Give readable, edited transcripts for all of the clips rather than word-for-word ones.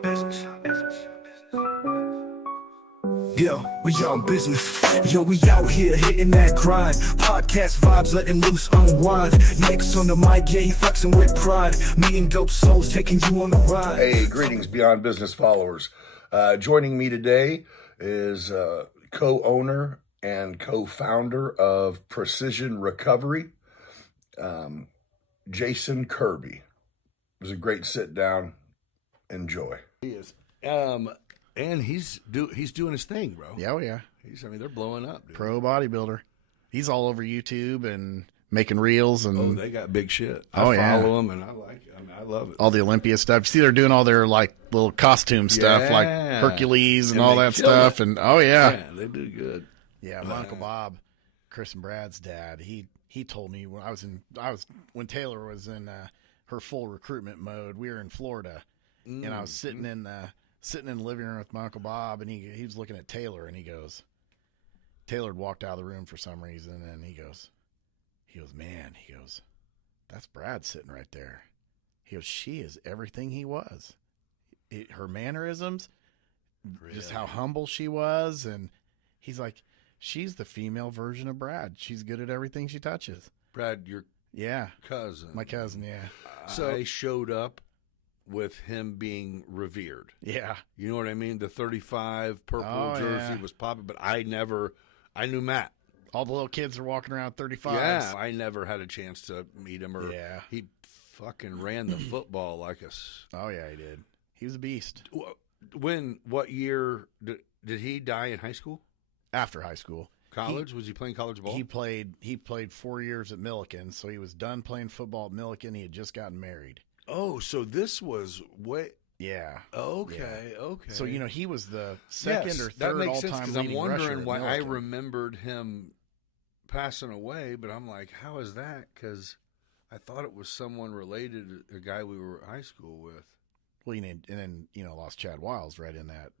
beyond business. Yo, we on business. Yo, we out here hitting that grind. Podcast vibes, letting loose, unwind. Next on the mic, yeah, he flexing with pride. Meeting dope souls, taking you on the ride. Hey, greetings, Beyond Business followers. Joining me today is co-owner and co-founder of Precision Recovery, Jason Kirby. It was a great sit down. Enjoy. He is. And he's doing his thing, bro. Yeah, oh yeah. They're blowing up, dude. Pro bodybuilder. He's all over YouTube and making reels and Oh, they got big shit. I yeah. follow them and I like it. I mean, I love it. all the Olympia stuff. See, they're doing all their like little costume stuff, like Yeah. Hercules and And all they that kill stuff. it. And oh yeah, Yeah, they do good. yeah. My Uncle Bob, Chris and Brad's dad, he told me when when Taylor was in her full recruitment mode. We were in Florida, and I was sitting in the living room with my Uncle Bob, and he was looking at Taylor, and he goes, Taylor had walked out of the room for some reason, and he goes, man, that's Brad sitting right there. He goes, she is everything he was. Her mannerisms, just how humble she was, and he's like, she's the female version of Brad. She's good at everything she touches. Brad, your Yeah, cousin. my cousin, yeah. So I showed up with him being revered. Yeah. You know what I mean? The 35 purple Oh, jersey yeah. was popping, but I knew Matt. All the little kids are walking around 35s. Yeah, I never had a chance to meet him. Or Yeah. he fucking ran the football like us. Oh, yeah, he did. He was a beast. What year did he die in high school? After high school. College? Was he playing college ball? He played 4 years at Milliken, so he was done playing football at Milliken. He had just gotten married. Oh, so this was way. Yeah. Okay, Yeah. okay. So, he was the second or that third makes sense, all-time 'cause leading I'm rusher wondering at why I Milliken. remembered him passing away, but I'm like, how is that? Because I thought it was someone related to a guy we were at high school with. Well, and then, lost Chad Wiles right in that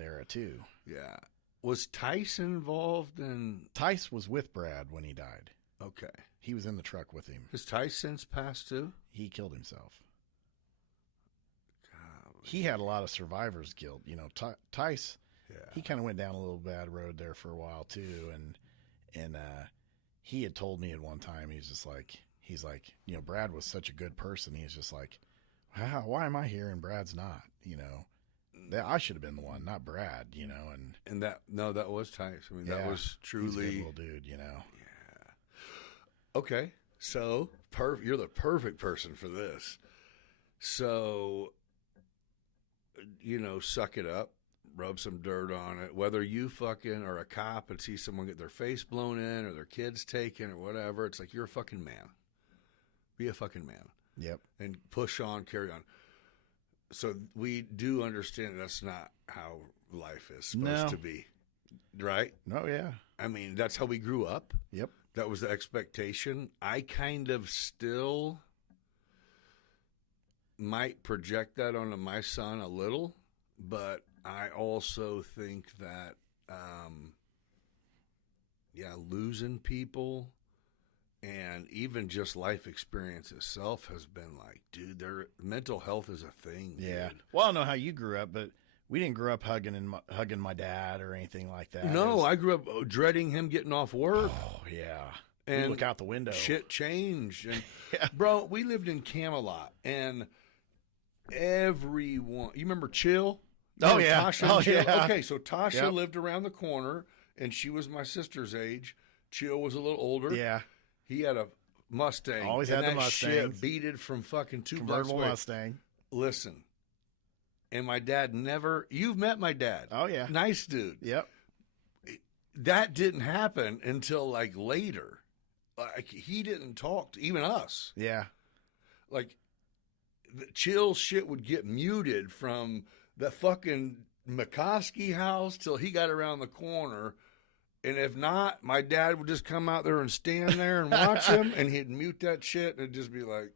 era, too. Yeah. Was Tyson involved in? Tice was with Brad when he died. Okay. He was in the truck with him. Has Tyson since passed too? He killed himself. Golly. He had a lot of survivor's guilt. Tice, Yeah. he kind of went down a little bad road there for a while too, and he had told me at one time he's like Brad was such a good person. He's just like, wow, why am I here and Brad's not? I should have been the one, not Brad. And that was Tyson. I mean, that yeah, was he's a truly good little dude. Yeah. Okay, so you're the perfect person for this. So, suck it up, rub some dirt on it. Whether you fucking are a cop and see someone get their face blown in or their kids taken or whatever, it's like you're a fucking man. Be a fucking man. Yep. And push on, carry on. So we do understand that's not how life is supposed to be, right? Oh yeah. I mean, that's how we grew up. Yep. That was the expectation. I kind of still might project that onto my son a little, but I also think that, losing people and even just life experience itself has been like, dude, their mental health is a thing. Yeah. Dude. Well, I don't know how you grew up, but we didn't grow up hugging my dad or anything like that. No, I grew up dreading him getting off work. Oh yeah. And you look out the window. Shit changed. And Yeah. Bro, we lived in Camelot, and everyone, you remember Chill? Oh, yeah. Tasha Oh, and Chill? yeah. Okay, so Tasha Yep. lived around the corner, and she was my sister's age. Chill was a little older. Yeah. He had a Mustang. Always and had the that Mustang. Shit beaded from fucking 2 blocks Convertible away. Mustang. Listen, and my dad never. You've met my dad. Oh yeah. Nice dude. Yep. That didn't happen until like later. Like he didn't talk to even us. Yeah. Like the Chill shit would get muted from the fucking McCoskey house till he got around the corner. And if not, my dad would just come out there and stand there and watch him, and he'd mute that shit, and it'd just be like,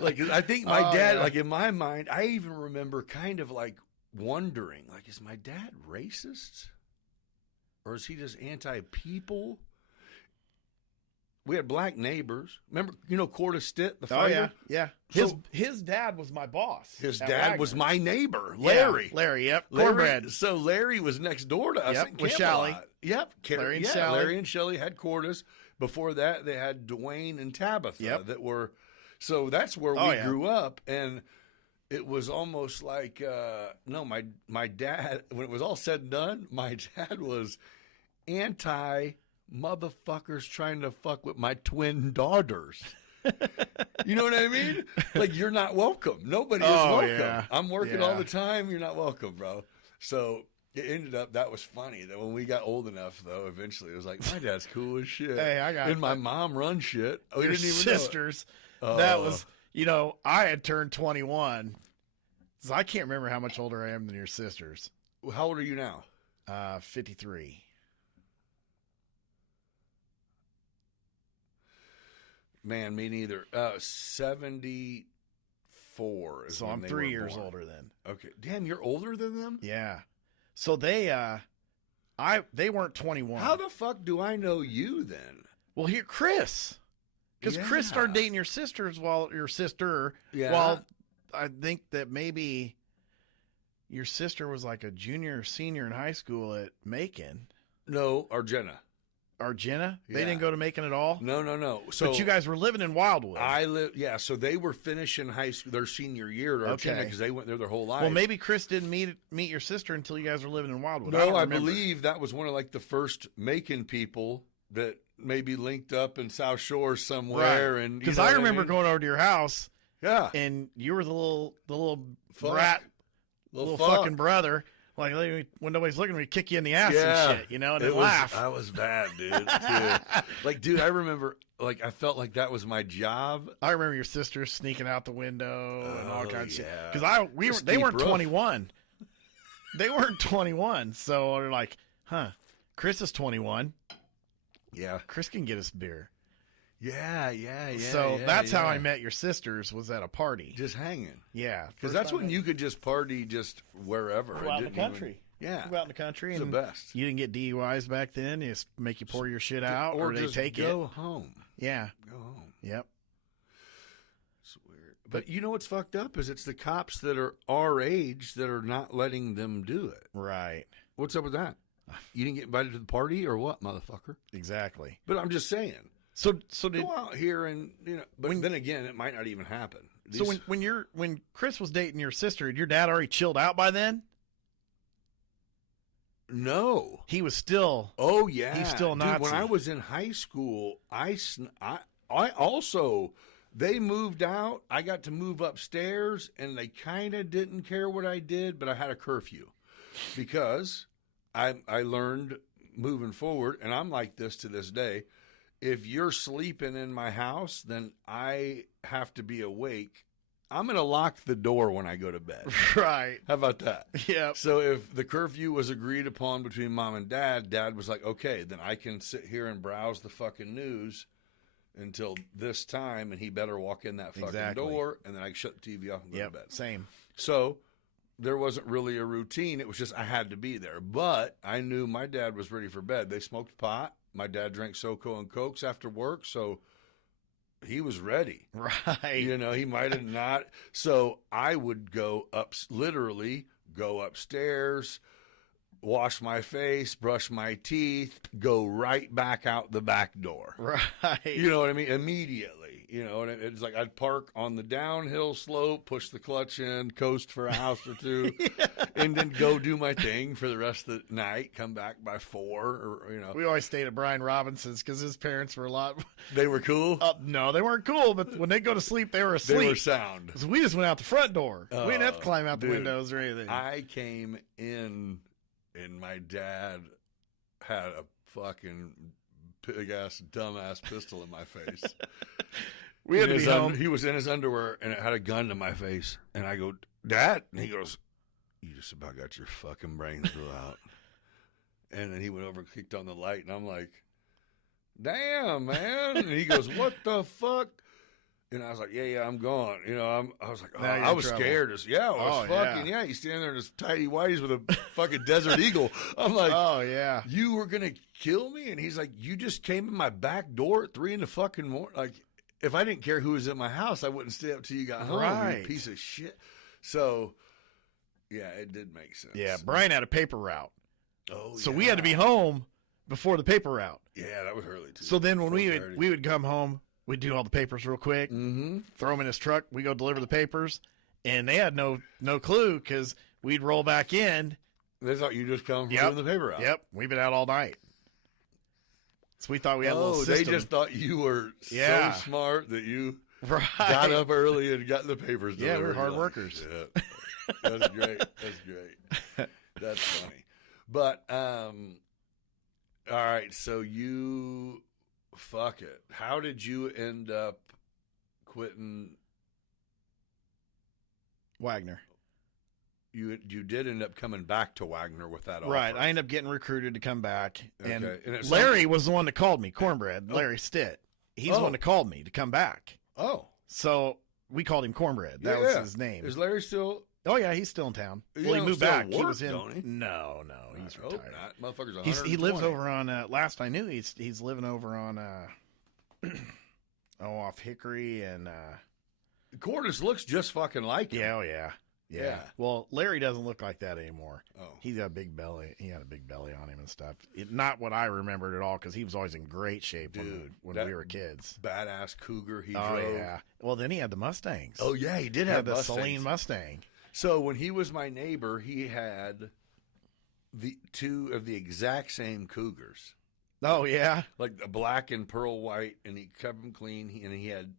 like I think my dad, yeah. like in my mind, I even remember kind of like wondering, like, is my dad racist, or is he just anti-people? we had black neighbors. Remember, Corda Stitt, the Oh fighter? yeah. So- His dad was my boss. His at dad was Wagner's. my neighbor, Yeah, Larry. Larry, yep. Larry, Cornbread. so Larry was next door to us Yep, at with Camelot. Shally. Yep, Larry and Shally. Larry and Shelley had Cordas. Before that, they had Dwayne and Tabitha Yep. that were. So that's where Oh, we yeah. grew up, and it was almost like no, my dad. When it was all said and done, my dad was anti motherfuckers trying to fuck with my twin daughters. You know what I mean? Like, you're not welcome. Nobody is Oh, welcome. yeah. I'm working Yeah. all the time. You're not welcome, bro. So it ended up, that was funny that when we got old enough, though, eventually it was like, my dad's cool as shit. Hey, I got and my mom runs shit. We Your didn't even sisters. know it. That Oh. was, I had turned 21. So I can't remember how much older I am than your sisters. How old are you now? 53. Man, me neither. 74 is So when I'm they 3 were years born. older then. Okay. Damn, you're older than them? Yeah. So they weren't 21. How the fuck do I know you then? Well, here, Chris. Because Chris Yeah. started dating your sisters while your sister. Yeah. Well, I think that maybe your sister was like a junior or senior in high school at Macon. No, Argena. Or Jenna. They Yeah. didn't go to Macon at all. No. So But you guys were living in Wildwood. yeah. So they were finishing high school, their senior year at Argena, Okay. because they went there their whole life. well, maybe Chris didn't meet your sister until you guys were living in Wildwood. No, don't I remember. believe that was one of like the first Macon people that maybe linked up in South Shore somewhere. Right. And Because I remember going over to your house yeah, and you were the little Fuck. brat, little fucking brother. Like when nobody's looking, we kick you in the ass and shit, and then laugh. I was bad, dude. Dude, I remember, like, I felt like that was my job. I remember your sister sneaking out the window and all Oh, kinds of shit. yeah. Because they steep weren't roof. 21. They weren't 21. So they're like, huh, Chris is 21. Yeah, Chris can get us beer. yeah. So that's how I met your sisters, was at a party. Just hanging. Yeah. Because that's when you could just party just wherever. go It out in the didn't even- country. Yeah. Go out in the country. It's the And best. you didn't get DUIs back then. You just make you pour your shit out, or they just take go it. home. Yeah. Go home. Yep. It's weird. But you know what's fucked up is it's the cops that are our age that are not letting them do it. Right. What's up with that? You didn't get invited to the party or what, motherfucker? Exactly. But I'm just saying. So did Go out here and, but then again, it might not even happen. so when Chris was dating your sister, had your dad already chilled out by then? No. He was still. Oh yeah, He's still a Dude, when Nazi. I was in high school, I also they moved out. I got to move upstairs, and they kind of didn't care what I did, but I had a curfew because I learned moving forward, and I'm like this to this day. If you're sleeping in my house, then I have to be awake. I'm going to lock the door when I go to bed. Right. How about that? Yep. So if the curfew was agreed upon between mom and dad, dad was like, okay, then I can sit here and browse the fucking news until this time, and he better walk in that fucking Exactly. door, and then I can shut the TV off and go to bed. Same. So there wasn't really a routine. It was just I had to be there. But I knew my dad was ready for bed. They smoked pot. My dad drank SoCo and Cokes after work, so he was ready. Right. He might have not. So I would literally go upstairs, wash my face, brush my teeth, go right back out the back door. Right. You know what I mean? Immediately. And it's like I'd park on the downhill slope, push the clutch in, coast for a house or two, and then go do my thing for the rest of the night, come back by 4 or. We always stayed at Brian Robinson's because his parents were a lot. They were cool. No, they weren't cool, but when they go to sleep, they were asleep. They were sound. So we just went out the front door. We didn't have to climb out the Dude, windows or anything. I came in, and my dad had a fucking big-ass, dumbass pistol in my face. We had to be home. He was in his underwear, and it had a gun to my face. And I go, Dad? And he goes, you just about got your fucking brains blew out. And then he went over and kicked on the light, and I'm like, damn, man. And he goes, what the fuck? And I was like, yeah, I'm gone. You know, I was like, oh, Now you're I in was trouble. scared. Yeah, I was fucking, yeah. He's standing there in his tidy whities with a fucking Desert Eagle. I'm like, Oh yeah. you were going to kill me? And he's like, you just came in my back door at 3 in the fucking morning. Like, if I didn't care who was at my house, I wouldn't stay up till you got home, Right. you piece of shit. So, yeah, it did make sense. Yeah. Brian had a paper route, Oh, so we had to be home before the paper route. Yeah, that was early too. So then when we 4:30. would come home, we'd do all the papers real quick, Mm-hmm. throw them in his truck. We go deliver the papers, and they had no clue because we'd roll back in. They thought you just come from Yep. doing the paper out. Yep, we've been out all night. So we thought we had a little Oh, system. they just thought you were Yeah. so smart that you right. got up early and got the papers Yeah, delivered. we're hard Like, workers. yeah. That's great. That's great. That's funny. But all right, so you fuck it. How did you end up quitting? Wagner. You did end up coming back to Wagner with that offer. Right. I ended up getting recruited to come back. And Okay. And it Larry was the one that called me, Cornbread. Larry Stitt. He's the Oh. one that called me to come back. Oh, So we called him Cornbread. That was his name. Is Larry still? Oh, yeah, he's still in town. He Well, he don't moved still back. He work, was in. don't he? No, he's I hope retired. not. Motherfucker's He lives 120. over on. Last I knew, he's living over on. Off Hickory and. Cordis looks just fucking like him. Yeah, oh yeah. Yeah. Well, Larry doesn't look like that anymore. Oh. He's got a big belly. He had a big belly on him and stuff. Not what I remembered at all, because he was always in great shape Dude, when that we were kids. Badass Cougar he Oh drove. yeah. Well, then he had the Mustangs. Oh yeah, he did he have had the Mustangs. Saline Mustang. So when he was my neighbor, he had the two of the exact same Cougars, Oh yeah. like the black and pearl white, and he kept them clean. And he had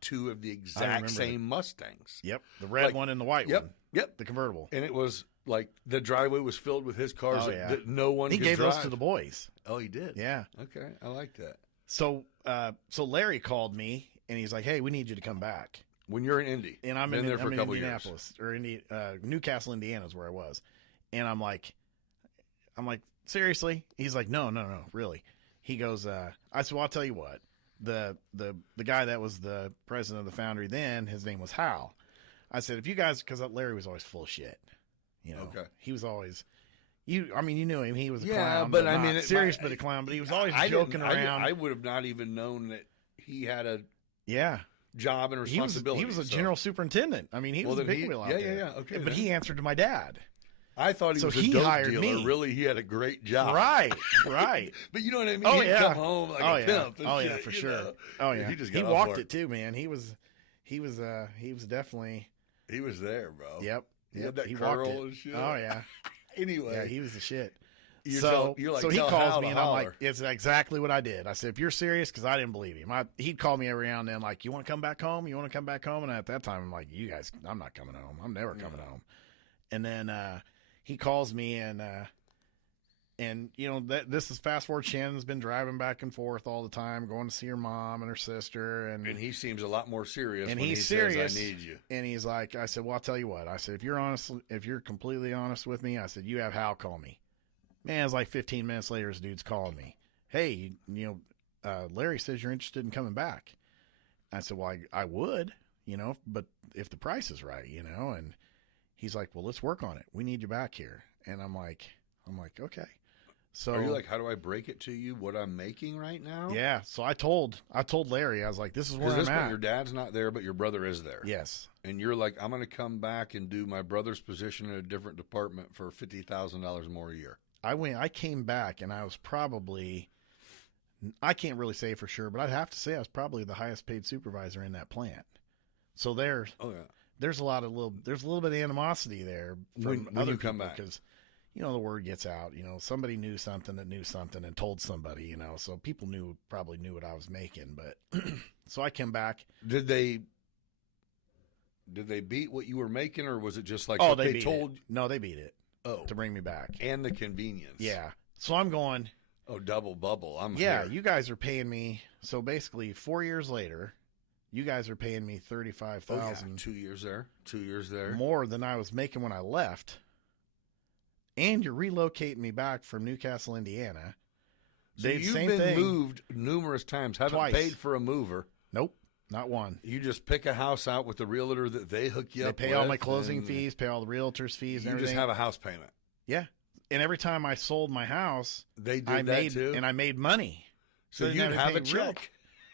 two of the remember exact same Mustangs. Yep. The red Like- one and the white Yep, one. yep. The convertible. And it was like the driveway was filled with his cars Oh, that, yeah. that no one He could gave drive. those to the boys. Oh, he did. Yeah. Okay, I like that. So Larry called me and he's like, "Hey, we need you to come back." When you're in Indy, And I'm been in, there for I'm a in couple years. Indianapolis or Newcastle, Indiana is where I was. And I'm like, seriously? He's like, no, really. He goes, I said, well, I'll tell you what. The guy that was the president of the foundry then, his name was Hal. I said, if you guys, because Larry was always full of shit. You know, Okay. he was always, you knew him. He was a Yeah, clown, but I not mean, serious, but a clown. But he was always joking around. I would have not even known that he had a yeah. job and responsibility. He was a so- general superintendent. I mean, he Well, was a then big wheel out yeah, there. yeah. Okay, But then. he answered to my dad. I thought he so was a he dope hired dealer. me. Really, he had a great job. Right. But you know what I mean? Oh, He'd yeah. come home like Oh a yeah. pimp. And Oh shit, yeah, for you sure. know? Oh yeah. He just He got off walked work. it too, man. He was definitely. He was there, bro. Yep. He had that he curl walked it. and shit. Oh yeah. Anyway, Yeah, he was the shit. you're So like, he tell calls Hal me to and I'm like, holler. it's exactly what I did. I said, if you're serious, because I didn't believe him. He'd call me every now and then, like, you want to come back home? You want to come back home? And at that time, I'm like, you guys, I'm not coming home. I'm never coming home. And then he calls me and you know this is fast forward. Shannon's been driving back and forth all the time, going to see her mom and her sister, and And he seems a lot more serious And when he's he serious. says, I need you. And he's like, I said, well, I'll tell you what. I said, if you're completely honest with me, I said, you have Hal call me. Man, it's like 15 minutes later, this dude's calling me. Hey, Larry says you're interested in coming back. I said, well, I would, but if the price is right, and he's like, well, let's work on it. We need you back here. And I'm like, okay. So Are you like, how do I break it to you what I'm making right now? yeah. So I told Larry, I was like, this is where Because I'm this point, at. your dad's not there, but your brother is there. Yes. And you're like, I'm going to come back and do my brother's position in a different department for $50,000 more a year. I came back and I was probably, I can't really say for sure, but I'd have to say I was probably the highest paid supervisor in that plant. So there's Oh, yeah. a little bit of animosity there from When other you come people back. because, the word gets out, somebody knew something and told somebody, so people probably knew what I was making, but so I came back. Did they beat what you were making, or was it just like Oh, what they they beat told? it. No, they beat it Oh, to bring me back. and the convenience. Yeah. So I'm going, Oh, double bubble. I'm yeah, here. you guys are paying me. So basically 4 years later, you guys are paying me Oh, yeah. $35,000 2 years there. 2 years there. more than I was making when I left. And you're relocating me back from Newcastle, Indiana. So you've same been thing. moved numerous times. Haven't Twice. paid for a mover. Nope. Not one. You just pick a house out with the realtor that they hook you They up pay with. all my closing and fees, pay all the realtor's fees, You and just everything. have a house payment. Yeah. And every time I sold my house, They did I that made too. and I made money. So they you'd never have a paid real- check.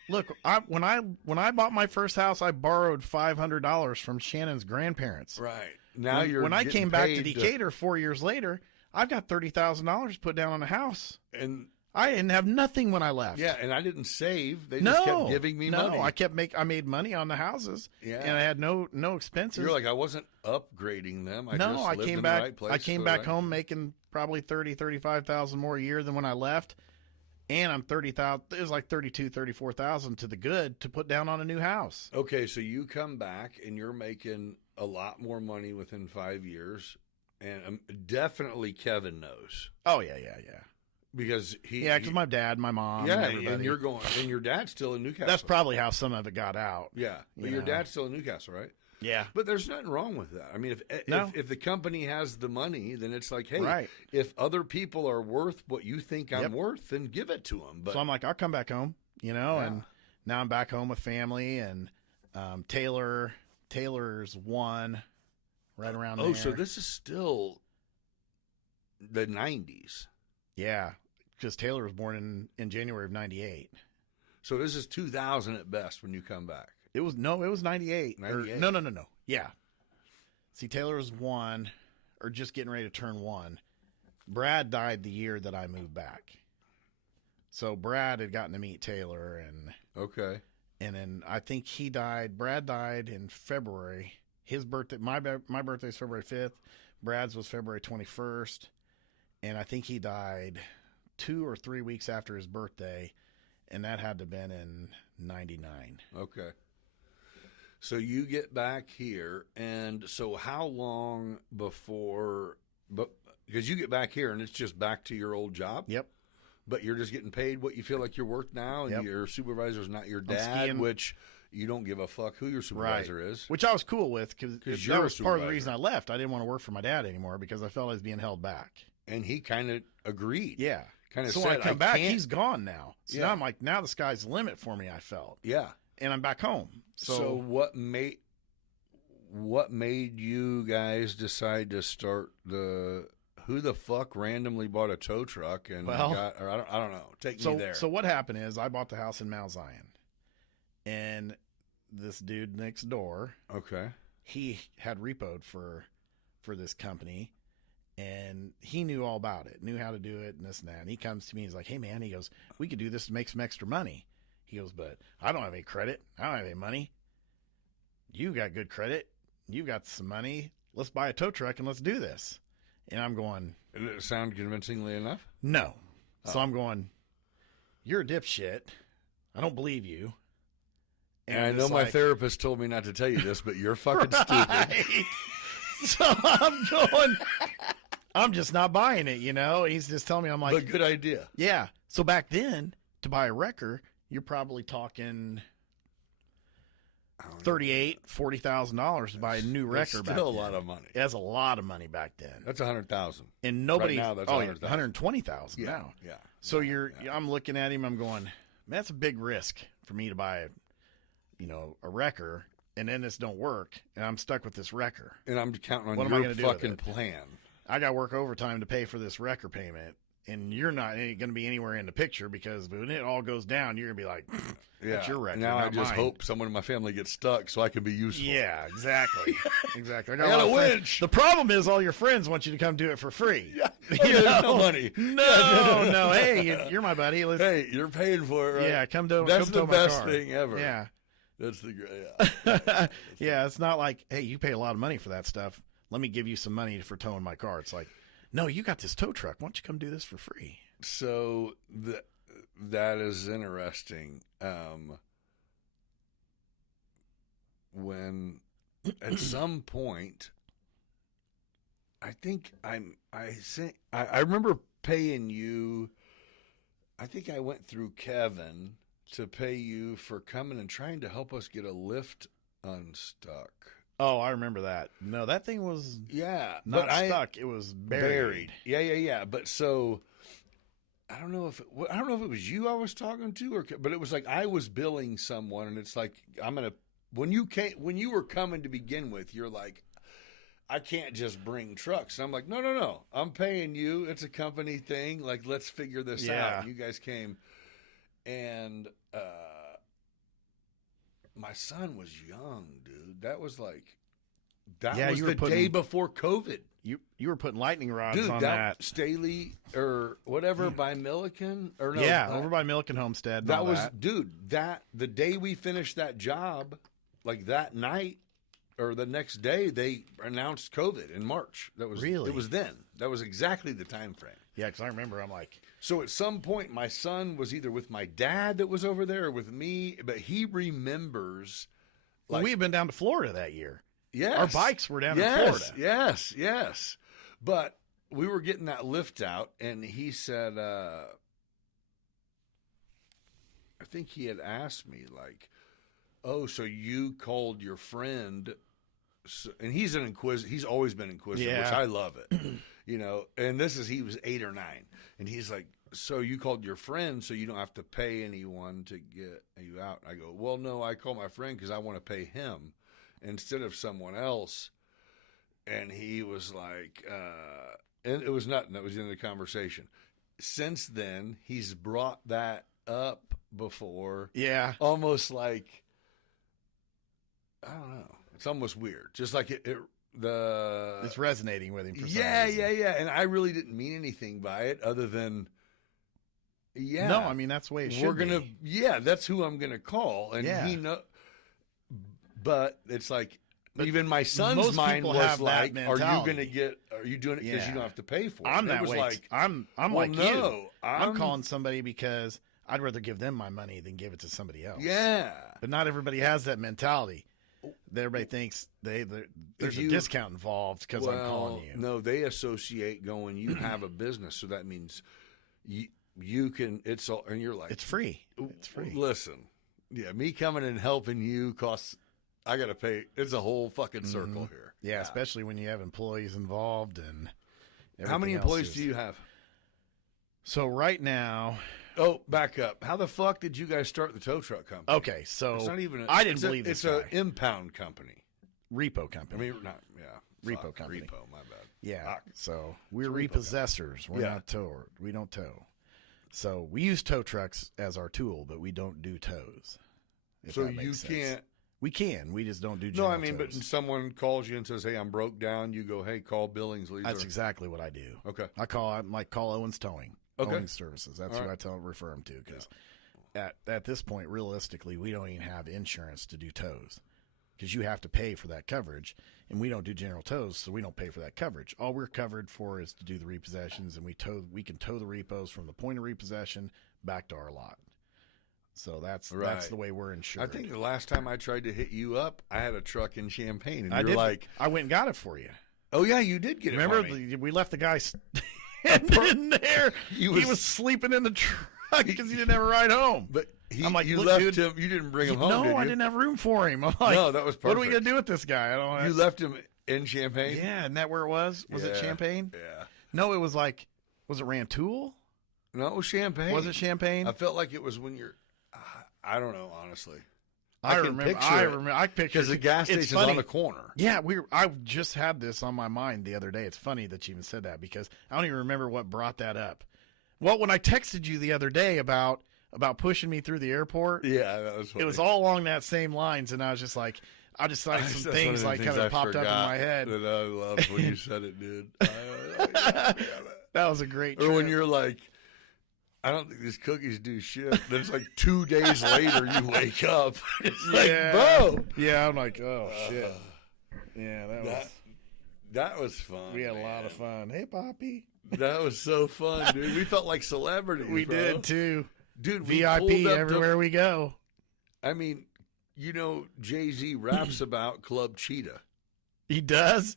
Look, when I bought my first house, I borrowed $500 from Shannon's grandparents. Right. Now when I getting came back to paid Decatur 4 years later, I've got $30,000 put down on a house. and I didn't have nothing when I left. yeah, and I didn't save. They no, just kept giving me no, money. I made money on the houses. Yeah. And I had no expenses. You're like, I wasn't upgrading them. I no, just I lived came in back. the right place. I came for the back right- home making probably 35,000 more a year than when I left, and I'm 30,000. It was like 34,000 to the good to put down on a new house. Okay, so you come back and you're making a lot more money within 5 years, and definitely Kevin knows Oh yeah, because he. yeah. Because my dad, my mom, yeah, and everybody. and you're going, and your dad's still in Newcastle. That's probably how some of it got out. yeah, but you your know. dad's still in Newcastle, right? Yeah. But there's nothing wrong with that. I mean, No. if the company has the money, then it's like, hey, Right. if other people are worth what you think I'm Yep. worth, then give it to them. But So I'm like, I'll come back home, Yeah. and now I'm back home with family, and Taylor's one right around there. so this is still the 90s. Yeah, because Taylor was born in January of '98. So this is 2000 at best when you come back. It was 98. 98? No. Yeah. See, Taylor was one, or just getting ready to turn one. Brad died the year that I moved back. So Brad had gotten to meet Taylor, Okay. and then I think he died. Brad died in February. His birthday, my birthday is February 5th. Brad's was February 21st. And I think he died 2 or 3 weeks after his birthday. And that had to have been in 99. Okay. So you get back here, and so how long before? But because you get back here, and it's just back to your old job. Yep. But you're just getting paid what you feel like you're worth now, and Yep. your supervisor's not your I'm dad, skiing. which you don't give a fuck who your supervisor is. Which I was cool with because you're that a was part of the supervisor. reason I left. I didn't want to work for my dad anymore because I felt I was being held back. And he kind of agreed. Yeah. Kind of So said, when I come back, can't- he's gone now. So Yeah. now I'm like, now the sky's the limit for me, I felt. Yeah. And I'm back home. So what made you guys decide to start the? Who the fuck randomly bought a tow truck and Well, got? Or I don't know. Take me there. So what happened is I bought the house in Mount Zion. And this dude next door, Okay. he had repoed for this company, and he knew all about it, knew how to do it and this and that. And he comes to me, he's like, hey man, he goes, we could do this to make some extra money. He goes, but I don't have any credit. I don't have any money. You got good credit. You got some money. Let's buy a tow truck and let's do this. And I'm going, Did it sound convincingly enough? no. So I'm going, you're a dipshit. I don't believe you. And I it's know my like- therapist told me not to tell you this, but you're fucking stupid. Right. So I'm going, I'm just not buying it, you know? He's just telling me, I'm like, But good idea. yeah. So back then, to buy a wrecker, you're probably talking $40,000 to buy a new wrecker That's back still a then. lot of money. That's a lot of money back then. That's 100,000. And nobody, now, that's oh, yeah, 100,000. 120,000 Yeah. now. Yeah. So I'm looking at him, I'm going, man, that's a big risk for me to buy, a wrecker, and then this don't work, and I'm stuck with this wrecker. And I'm counting on What am I your gonna do with fucking it? plan. I got to work overtime to pay for this wrecker payment, and you're not going to be anywhere in the picture because when it all goes down, you're going to be like, that's your wrecker, Now I not just mine. hope someone in my family gets stuck so I can be useful. Yeah, exactly. Exactly. I got lot a of friends. winch. The problem is all your friends want you to come do it for free. Yeah. You Okay, there's know? no money. No. Hey, you're my buddy. Let's, Hey, you're paying for it, right? yeah, come to That's come the tow my best car. thing ever. Yeah. That's the great. Yeah, it's not like, hey, you pay a lot of money for that stuff. Let me give you some money for towing my car. It's like, no, you got this tow truck. Why don't you come do this for free? So that is interesting. When at some point, I think I remember paying you. I think I went through Kevin to pay you for coming and trying to help us get a lift unstuck. Oh, I remember that. No, that thing was Yeah, not but stuck. It was buried. Yeah. But so I don't know if it was you I was talking to, but it was like I was billing someone, and it's like when you were coming to begin with, you're like, I can't just bring trucks. And I'm like, no, I'm paying you. It's a company thing. Like, let's figure this out. And you guys came, and my son was young, dude. That was was the day before COVID. You were putting lightning rods dude, on that. Staley or whatever by Milliken or no? Over by Milliken Homestead. That was dude. That the day we finished that job, like that night or the next day, they announced COVID in March. That was really. It was then. That was exactly the time frame. Yeah, because I remember. I'm like, so at some point, my son was either with my dad that was over there or with me, but he remembers. Well, we had been down to Florida that year. Yes. Our bikes were down in Florida. Yes. But we were getting that lift out, and he said, I think he had asked me, like, oh, so you called your friend. And he's he's always been inquisitive, which I love it. And he was 8 or 9. And he's like, so you called your friend so you don't have to pay anyone to get you out. I go, well, no, I call my friend because I want to pay him instead of someone else. And he was like, and it was nothing. That was the end of the conversation. Since then, he's brought that up before. Yeah. Almost like, I don't know. It's almost weird. Just like it's resonating with him for some reason. Yeah. And I really didn't mean anything by it other than, No, I mean, that's the way it should be. Yeah, that's who I'm going to call. And he but it's like, even my son's mind was like, are you doing it because you don't have to pay for it? I'm that way. Like, I'm well, like no, you. I'm calling somebody because I'd rather give them my money than give it to somebody else. Yeah. But not everybody has that mentality. Everybody thinks there's a discount involved because I'm calling you. No, they associate going, you have a business, so that means you can, it's all, and you're like, it's free. It's free. Listen, me coming and helping you costs, I got to pay. It's a whole fucking circle here. Yeah, especially when you have employees involved and everything. How many employees do you have? So right now. Oh, back up. How the fuck did you guys start the tow truck company? Okay, so it's not even I didn't believe this guy. It's an impound company. Repo company. I mean, not, Repo company. Repo, my bad. Yeah, so we're repossessors. We're not tower. We don't tow. So we use tow trucks as our tool, but we don't do tows. So you can't. We can. We just don't do general No, I mean, tows. but someone calls you and says, hey, I'm broke down. You go, hey, call Billingsley. That's exactly what I do. Okay. I might call Owens Towing. Okay. Owens Services. That's who I refer them to because at this point, realistically, we don't even have insurance to do tows because you have to pay for that coverage, and we don't do general tows, so we don't pay for that coverage. All we're covered for is to do the repossessions, and we can tow the repos from the point of repossession back to our lot. So that's the way we're insured. I think the last time I tried to hit you up, I had a truck in Champaign, and you're like, I went and got it for you. Oh yeah, you did get it. Remember, we left the guy in there. He was sleeping in the truck because he didn't have a ride home. But I'm like, you left him. You didn't bring him home. No, did you? I didn't have room for him. I'm like, no, that was perfect. What are we gonna do with this guy? I don't. You left him in Champaign. Yeah, isn't that where it was? Was it Champaign? Yeah. No, it was like, was it Rantoul? No, it was Champaign. Was it Champaign? I felt like it was when you're. I don't know, honestly. I remember. I picture because the gas station's on the corner. Yeah, I just had this on my mind the other day. It's funny that you even said that because I don't even remember what brought that up. Well, when I texted you the other day about pushing me through the airport, yeah, that was funny. It was all along that same lines, and I was just like, I just like some things like kind of popped up in my head. That I loved when you said it, dude. That was a great. Or when you're like, I don't think these cookies do shit. Then it's like 2 days later you wake up. It's like, boom. Yeah, I'm like, oh shit. Yeah, that was fun. We had a lot of fun. Hey, Poppy. That was so fun, dude. We felt like celebrities. We did too. Dude, VIP everywhere we go. I mean, Jay-Z raps about Club Cheetah. He does?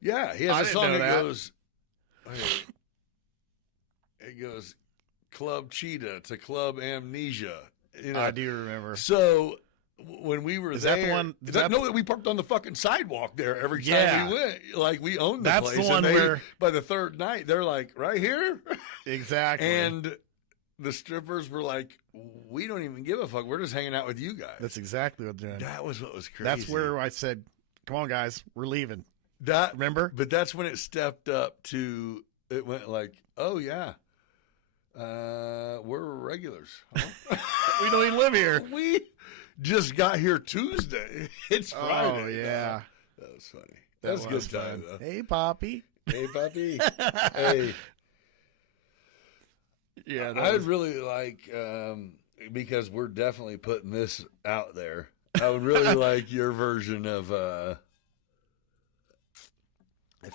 Yeah, he has a song that goes, it goes, Club Cheetah to Club Amnesia. I do remember. So when we were there, that the one? We parked on the fucking sidewalk there every time we went. Like we owned the place. That's the one where by the third night they're like, right here, exactly. And the strippers were like, we don't even give a fuck. We're just hanging out with you guys. That's exactly what they're doing. That was what was crazy. That's where I said, come on, guys, we're leaving. that Remember? But that's when it stepped up to, it went like, oh yeah, we're regulars. Huh? We don't even live here. We just got here Tuesday. It's Friday. Oh, yeah. That was funny. That That was a was good time, fun. though. Hey, Poppy. Hey, puppy. Hey. Yeah, I would really like, because we're definitely putting this out there, I would really like your version of, I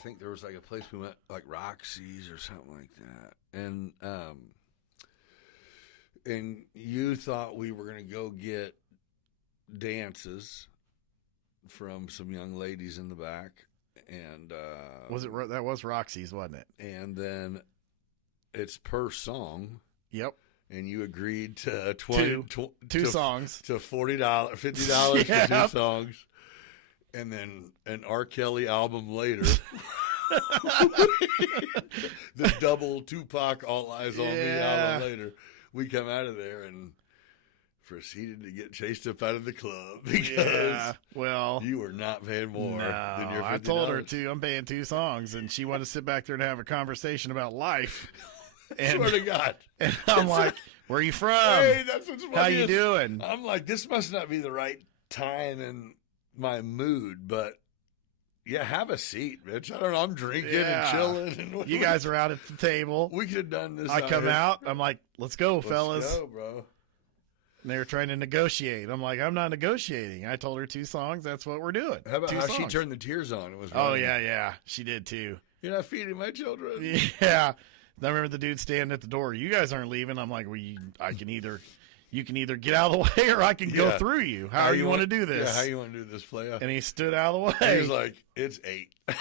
think there was like a place we went, like Roxy's or something like that. And you thought we were going to go get dances from some young ladies in the back. And, that was Roxy's, wasn't it? and then it's per song. Yep. And you agreed to Two songs. to $40, $50 for Yep. 2 songs, and then an R. Kelly album later. The double Tupac All Eyes on Me Yeah. album later. We come out of there and proceeded to get chased up out of the club because Yeah. Well, you were not paying more than your $50. I told her to. I'm paying 2 songs, and she wanted to sit back there and have a conversation about life. And, Swear to God. and I'm like, "Where are you from? Hey, that's what's funny. How you doing?" I'm like, this must not be the right time in my mood, but yeah, have a seat, bitch. I don't know. I'm drinking Yeah. and chilling. And You guys are out at the table. we could have done this. I come out. I'm like, "Let's go, Let's fellas." go, bro. And they were trying to negotiate. I'm like, "I'm not negotiating." I told her 2 songs. That's what we're doing. How about 2 how she songs. turned the tears on? It was Oh running. yeah, she did too. You're not feeding my children. Yeah. I remember the dude standing at the door. You guys aren't leaving. I'm like, well, you can either get out of the way or I can go Yeah. through you. How you want to do this? Yeah, how you want to do this, playa? And he stood out of the He way. was like, it's 8. I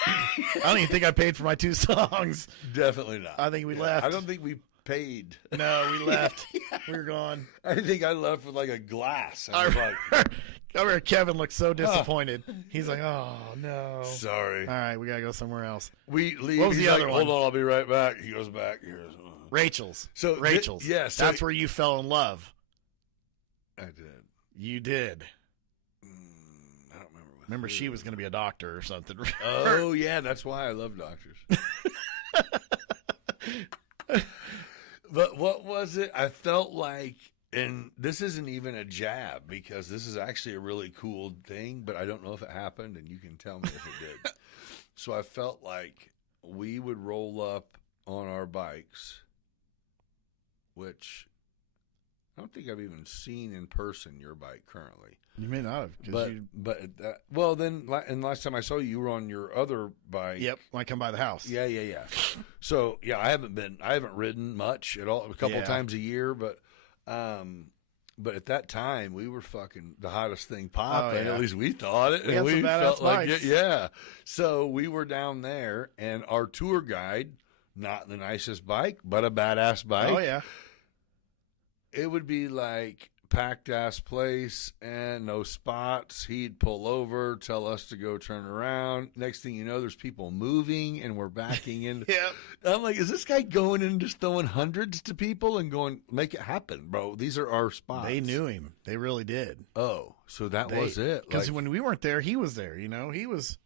don't even think I paid for my 2 songs. Definitely not. I think we left. I don't think we paid. No, we left. We were gone. I think I left with like a glass. I I was like, remember Kevin looked so disappointed. He's like, oh, no. sorry. All right, we got to go somewhere else. We leave. What was He's the like, other hold one? on, I'll be right back. He goes back. Here's Rachel's. So Rachel's. yeah, so That's where you fell in love. I did. You did. I don't remember. Remember, she was going to be a doctor or something. Oh yeah, that's why I love doctors. But what was it? I felt like, and this isn't even a jab because this is actually a really cool thing, but I don't know if it happened, and you can tell me if it did. So I felt like we would roll up on our bikes, which I don't think I've even seen in person your bike currently. You may not have. 'Cause But you, well, then, and last time I saw you, you were on your other bike. yep, when I come by the house. Yeah. So yeah, I haven't ridden much at all. A couple Yeah. times a year, but at that time we were fucking the hottest thing popping. Oh, yeah. At least we thought it, We and had some we badass felt like bikes. it. Yeah. So we were down there, and our tour guide, not the nicest bike, but a badass bike. Oh, yeah. It would be like packed ass place and no spots. He'd pull over, tell us to go turn around. Next thing you know, there's people moving and we're backing in. Yeah. I'm like, is this guy going and just throwing hundreds to people and going, make it happen, bro? These are our spots. They knew him. They really did. Oh, so that was it. Because Like, when we weren't there, he was there. You know, he was.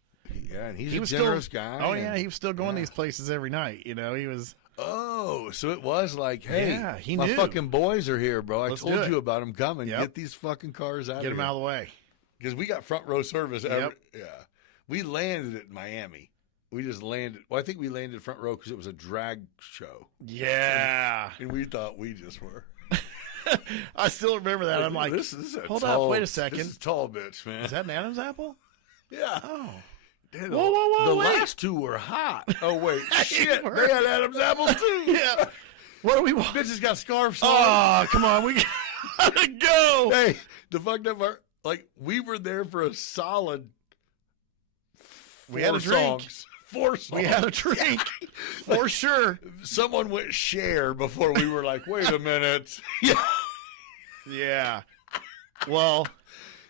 yeah, and he's He a was generous still. guy. Oh yeah, and- he was still going yeah. these places every night. You know, he was. Oh, so it was like, hey, Yeah, he my knew. fucking boys are here, bro. I Let's told do it. you about them coming. Yep. Get these fucking cars out Get of him here. out of the way. Because we got front row service. Yep. Yeah. We landed at Miami. We just landed. Well, I think we landed front row because it was a drag show. Yeah. And we thought we just were. I still remember that. I'm like, this is a hold tall, up, wait a second. This is tall bitch, man. is that an Adam's apple? Yeah. Oh. Dude, Whoa, the wait. last 2 were hot. Oh, wait. Shit. were. They had Adam's apples, too. Yeah. What do we want? Bitches got scarves on. Oh, come on. We gotta go. Hey, the fucked up part, like, we were there for a solid We had a drink. 4 songs. We had a drink. For sure. Someone went share before we were like, wait a minute. Yeah. Well,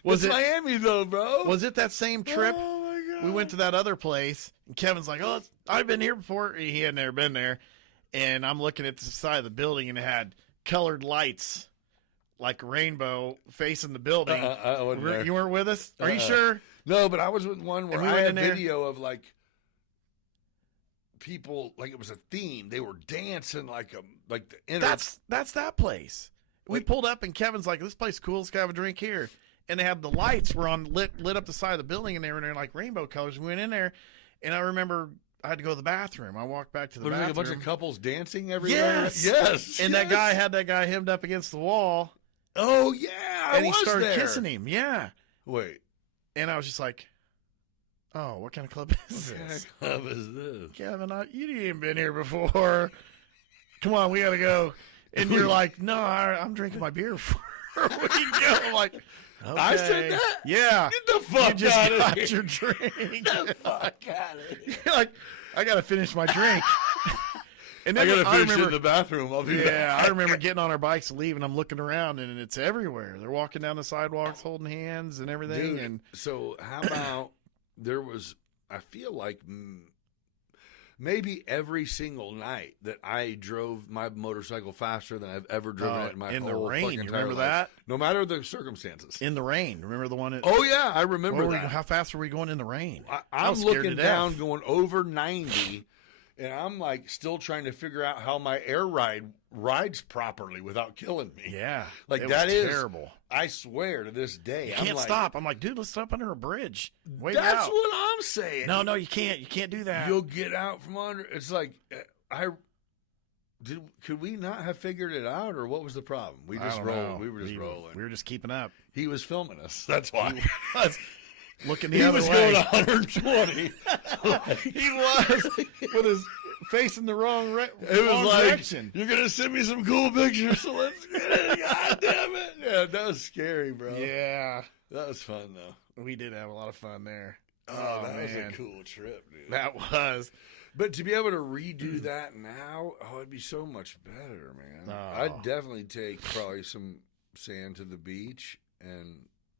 was It's it Miami, though, bro? was it that same trip? Oh, my God. We went to that other place, and Kevin's like, "Oh, I've been here before." He had never been there, and I'm looking at the side of the building, and it had colored lights, like rainbow, facing the building. I wasn't there. You weren't with us? Are you sure? No, but I was with one where And we I went had in there? video of like people, like it was a theme. They were dancing like the That's that place. We Wait. pulled up and Kevin's like, "This place is cool. Let's go have a drink here." And they had the lights were on lit up the side of the building, and they were in there like rainbow colors. We went in there, and I remember I had to go to the bathroom. I walked back to the There was like bathroom. a bunch of couples dancing everywhere. Yes. And that yes. guy had that guy hemmed up against the wall, Oh yeah, and I he was started there. kissing him. Yeah. Wait, And I was just like, "Oh, what kind of club is what kind this?" of club is this? Kevin, you didn't even been here before. Come on, we got to go. And you're like, "No, I'm drinking my beer before we go." I'm like, okay. I said that? Yeah. Get the fuck You just out of got here. your drink. Get the fuck out of here. You're like, I got to finish my drink. And I then gotta I finish it remember, in the bathroom. I'll be yeah, back. I remember getting on our bikes and leaving. I'm looking around, and it's everywhere. They're walking down the sidewalks, holding hands and everything. Dude, And so how about there was, I feel like maybe every single night that I drove my motorcycle faster than I've ever driven it in my in the whole rain, fucking you entire remember life. that? No matter the circumstances. In the rain. Remember the one? Oh yeah, I remember that. How fast were we going in the rain? I I'm was scared looking to down, death. going over 90, and I'm like still trying to figure out how my air ride rides properly without killing me. Yeah, Like, it that was is- terrible. I swear to this day, You I'm can't like, stop. I'm like, dude, let's stop under a bridge. Wait That's out. what I'm saying. No, you can't. You can't do that. You'll get out from under. It's like could we not have figured it out, or what was the problem? We I just don't rolled. know. We were just rolling. We were just keeping up. He was filming us. That's why. Looking the He other was way. going 120. He was with his facing the wrong, It was wrong like, direction. you're gonna send me some cool pictures, so let's get it. God damn it! Yeah, that was scary, bro. Yeah, That was fun though. we did have a lot of fun there. Oh, that was man. a cool trip, dude. That was. But to be able to redo that now, it'd be so much better, man. Oh. I'd definitely take probably some sand to the beach, and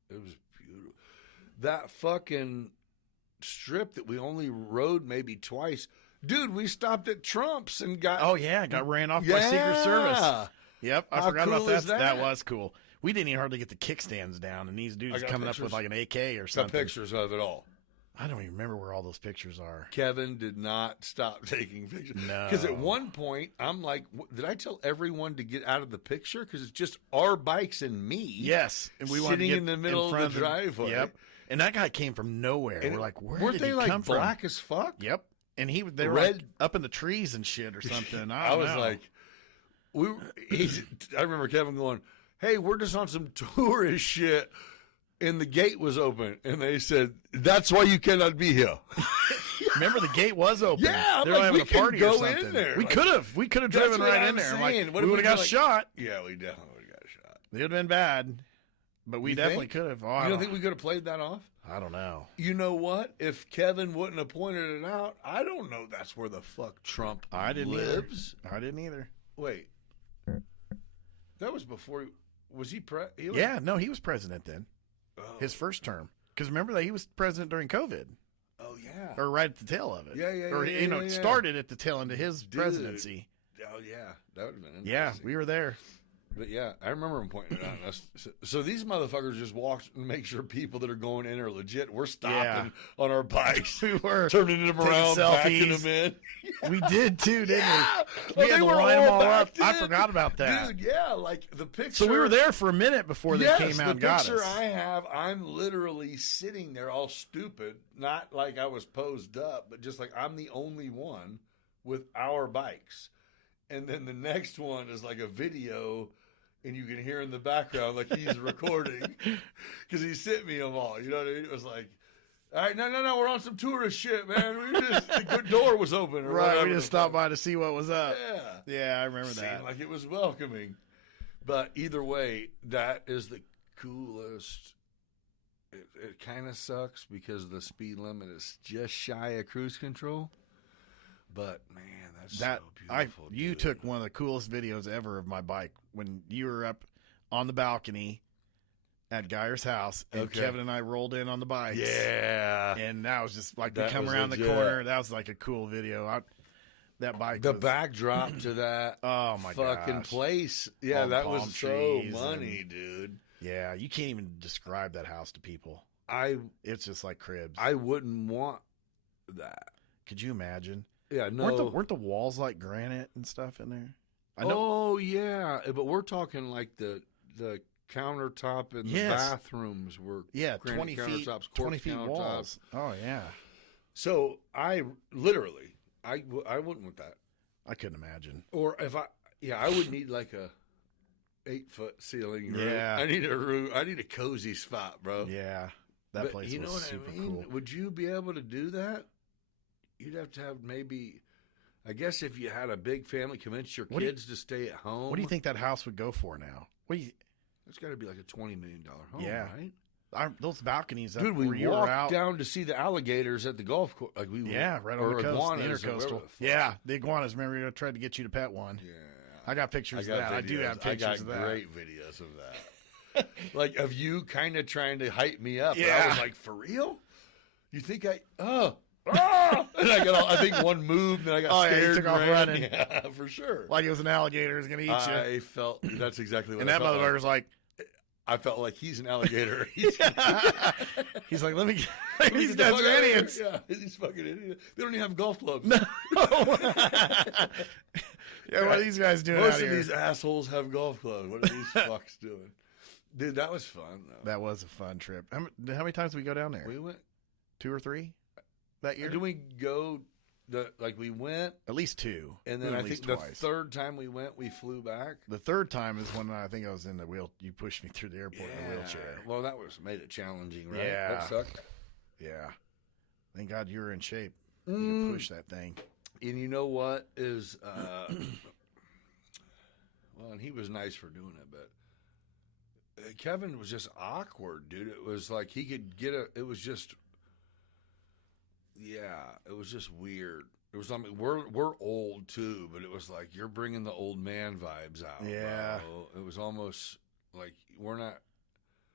it was beautiful. That fucking strip that we only rode maybe twice. Dude, we stopped at Trump's and got... Oh yeah, got ran off by Secret Service. Yep, I How forgot cool about that. is that? That was cool. We didn't even hardly get the kickstands down, and these dudes got coming up pictures. with like an AK or Got something. pictures of it all. I don't even remember where all those pictures are. Kevin did not stop taking pictures. No. Because at one point, I'm like, did I tell everyone to get out of the picture? Because it's just our bikes and me. Yes, and we wanted to Sitting get in the middle front of the driveway. Yep, and that guy came from nowhere. And We're like, where weren't did they he like come black from? as fuck? Yep, and they were Red- like up in the trees and shit or something. I was know. like, I remember Kevin going, "Hey, we're just on some tourist shit," and the gate was open, and they said, "That's why you cannot be here." remember the gate was open. Yeah, I'm they were like, having we a can party go or in something. there. We Like, could have That's driven what right I'm in there. I'm saying. like, What we if would have got like- shot. Yeah, we definitely would have got shot. It would have been bad, but we You definitely think? could have. Oh, You don't think we could have played that off? I don't know. You know what? If Kevin wouldn't have pointed it out, I don't know that's where the fuck Trump I didn't lives. either. I didn't either. Wait. That was before was he Yeah, no, he was president then. Oh. His first term. Because remember that he was president during COVID, Oh yeah. or right at the tail of it. Yeah, yeah, Or yeah, you know, yeah, it yeah. started at the tail end of his Dude. presidency. Oh yeah. That would have been Yeah, interesting. we were there. But yeah, I remember him pointing it out. So these motherfuckers just walk and make sure people that are going in are legit. We're stopping on our bikes. We were turning them taking around, backing selfies. them in. We did too, didn't Yeah. we? We Oh, had they to were line them all up. backed I in. forgot about that. Dude, yeah, like the picture. So we were there for a minute before they came out and the got picture us. I have, I'm literally sitting there all stupid, not like I was posed up, but just like I'm the only one with our bikes. And then the next one is like a video, and you can hear in the background like he's recording because he sent me them all. You know what I mean? It was like, all right, no, we're on some tourist shit, man. The good door was open. Or Right, whatever we just the stopped fuck. by to see what was up. Yeah. Yeah, I remember Seemed that. like it was welcoming. But either way, that is the coolest. It kind of sucks because the speed limit is just shy of cruise control. But man, that's so beautiful. You dude. took one of the coolest videos ever of my bike when you were up on the balcony at Geyer's house, and Okay. Kevin and I rolled in on the bikes. Yeah. And that was just like we That come was around the legit. corner. That was like a cool video. That bike. The was, backdrop to that Oh my fucking gosh. place. Yeah, All the that palm was so trees money, dude. Yeah, you can't even describe that house to people. I It's just like cribs. wouldn't want that. Could you imagine? Yeah, no. Weren't the walls like granite and stuff in there? I know. Oh yeah, but we're talking like the countertop in the Yes. bathrooms were Yeah, granite 20 feet, countertops, 20 quartz feet countertops. walls. Oh yeah, So I literally, I wouldn't want that. I couldn't imagine. Or if I would need like a 8-foot ceiling. Room. Yeah. I need a room. I need a cozy spot, bro. Yeah, that But place you know was what super I mean? cool. Would you be able to do that? You'd have to have maybe. I guess if you had a big family, convince your What do you- kids to stay at home. What do you think that house would go for now? What do you? It's got to be like a $20 million home, Yeah. right? Those balconies, up Dude, where we you were walked out. down to see the alligators at the golf course. Like we Yeah, right on or the coast, iguanas the or whatever intercoastal. the fuck. Yeah, the iguanas. Remember, I tried to get you to pet one. Yeah. I got pictures of that. I do have I pictures got of that. great videos of that. Like of you kind of trying to hype me up. And I Yeah. was like, for real? You think and I think one moved and I got Oh, yeah, you scared. took and off ran. running. Yeah, for sure. Like it was an alligator was gonna eat you. I felt that's exactly what And I that felt like. motherfucker's like, I felt like he's an alligator. he's like, let me. Get These the guys fuck are out of here. idiots. Yeah, these fucking idiots. They don't even have golf clubs. Yeah, what are these guys doing Most out of here? these assholes have golf clubs. What are these fucks doing? Dude, that was fun, though. That was a fun trip. How many times did we go down there? We went. 2 or 3 that year? Did we go? We went, At least 2. and then At I least think the twice. third time we went, we flew back. The third time is when I think I was in the wheel. You pushed me through the airport in a wheelchair. Well, that made it challenging, right? Yeah. That sucked. Yeah. Thank God you were in shape. You Mm. could push that thing. And you know what is? Well, and he was nice for doing it, but Kevin was just awkward, dude. It was like he could get it was just. Yeah, it was just weird. It was. I mean, we're old too, but it was like you're bringing the old man vibes out. Yeah. bro. It was almost like we're not.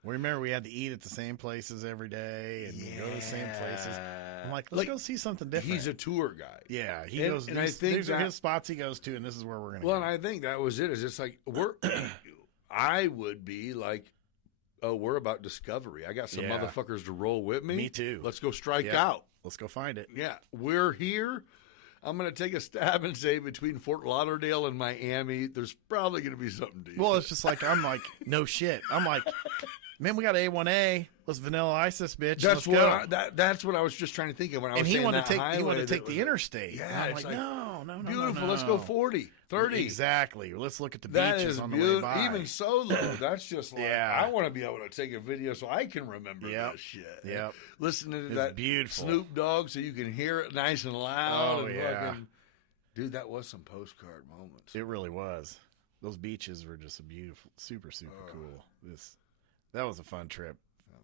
We remember we had to eat at the same places every day and go to the same places. I'm like, let's go see something different. He's a tour guide. yeah, he and- goes. and I These, think these are that- his spots he goes to, and this is where we're gonna Well, go. and I think that was it. Is it's like I would be like, oh, we're about discovery. I got some Yeah. motherfuckers to roll with me. Me too. Let's go strike Yeah. out. Let's go find it. Yeah, we're here. I'm going to take a stab and say between Fort Lauderdale and Miami, there's probably going to be something decent. Well, it's just like I'm like, no shit. I'm like, man, we got A1A. Let's vanilla ice this bitch. that's Let's what go. that's what I was just trying to think of when I was And he saying wanted that to take highway he wanted to that take the was- interstate. Yeah, And I'm it's like, like, no, beautiful. no. Let's go 40, 30. Exactly. Let's look at the That beaches is on the way beautiful. by. Even solo, that's just like Yeah. I want to be able to take a video so I can remember Yep. this shit. Yep. Listening to It's that beautiful. Snoop Dogg so you can hear it nice and loud. Oh, and yeah. fucking, dude, that was some postcard moments. It really was. Those beaches were just a beautiful, super cool. That was a fun trip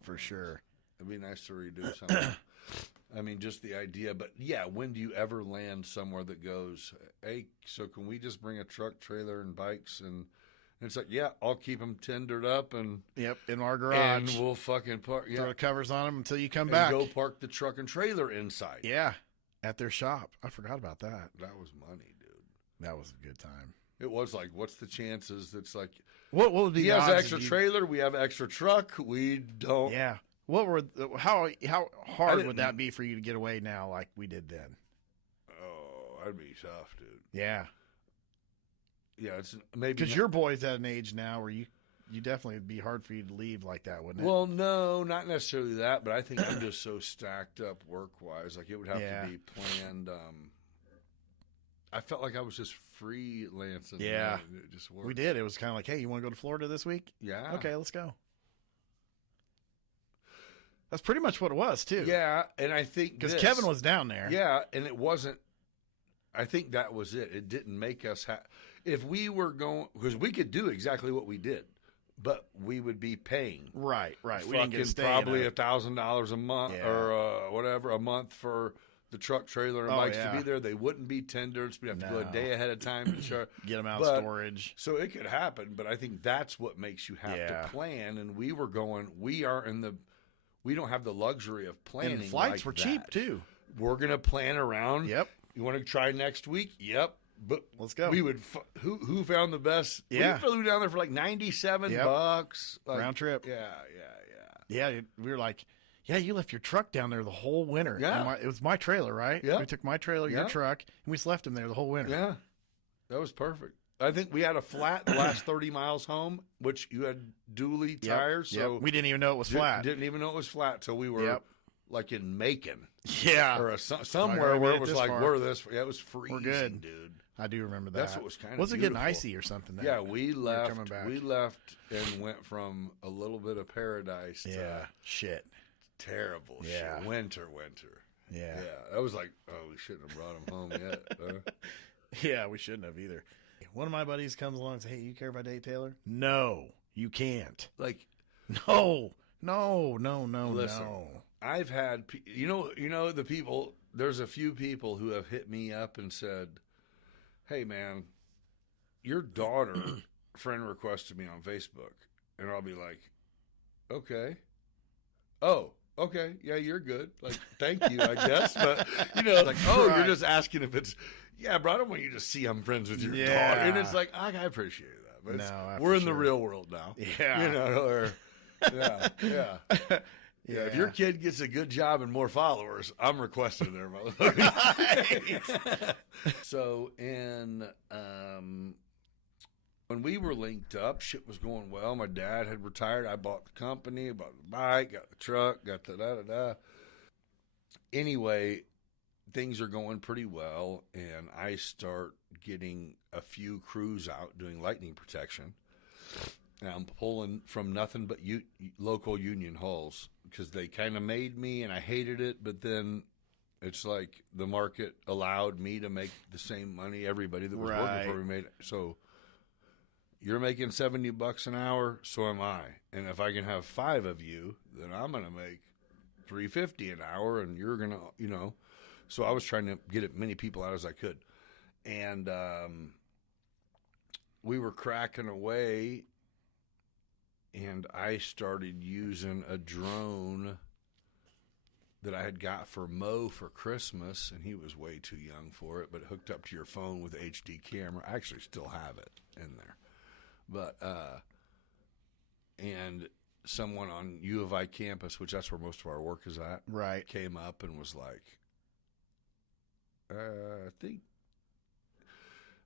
for sure. It'd be nice to redo something. I mean, just the idea. But yeah, when do you ever land somewhere that goes, hey, so can we just bring a truck, trailer, and bikes? And it's like, yeah, I'll keep them tendered up and Yep, in our garage. and we'll fucking park. Throw Yeah, the covers on them until you come and back. go park the truck and trailer inside. Yeah, at their shop. I forgot about that. That was money, dude. That was a good time. It was like, what's the chances? It's like What would be he the has odds extra of you- trailer, we have extra truck. We don't. Yeah. What were how hard didn't- would that be for you to get away now like we did then? Oh, that'd be tough, dude. Yeah, Yeah, it's maybe because not- your boy's at an age now where you definitely it'd be hard for you to leave like that, wouldn't it? Well, no, not necessarily that, but I think I'm just so stacked up work wise. Like it would have Yeah. to be planned. I felt like I was just freelancing. Yeah. man. It just worked. we did. It was kind of like, hey, you want to go to Florida this week? Yeah. Okay, let's go. That's pretty much what it was too. Yeah, and I think because this- Kevin was down there. Yeah, and it wasn't. I think that was it. It didn't make us. If we were going, because we could do exactly what we did, but we would be paying. Right. We didn't get Fucking to stay in probably a- $1,000 a month Yeah. or whatever a month for the truck, trailer, and Oh, bikes yeah. to be there. They wouldn't be tendered. We'd have to go a No. day ahead of time to char- get them out But- of storage. So it could happen, but I think that's what makes you have Yeah. to plan. And we were going. We don't have the luxury of planning. And flights like were cheap that. too. We're gonna plan around. Yep. You want to try next week? Yep. But Let's go. We would. Who found the best? Yeah. We flew down there for like $97. Like, round trip. Yeah. Yeah, we were like, yeah, you left your truck down there the whole winter. Yeah. It was my trailer, right? Yeah. We took my trailer, your truck, and we just left them there the whole winter. Yeah. That was perfect. I think we had a flat the last 30 miles home, which you had dually tires. So we didn't even know it was flat. Didn't even know it was flat till we were like in Macon. Yeah. Or somewhere where it was like, far. we're this. Yeah, it was freezing, We're good. Dude. I do remember that. That's what was kind of Was it getting icy or something? Yeah, we left. coming back. We left and went from a little bit of paradise to shit. terrible Yeah. shit. Winter. Yeah. That was like, oh, we shouldn't have brought him home yet. Yeah, we shouldn't have either. One of my buddies comes along and says, hey, you care about Dave Taylor? No, you can't. Like, No. listen, I've had, you know, the people, there's a few people who have hit me up and said, hey, man, your daughter friend requested me on Facebook. And I'll be like, okay. Oh, okay. Yeah, you're good. Like, thank you, I guess. But, you know, like, oh, Right. you're just asking if it's, yeah, bro, I don't want you to see I'm friends with your daughter. And it's like, I appreciate that. But we're in the real world now. Yeah. You know, or, yeah. Yeah, if your kid gets a good job and more followers, I'm requesting their motherfucker. So when we were linked up, shit was going well. My dad had retired. I bought the company, bought the bike, got the truck, got the da-da-da. Anyway, things are going pretty well, and I start getting a few crews out doing lightning protection. And I'm pulling from nothing but local union hulls because they kind of made me, and I hated it. But then it's like the market allowed me to make the same money everybody that was working for me made. So you're making $70 an hour, so am I. And if I can have 5 of you, then I'm gonna make $3.50 an hour, and you're gonna, you know. So I was trying to get as many people out as I could, and we were cracking away. And I started using a drone that I had got for Mo for Christmas, and he was way too young for it, but hooked up to your phone with HD camera. I actually still have it in there. But, and someone on U of I campus, which that's where most of our work is at, right, came up and was like,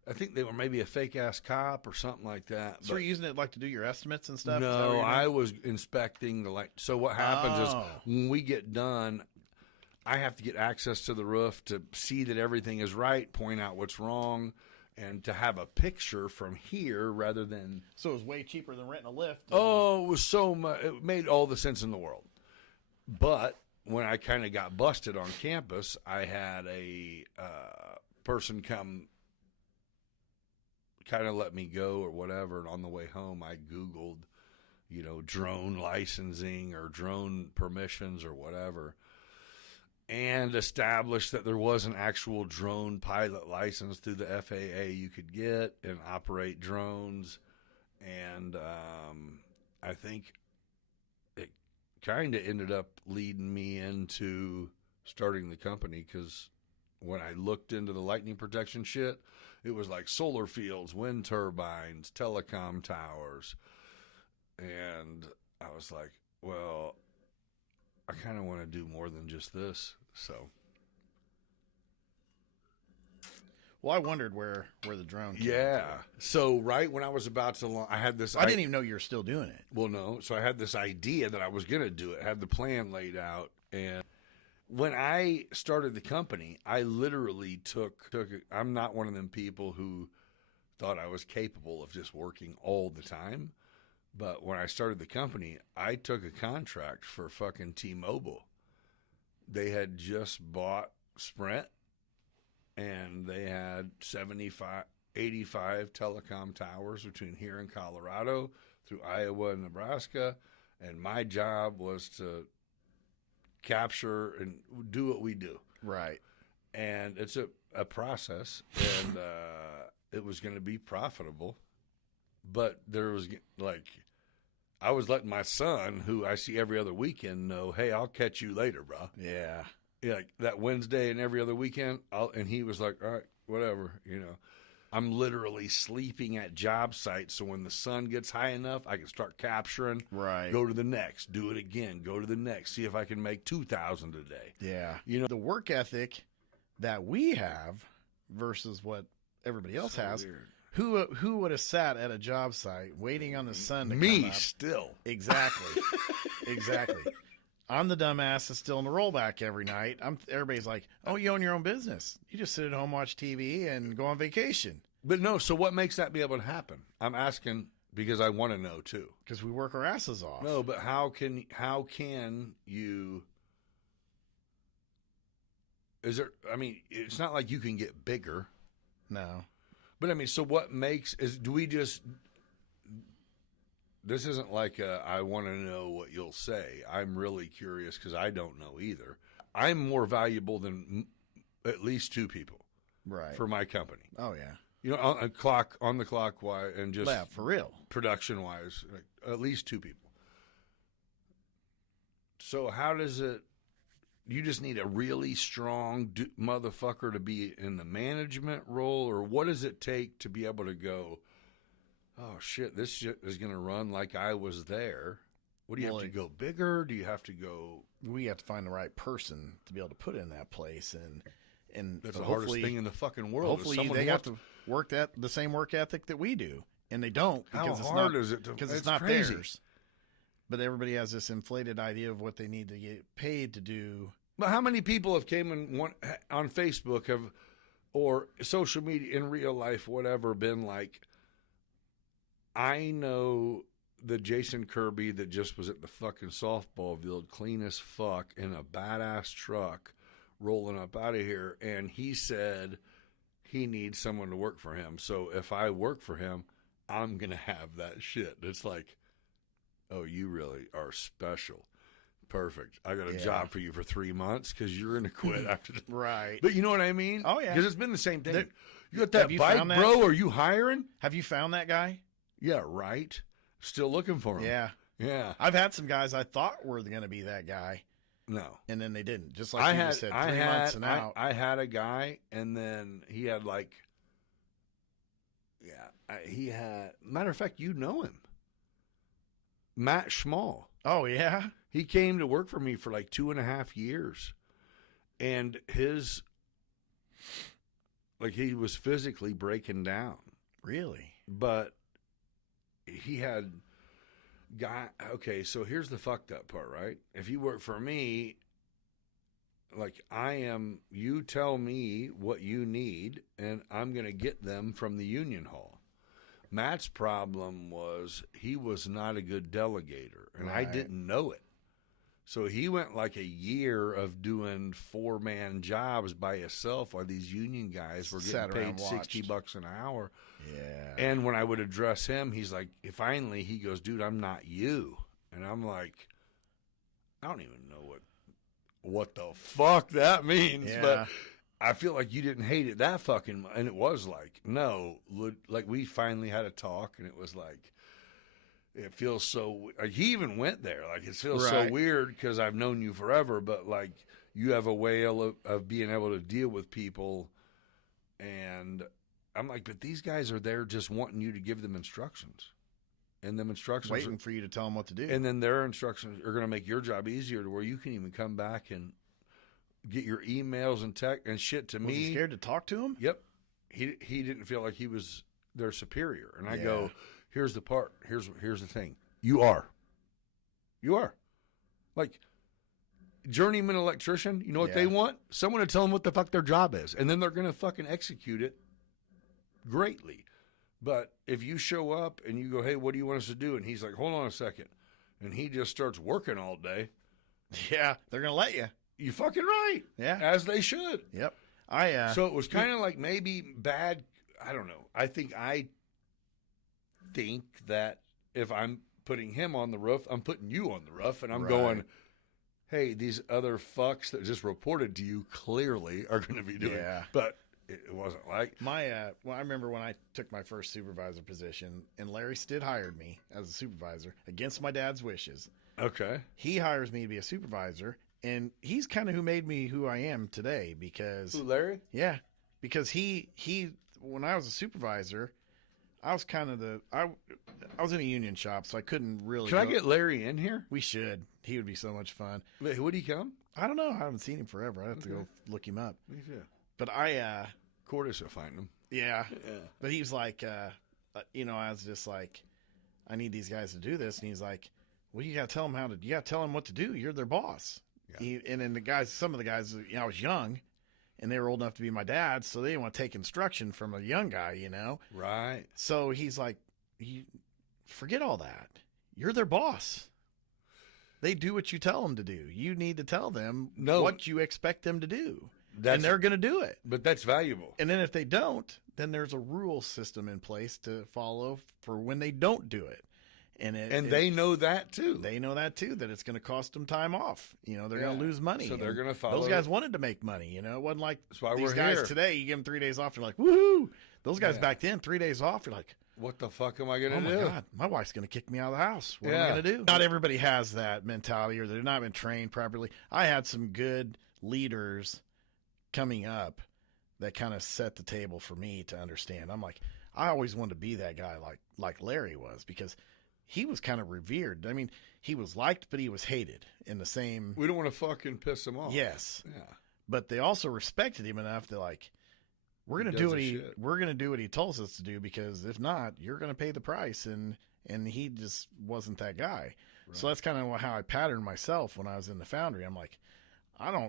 I think they were maybe a fake ass cop or something like that. So you're using it like to do your estimates and stuff? No, I was inspecting the light. So what happens is when we get done, I have to get access to the roof to see that everything is right, point out what's wrong, and to have a picture from here rather than. So it was way cheaper than renting a lift. Oh, it was so much. It made all the sense in the world. But when I kind of got busted on campus, I had a person come. Kind of let me go or whatever, and on the way home I Googled, you know, drone licensing or drone permissions or whatever, and established that there was an actual drone pilot license through the FAA you could get and operate drones, and I think it kind of ended up leading me into starting the company, because when I looked into the lightning protection shit, it was like solar fields, wind turbines, telecom towers. And I was like, well, I kind of want to do more than just this. So. Well, I wondered where the drone came Yeah. from. So right when I was about to I had this. I didn't even know you were still doing it. Well, no. So I had this idea that I was going to do it. I had the plan laid out. And when I started the company, I literally took I'm not one of them people who thought I was capable of just working all the time. But when I started the company, I took a contract for fucking T-Mobile. They had just bought Sprint, and they had 85 telecom towers between here and Colorado through Iowa and Nebraska. And my job was to capture and do what we do. Right. And it's a process, and it was going to be profitable. But there was, like, I was letting my son, who I see every other weekend, know, hey, I'll catch you later, bro. Yeah. like that Wednesday and every other weekend. And he was like, all right, whatever, I'm literally sleeping at job sites, so when the sun gets high enough, I can start capturing. Right. Go to the next, do it again, go to the next, see if I can make 2,000 a day. Yeah. The work ethic that we have versus what everybody else has. Weird. Who would have sat at a job site waiting on the sun to Me come up? still. Exactly. Exactly. I'm the dumbass that's still in the rollback every night. Everybody's like, "Oh, you own your own business. You just sit at home, watch TV, and go on vacation." But no, so what makes that be able to happen? I'm asking because I want to know too. Because we work our asses off. No, but how can you? Is there? I mean, it's not like you can get bigger. No. But I mean, so what do we just? This isn't like I want to know what you'll say. I'm really curious because I don't know either. I'm more valuable than at least two people, Right. for my company. Oh yeah. On the clock wise, and just Yeah, for real. production wise, like, at least two people. So how does it? You just need a really strong motherfucker to be in the management role, or what does it take to be able to go? Oh shit, this shit is going to run like I was there. What do you have to go bigger? Do you have to go? We have to find the right person to be able to put in that place, and That's the hardest thing in the fucking world. Hopefully, they have to work the same work ethic that we do, and they don't because How hard is it? Because it's not crazy. theirs. But everybody has this inflated idea of what they need to get paid to do. But how many people have came and on Facebook or social media in real life, whatever, been like, I know the Jason Kirby that just was at the fucking softball field, clean as fuck, in a badass truck, rolling up out of here, and he said he needs someone to work for him. So if I work for him, I'm gonna have that shit. It's like, oh, you really are special. Perfect. I got a job for you for 3 months because you're gonna quit after the Right. But you know what I mean? Oh, yeah. Because it's been the same thing. There- You got that Have you bike, found that? bro? Are you hiring? Have you found that guy? Yeah, right. Still looking for him. Yeah. Yeah. I've had some guys I thought were going to be that guy, No. and then they didn't. Just like you just said, 3 months and out. I had a guy, and then he had like, he had. Matter of fact, you know him, Matt Schmall. Oh yeah. He came to work for me for like 2.5 years, and he was physically breaking down. Really? But he had okay, so here's the fucked up part, right? If you work for me, like you tell me what you need, and I'm going to get them from the union hall. Matt's problem was he was not a good delegator, and I Right. didn't know it. So he went like a year of doing 4-man jobs by himself while these union guys were Sat getting around paid and watched. $60 an hour. Yeah. And when I would address him, he's like, finally, he goes, dude, I'm not you. And I'm like, I don't even know what the fuck that means. Yeah. But I feel like you didn't hate it that fucking much. And it was like, no, like we finally had a talk, and it was like, it feels so, like he even went there. Like, it feels so Right. weird because I've known you forever, but like you have a way of being able to deal with people. And I'm like, but these guys are there just wanting you to give them instructions. And them instructions Waiting for you to tell them what to do. and then their instructions are going to make your job easier to where you can even come back and get your emails and tech and shit to was me. he scared to talk to him? Yep. He didn't feel like he was their superior. And I Yeah. go, here's the part. Here's the thing. You are. Like, journeyman electrician, you know what Yeah. they want? Someone to tell them what the fuck their job is. And then they're going to fucking execute it greatly. But if you show up and you go, hey, what do you want us to do? And he's like, hold on a second. And he just starts working all day. Yeah, they're gonna let you. You fucking right. Yeah. As they should. Yep. So it was kind of like maybe bad. I don't know. I think that if I'm putting him on the roof, I'm putting you on the roof, and I'm Right. going, hey, these other fucks that just reported to you clearly are going to be doing it. Yeah. But it wasn't like. I remember when I took my first supervisor position, and Larry Stitt hired me as a supervisor against my dad's wishes. Okay. He hires me to be a supervisor, And he's kind of who made me who I am today because Who, Larry? yeah, because he when I was a supervisor, I was kind of I was in a union shop, so I couldn't really. Can I get Larry in here? We should. He would be so much fun. Wait, would he come? I don't know. I haven't seen him forever. I have to go look him up. Me too. But I Cordis will find him. yeah. Yeah. But he was like I was just like, I need these guys to do this, and he's like, well, you gotta tell them you gotta tell them what to do. You're their boss. Yeah. And then some of the guys, I was young, and they were old enough to be my dad, so they didn't want to take instruction from a young guy, Right. So he's like, you forget all that. You're their boss. They do what you tell them to do. You need to tell them what you expect them to do, and they're going to do it. But that's valuable. And then if they don't, then there's a rule system in place to follow for when they don't do it. And they know that too. They know that too, that it's going to cost them time off. They're going to lose money. So they're going to follow. Those guys wanted to make money. It wasn't like That's why these we're guys here. today. You give them 3 days off, they're like, woohoo! Those guys back then, 3 days off, you're like, What the fuck am I going oh to my do? God, my wife's going to kick me out of the house. What am I going to do? Not everybody has that mentality, or they've not been trained properly. I had some good leaders coming up that kind of set the table for me to understand. I'm like, I always wanted to be that guy like Larry was, because he was kind of revered. I mean, he was liked, but he was hated in the same. We don't want to fucking piss him off. Yes. Yeah. But they also respected him enough to like, we're gonna do what he tells us to do, because if not, you're gonna pay the price. And he just wasn't that guy. Right. So that's kind of how I patterned myself when I was in the foundry. I'm like,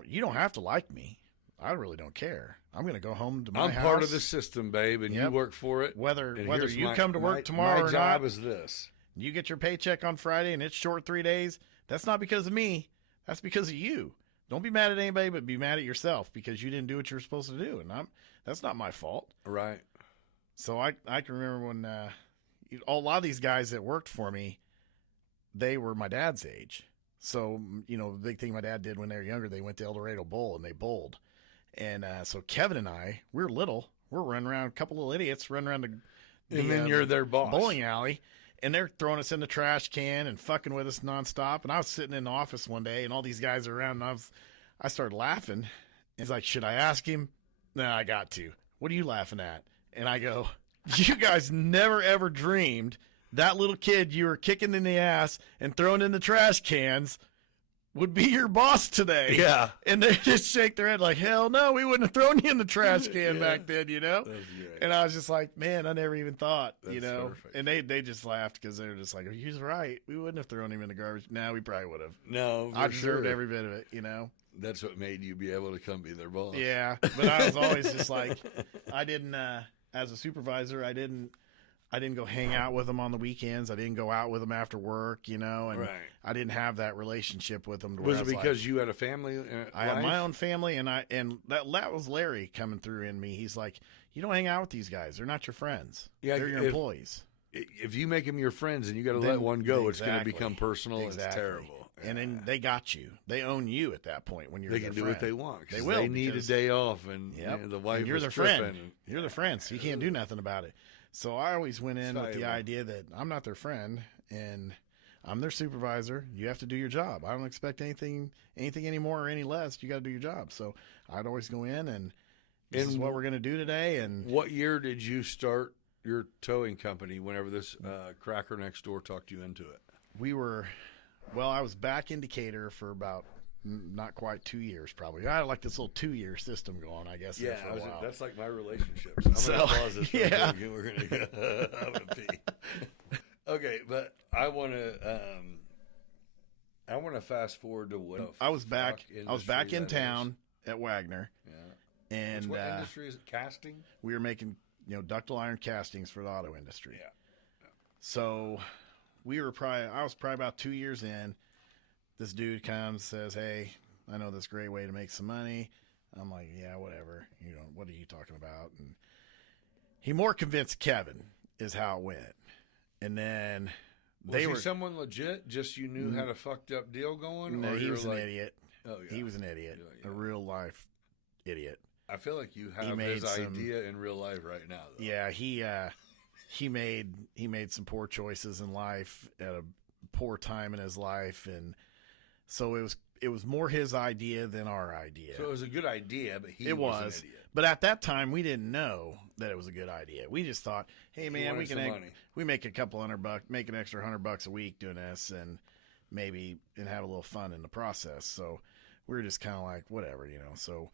you don't have to like me. I really don't care. I'm going to go home to my house. I'm part of the system, babe, and you work for it. Whether you come to work tomorrow or not. My job is this. You get your paycheck on Friday and it's short 3 days. That's not because of me. That's because of you. Don't be mad at anybody, but be mad at yourself because you didn't do what you were supposed to do. And that's not my fault. Right. So I can remember when a lot of these guys that worked for me, they were my dad's age. So, the big thing my dad did when they were younger, they went to El Dorado Bowl and they bowled. And so Kevin and I, we're little. We're running around, a couple of idiots running around and then you're their boss. Bowling alley. And they're throwing us in the trash can and fucking with us nonstop. And I was sitting in the office one day, and all these guys are around, and I started laughing. He's like, should I ask him? No, I got to. What are you laughing at? And I go, you guys never, ever dreamed that little kid you were kicking in the ass and throwing in the trash cans would be your boss today. Yeah. And they just shake their head like, hell no, we wouldn't have thrown you in the trash can back then, That's great. And I was just like, man, I never even thought, That's perfect. And they just laughed because they were just like, he's right. We wouldn't have thrown him in the garbage. No, we probably would have. No, I deserved every bit of it, That's what made you be able to come be their boss. Yeah. But I was always just like, I didn't, as a supervisor, I didn't go hang out with them on the weekends. I didn't go out with them after work, and right. I didn't have that relationship with them. Was it because you had a family? I had my own family, and that was Larry coming through in me. He's like, you don't hang out with these guys. They're not your friends. Yeah, they're your employees. If you make them your friends and you got to let one go, it's going to become personal. Exactly. It's terrible. And then they got you. They own you at that point when you're they their can do friend. what they want. They will. They need a day off, and the wife and you're was their tripping. friend. You're their friend, so you can't do nothing about it. So I always went in with the idea that I'm not their friend, and I'm their supervisor. You have to do your job. I don't expect anything anymore or any less. You got to do your job. So I'd always go in, and this is what we're going to do today. And what year did you start your towing company? Whenever this cracker next door talked you into it, I was back in Decatur for about not quite 2 years, probably. I had like this little 2-year system going, I guess. Yeah, for a while. That's like my relationships. I'm going to pause this. Yeah. We're going to go. I'm going to pee. Okay, but I want to fast forward to what I was back in town at Wagner. Yeah. And what industry is it? Casting? We were making ductile iron castings for the auto industry. Yeah. So I was probably about 2 years in. This dude comes, says, hey, I know this great way to make some money. I'm like, yeah, whatever. What are you talking about? And he more convinced Kevin is how it went. And then was he someone legit? Just you knew had a fucked up deal going? No, or he was an like, idiot. Oh, yeah. He was an idiot. Yeah. A real life idiot. I feel like you have his idea in real life right now, though. Yeah, he made some poor choices in life at a poor time in his life, and so it was more his idea than our idea. So it was a good idea, but he It was was. an idiot. But at that time, we didn't know that it was a good idea. We just thought, hey man, wanted some money. we make a couple $100, make an extra $100 a week doing this, and and have a little fun in the process. So we were just kind of like, whatever, you know. So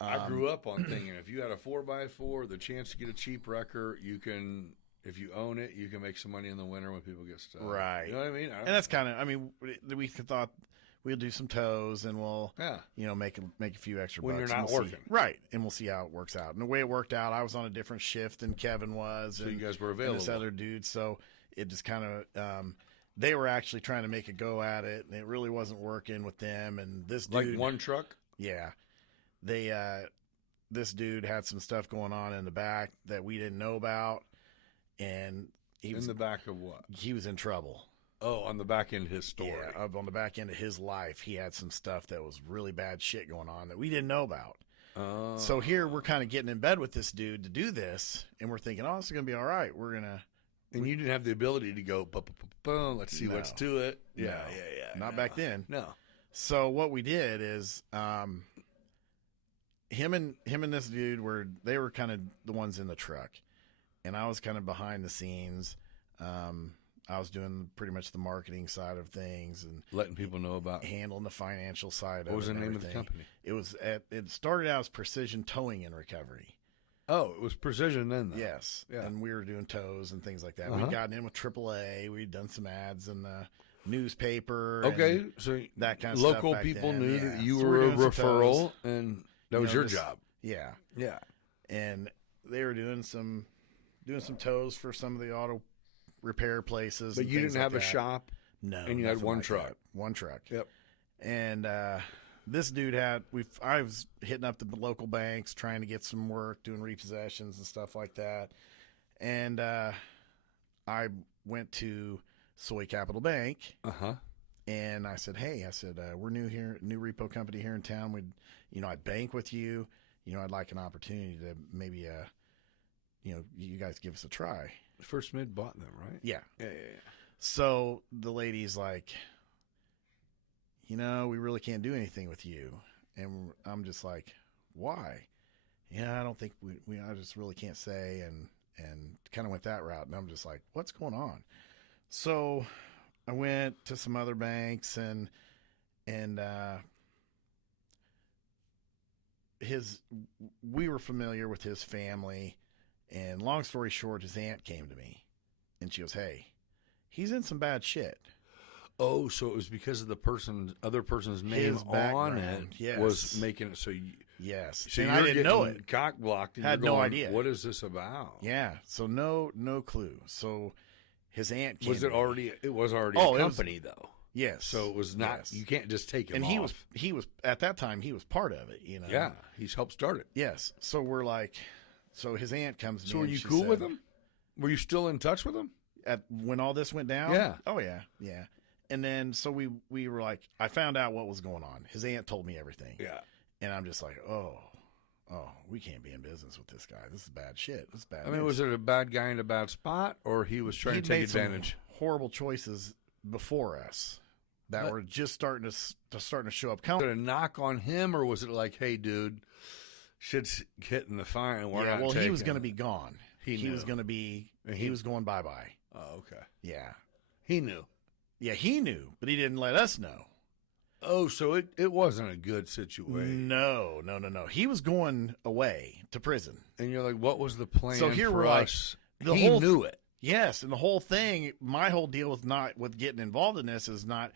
I grew up on thinking if you had a 4x4, the chance to get a cheap wrecker, you can. If you own it, you can make some money in the winter when people get stuck. Right. You know what I mean? and that's kind of, I mean, we thought we'll do some tows and we'll, Yeah. you know, make a few extra When bucks. you're and not we'll see. working. Right. And we'll see how it works out. And the way it worked out, I was on a different shift than Kevin was. So and, you guys were and available. this other dude. So it just kind of, they were actually trying to make a go at it, and it really wasn't working with them. And this dude, Like one truck? yeah, they, this dude had some stuff going on in the back that we didn't know about, and he was In the back of what? he was in trouble. Oh, on the back end of his story. Yeah, up on the back end of his life, he had some stuff that was really bad shit going on that we didn't know about. Oh. So here we're kind of getting in bed with this dude to do this, and we're thinking, oh, this is gonna be all right. We're gonna And you didn't have the ability to go, let's see what's No. to it. No. Yeah. Not no. back then. No. So what we did is, him and this dude were kind of the ones in the truck, and I was kind of behind the scenes. I was doing pretty much the marketing side of things and Letting people know about. handling the financial side. What was of the it and name of the everything. company? It started out as Precision Towing and Recovery. Oh, it was Precision then, though. Yes, Yeah. and we were doing tows and things like that. Uh-huh. We'd gotten in with AAA. We'd done some ads in the newspaper. Okay, and so that kind of stuff local back people then, knew yeah. that you So were a we're doing some referral, tows. and that You was know, your this- job. Yeah, Yeah. and they were doing some tows for some of the auto repair places. But and you things didn't have like a that. shop, No, and you had nothing one like truck. that. One truck. Yep. And this dude I was hitting up the local banks trying to get some work, doing repossessions and stuff like that. And I went to Soy Capital Bank Uh-huh. and I said, hey, we're new here, new repo company here in town. I'd bank with you. I'd like an opportunity to maybe, you guys give us a try. First Mid bought them, right? Yeah. Yeah. So the lady's like, we really can't do anything with you. And I'm just like, why? Yeah, I don't think I just really can't say. And kind of went that route. And I'm just like, what's going on? So I went to some other banks and we were familiar with his family. And long story short, his aunt came to me and she goes, hey, he's in some bad shit. Oh, so it was because of the other person's name His on background, it yes. was making it so you. Yes. So and you're I didn't know getting it. cock blocked. And Had you're no going, idea. What is this about? Yeah. So no clue. So his aunt came Was it to me. already? It was already Oh, a it was- company though. Yes. So it was not. Yes. You can't just take him. And off. he was at that time he was part of it, Yeah, he's helped start it. Yes. So we're like, so his aunt comes to me. So were and you she cool with said- him? Were you still in touch with him? when all this went down? Yeah. Oh yeah. Yeah. And then so we were like, I found out what was going on. His aunt told me everything. Yeah. And I'm just like, oh, we can't be in business with this guy. This is bad shit. This is bad. I mean, news. was it a bad guy in a bad spot, or he was trying He'd to take made some advantage? horrible choices before us that But- were just starting to show up. Was it a knock on him, or was it like, "Hey, dude, shit's hitting the fan, and we're Yeah, not well, he taking was going to it." be gone. He He was knew. going to be. And He he- was going bye bye. Oh, okay. Yeah, He knew. yeah. He knew, but he didn't let us know. Oh, so it wasn't a good situation. No. He was going away to prison. And you're like, what was the plan? So here for we're like, us? the he whole- knew it. Yes, and the whole thing. My whole deal with getting involved in this is not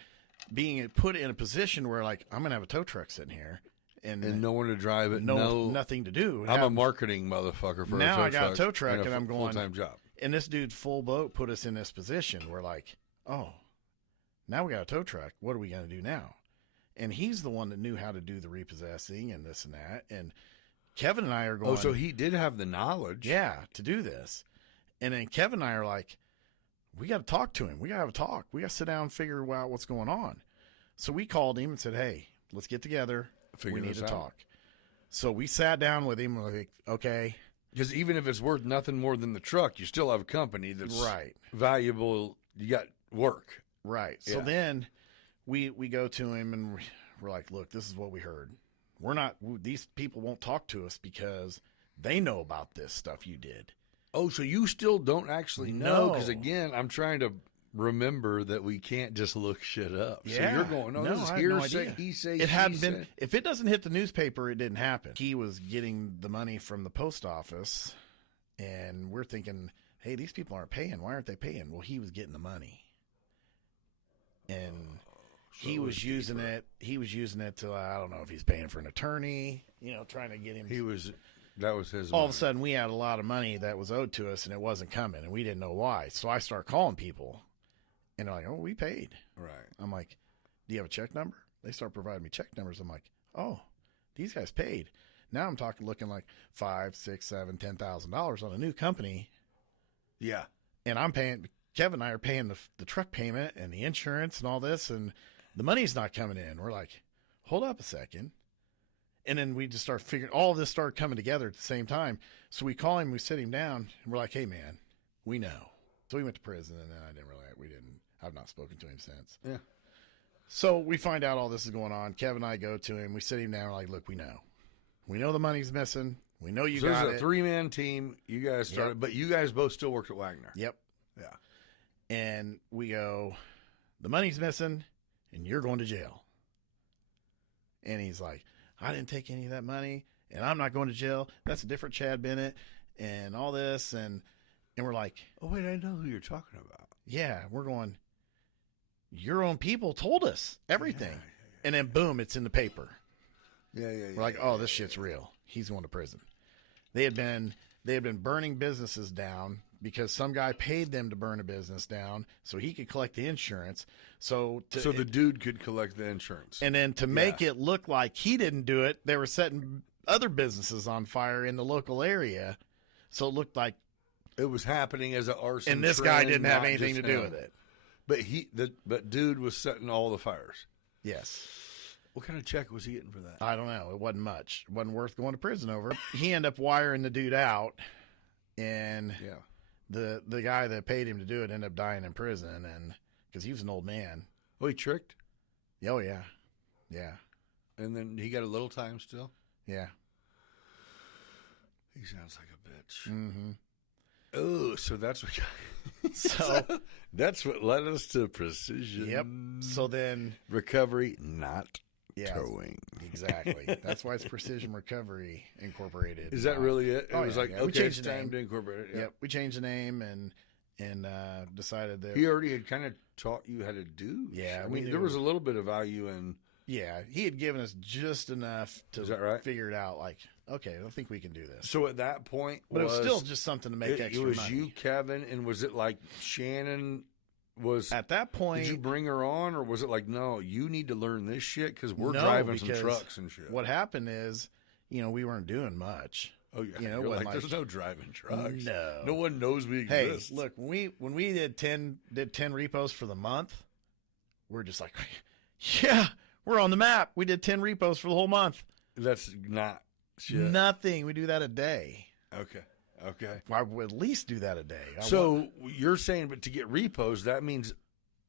being put in a position where like I'm going to have a tow truck sitting here and And no one to drive it. nothing to do. I'm Now- a marketing motherfucker for Now a tow I got a truck tow truck and and I'm going- full-time job. And this dude full boat put us in this position where like, oh, now we got a tow truck. What are we going to do now? And he's the one that knew how to do the repossessing and this and that. And Kevin and I are going, Oh, so he did have the knowledge. yeah, to do this. And then Kevin and I are like, we got to talk to him. We got to have a talk. We got to sit down and figure out what's going on. So we called him and said, hey, let's get together. Figure we need this to out. talk. So we sat down with him. Like, okay, Because even if it's worth nothing more than the truck, you still have a company that's right. valuable. You got work. Right. So Yeah. then we go to him and we're like, look, this is what we heard. These people won't talk to us because they know about this stuff you did. Oh, so you still don't actually know? No. Because again, I'm trying to remember that we can't just look shit up. Yeah. So you're going, no, No, this is I have no hearsay. idea. He say, It she hadn't been, say. if it doesn't hit the newspaper, it didn't happen. He was getting the money from the post office, and we're thinking, hey, these people aren't paying. Why aren't they paying? Well, he was getting the money. And he was using it. He was using it to, I don't know if he's paying for an attorney, trying to get him. That was his All money. of a sudden, we had a lot of money that was owed to us, and it wasn't coming, and we didn't know why. So I start calling people, and they're like, oh, we paid. Right. I'm like, do you have a check number? They start providing me check numbers. I'm like, oh, these guys paid. Now I'm looking like $5, $6, $7, $10,000 on a new company, Yeah. and I'm paying. Kevin and I are paying the truck payment and the insurance and all this, and the money's not coming in. We're like, hold up a second. And then we just start figuring, all of this started coming together at the same time. So we call him, we sit him down, and we're like, hey, man, we know. So we went to prison, and then I've not spoken to him since. Yeah. So we find out all this is going on. Kevin and I go to him. We sit him down. We're like, look, we know. We know the money's missing. We know you So got there's a it. 3-man team. You guys started, Yep. but you guys both still worked at Wagner. Yep. Yeah. And we go, the money's missing, and you're going to jail. And he's like, I didn't take any of that money, and I'm not going to jail. That's a different Chad Bennett, and all this. And we're like, Oh, wait, I know who you're talking about. yeah, we're going, your own people told us everything. And then, boom, it's in the paper. Yeah. We're like, oh, this shit's real. He's going to prison. They had been burning businesses down because some guy paid them to burn a business down so he could collect the insurance. So the dude could collect the insurance. and then to make it look like he didn't do it, they were setting other businesses on fire in the local area. So it looked like, it was happening as an arson. and this guy trend, didn't have not anything to just do him. with it. But dude was setting all the fires. Yes. What kind of check was he getting for that? I don't know. It wasn't much. It wasn't worth going to prison over. He ended up wiring the dude out, and Yeah. the guy that paid him to do it ended up dying in prison, and because he was an old man. Oh, he tricked? Oh yeah, And then he got a little time still? yeah. He sounds like a bitch. Mm-hmm. Oh, so that's what So that's what led us to Precision. yep. So then Recovery, not yeah, towing. exactly. That's why it's Precision Recovery Incorporated. Is that really it? It Oh, was yeah, like, yeah. We okay, changed it's the time name. to incorporate it. Yeah. Yep. We changed the name and decided that. He already had kind of taught you how to do. Yeah, I we mean, knew. there was a little bit of value in. Yeah, he had given us just enough to Is that right? figure it out. Like, okay, I think we can do this. So at that point, But it was still just something to make it extra was money. you, Kevin, and was it like Shannon was? At that point, Did you bring her on, or was it like, no, you need to learn this shit because we're No, driving some because trucks and shit? what happened is, we weren't doing much. Oh yeah, you know, You're what, like, like- there's no driving trucks. No. no one knows we Hey, exist. look, when we did 10 repos for the month, we're just like, yeah, we're on the map. We did 10 repos for the whole month. That's not shit. Nothing. We do that a day. Okay. I would at least do that a day. So you're saying, but to get repos, that means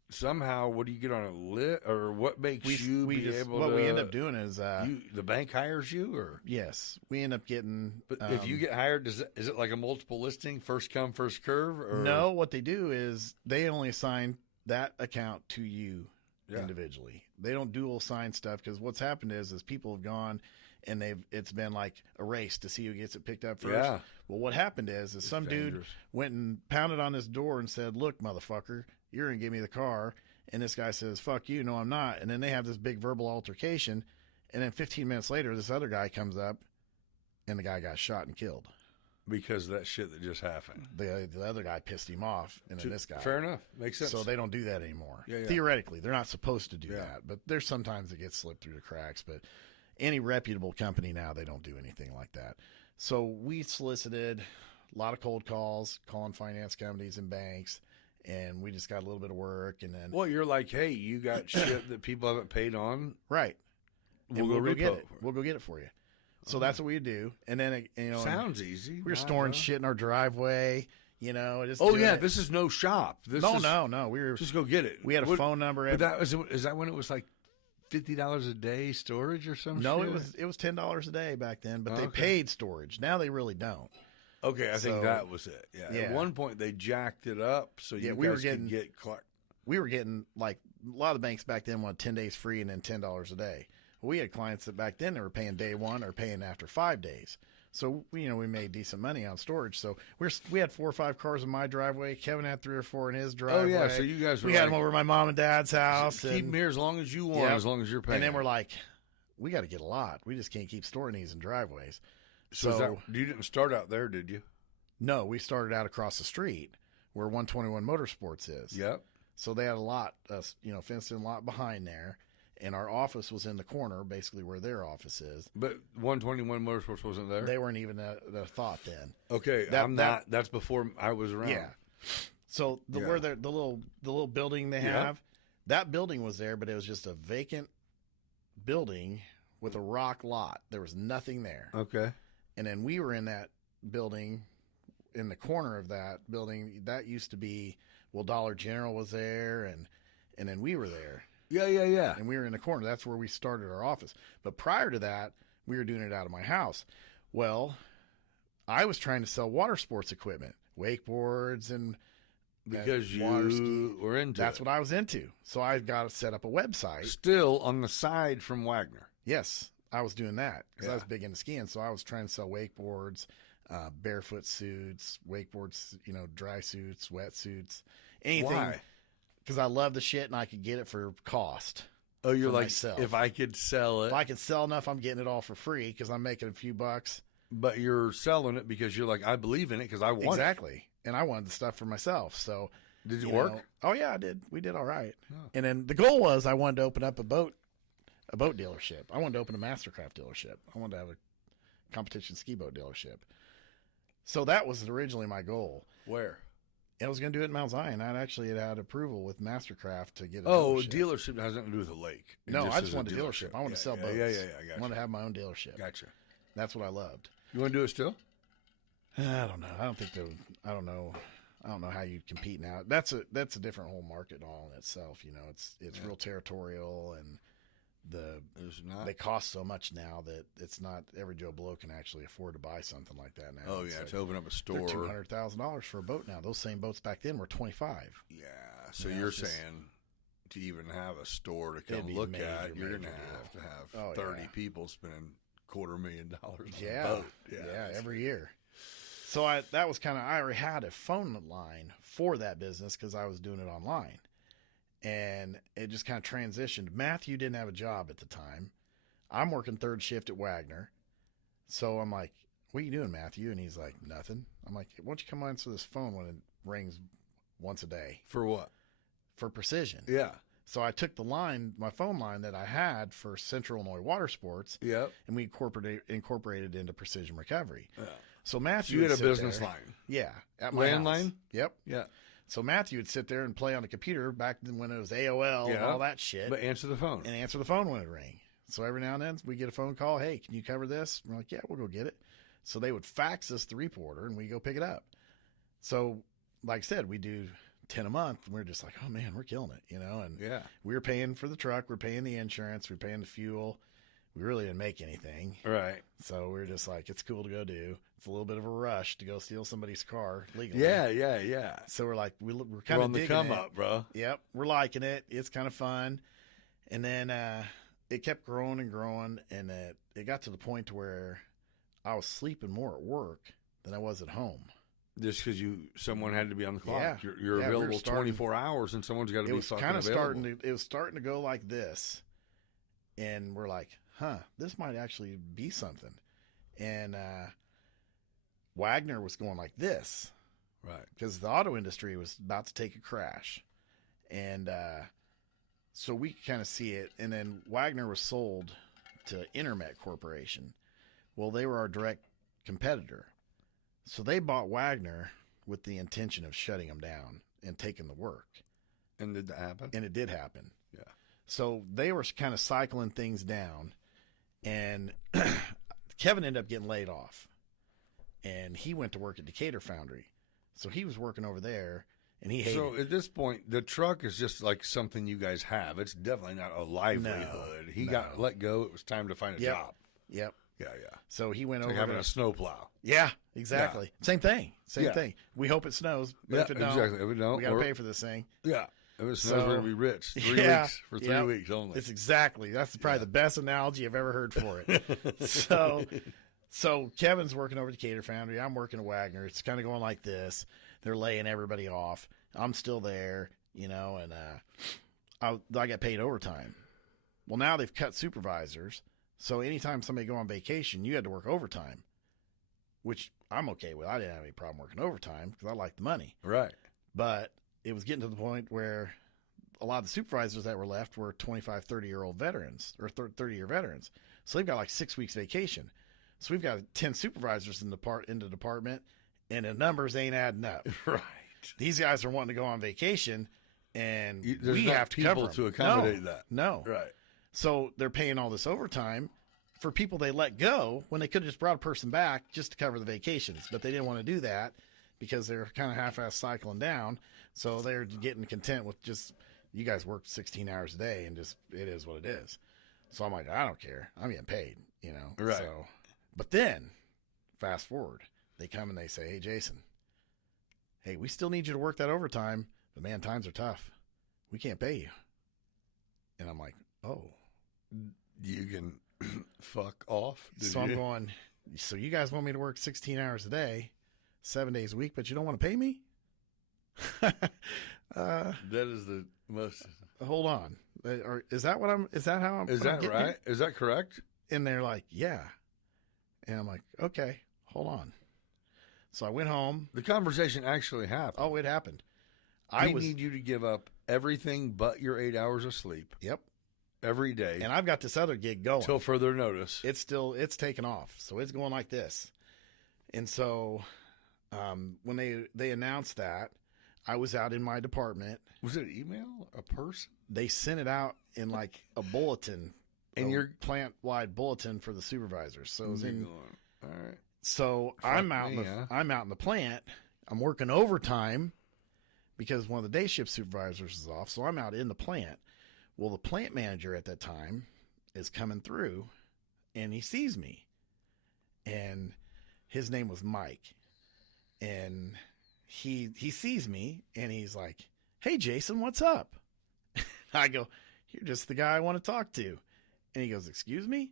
somehow, what do you get on a lit, or what makes you be able what to? we end up doing is, the bank hires you, or yes, we end up getting. but if you get hired, is it like a multiple listing, first come, first curve? Or no, what they do is they only assign that account to you Yeah. individually. They don't dual assign stuff because what's happened is people have gone and it's been like a race to see who gets it picked up first. Yeah. Well, what happened is some dude dangerous. went and pounded on his door and said, "Look, motherfucker, you're gonna give me the car." And this guy says, "Fuck you, no, I'm not." And then they have this big verbal altercation. And then 15 minutes later, this other guy comes up, and the guy got shot and killed. because of that shit that just happened. The other guy pissed him off, and then this guy. Fair enough, makes sense. So they don't do that anymore. Yeah, yeah. Theoretically, they're not supposed to do Yeah. that, but there's sometimes it gets slipped through the cracks. But any reputable company now, they don't do anything like that. So we solicited a lot of cold calls, calling finance companies and banks, and we just got a little bit of work, and then Well, you're like, hey, you got shit that people haven't paid on. right, We'll and go we'll go get repo it. for it. We'll go get it for you. So that's what we do, and then Sounds easy. we were Nah, storing nah. shit in our driveway. Just Oh doing yeah, it. this is no shop. This no, is, no. We were Just go get it. we had a What- phone number. But is that when it was like $50 a day storage or something? No, it was $10 a day back then, but they Okay. paid storage. Now they really don't. Okay, I think So- that was it. Yeah. At Yeah. one point, they jacked it up so you we were guys getting- could get Clark. We were getting like a lot of the banks back then wanted 10 days free and then $10 a day. We had clients that back then they were paying day one or paying after 5 days. So we made decent money on storage. So we had 4 or 5 cars in my driveway. Kevin had 3 or 4 in his driveway. Oh, yeah. So you guys were we had them over at my mom and dad's house. keep and, them here as long as you want, Yep. as long as you're paying. and then we're like, we got to get a lot. We just can't keep storing these in driveways. so is that, you didn't start out there, did you? No, we started out across the street where 121 Motorsports is. Yep. So they had a lot, fenced in lot behind there. And our office was in the corner, basically where their office is. But 121 Motorsports wasn't there? They weren't even a thought then. Okay, that's before I was around. Yeah. So where the little building they have, that building was there, but it was just a vacant building with a rock lot. There was nothing there. Okay. And then we were in that building, in the corner of that building. That used to be, Dollar General was there, and then we were there. Yeah. And we were in the corner. That's where we started our office. But prior to that, we were doing it out of my house. Well, I was trying to sell water sports equipment, wakeboards, and Because water you were into that's it. what I was into. So I got to set up a website. Still on the side from Wagner. Yes, I was doing that because I Yeah. was big into skiing. So I was trying to sell wakeboards, barefoot suits, wakeboards, dry suits, wetsuits, anything. Why? Because I love the shit and I could get it for cost. Oh, you're For like, myself. if I could sell it. If I can sell enough, I'm getting it all for free because I'm making a few bucks. But you're selling it because you're like, I believe in it because I want Exactly. And I wanted the stuff for myself. So it. Did it you work? know- oh yeah, I did. We did all right. Oh. And then the goal was I wanted to open up a boat dealership. I wanted to open a Mastercraft dealership. I wanted to have a competition ski boat dealership. So that was originally my goal. Where? And I was going to do it in Mount Zion. I actually had approval with Mastercraft to get a Oh, dealership. dealership has nothing to do with the lake. It No, I is just wanted a dealership. I wanted to sell boats. Yeah. I I got wanted you. to have my own dealership. Gotcha. That's what I loved. You want to do it still? I don't know. I don't think I don't know. I don't know how you'd compete now. That's a different whole market all in itself. It's real territorial, and There's not. they cost so much now that it's not every Joe Blow can actually afford to buy something like that now. Oh, It's yeah. like, To open up a they're store. $200,000 for a boat now. Those same boats back then were $25,000. Yeah. So Yeah, you're it's just- saying to even have a store to It'd come be look major, at, you're going major to deal. have Oh, 30 yeah. people spending $250,000 on Yeah, a boat. yeah, that's- every year. So that was kind of, I already had a phone line for that business because I was doing it online, and it just kind of transitioned. Matthew didn't have a job at the time. I'm working third shift at Wagner, so I'm like, "What are you doing, Matthew?" And he's like, "Nothing." I'm like, "Why don't you come answer this phone when it rings once a day For what? for precision?" Yeah. So I took the line, my phone line that I had for Central Illinois Water Sports, Yep. and we incorporated into Precision Recovery. Yeah. So So Matthew you would had a sit business there- line. Yeah, at my Landline? house. Yep. Yeah. So Matthew would sit there and play on the computer back then when it was AOL and Yeah. all that shit, But answer the phone. and answer the phone when it rang. So every now and then we get a phone call. Hey, can you cover this? We're like, yeah, we'll go get it. So they would fax us the reporter and we go pick it up. So like I said, we do 10 a month. And we're just like, oh man, we're killing it, And Yeah. we were paying for the truck. We're paying the insurance. We're paying the fuel. We really didn't make anything. Right. So we were just like, it's cool to go do. It's a little bit of a rush to go steal somebody's car legally. Yeah. So we're like, we're We're kind of on the digging come it. up, bro. Yep, we're liking it. It's kind of fun. And then it kept growing and growing, and it got to the point to where I was sleeping more at work than I was at home. Just because someone had to be on the clock. Yeah. You're Yeah, we were available starting- 24 hours, and someone's got to It be was fucking kind of available. it was starting to go like this, and we're like, this might actually be something. And Wagner was going like this. Right. Because the auto industry was about to take a crash. And so we kind of see it. And then Wagner was sold to Intermet Corporation. Well, they were our direct competitor. So they bought Wagner with the intention of shutting them down and taking the work. And did that happen? And it did happen. Yeah. So they were kind of cycling things down. And Kevin ended up getting laid off. And he went to work at Decatur Foundry. So he was working over there, and he hated So it. at this point, the truck is just like something you guys have. It's definitely not a livelihood. He got let go. It was time to find a Yep. job. Yep. Yeah. So he went It's over like having to, a snowplow. yeah, exactly. Same thing. Same Yeah. thing. We hope it snows, but Yeah, if it don't, exactly. If it don't, we got to we're- pay for this thing. Yeah. If it snows, So- we're going to be rich. 3 Yeah. weeks. For 3 Yep. weeks only. It's exactly. That's probably the best analogy I've ever heard for it. So Kevin's working over at Decatur Foundry. I'm working at Wagner. It's kind of going like this. They're laying everybody off. I'm still there, and I get paid overtime. Well, now they've cut supervisors. So anytime somebody go on vacation, you had to work overtime, which I'm okay with. I didn't have any problem working overtime because I like the money. Right. But it was getting to the point where a lot of the supervisors that were left were 25, 30-year-old veterans or 30-year veterans. So they've got like 6 weeks vacation. So we've got 10 supervisors in the department, and the numbers ain't adding up. Right. These guys are wanting to go on vacation, and There's we not have to people cover them. to accommodate No, that. No. Right. So they're paying all this overtime for people they let go when they could have just brought a person back just to cover the vacations. But they didn't want to do that because they're kind of half-ass cycling down. So they're getting content with just, you guys work 16 hours a day and just, it is what it is. So I'm like, I don't care. I'm getting paid, Right. So, but then, fast forward, they come and they say, hey, Jason, hey, we still need you to work that overtime, but man, times are tough. We can't pay you. And I'm like, oh. You can fuck off. So I'm going, so you guys want me to work 16 hours a day, 7 days a week, but you don't want to pay me? That is the most. Hold on. Is that how I'm Is that getting right? it? Is that correct? And they're like, yeah. And I'm like, okay, hold on. So I went home. The conversation actually happened. Oh, it happened. I need you to give up everything but your 8 hours of sleep Yep. every day And I've got this other gig going. until further notice. It's taken off. So it's going like this. And so when they announced that, I was out in my department. Was it an email? A person? They sent it out in like a bulletin, And your plant-wide bulletin for the supervisors. So it was in. All right. So Fuck I'm out. me, huh? I'm out in the plant. I'm working overtime because one of the day shift supervisors is off. So I'm out in the plant. Well, the plant manager at that time is coming through, and he sees me, and his name was Mike, and he sees me, and he's like, "Hey, Jason, what's up?" I go, "You're just the guy I want to talk to." And he goes, "Excuse me?"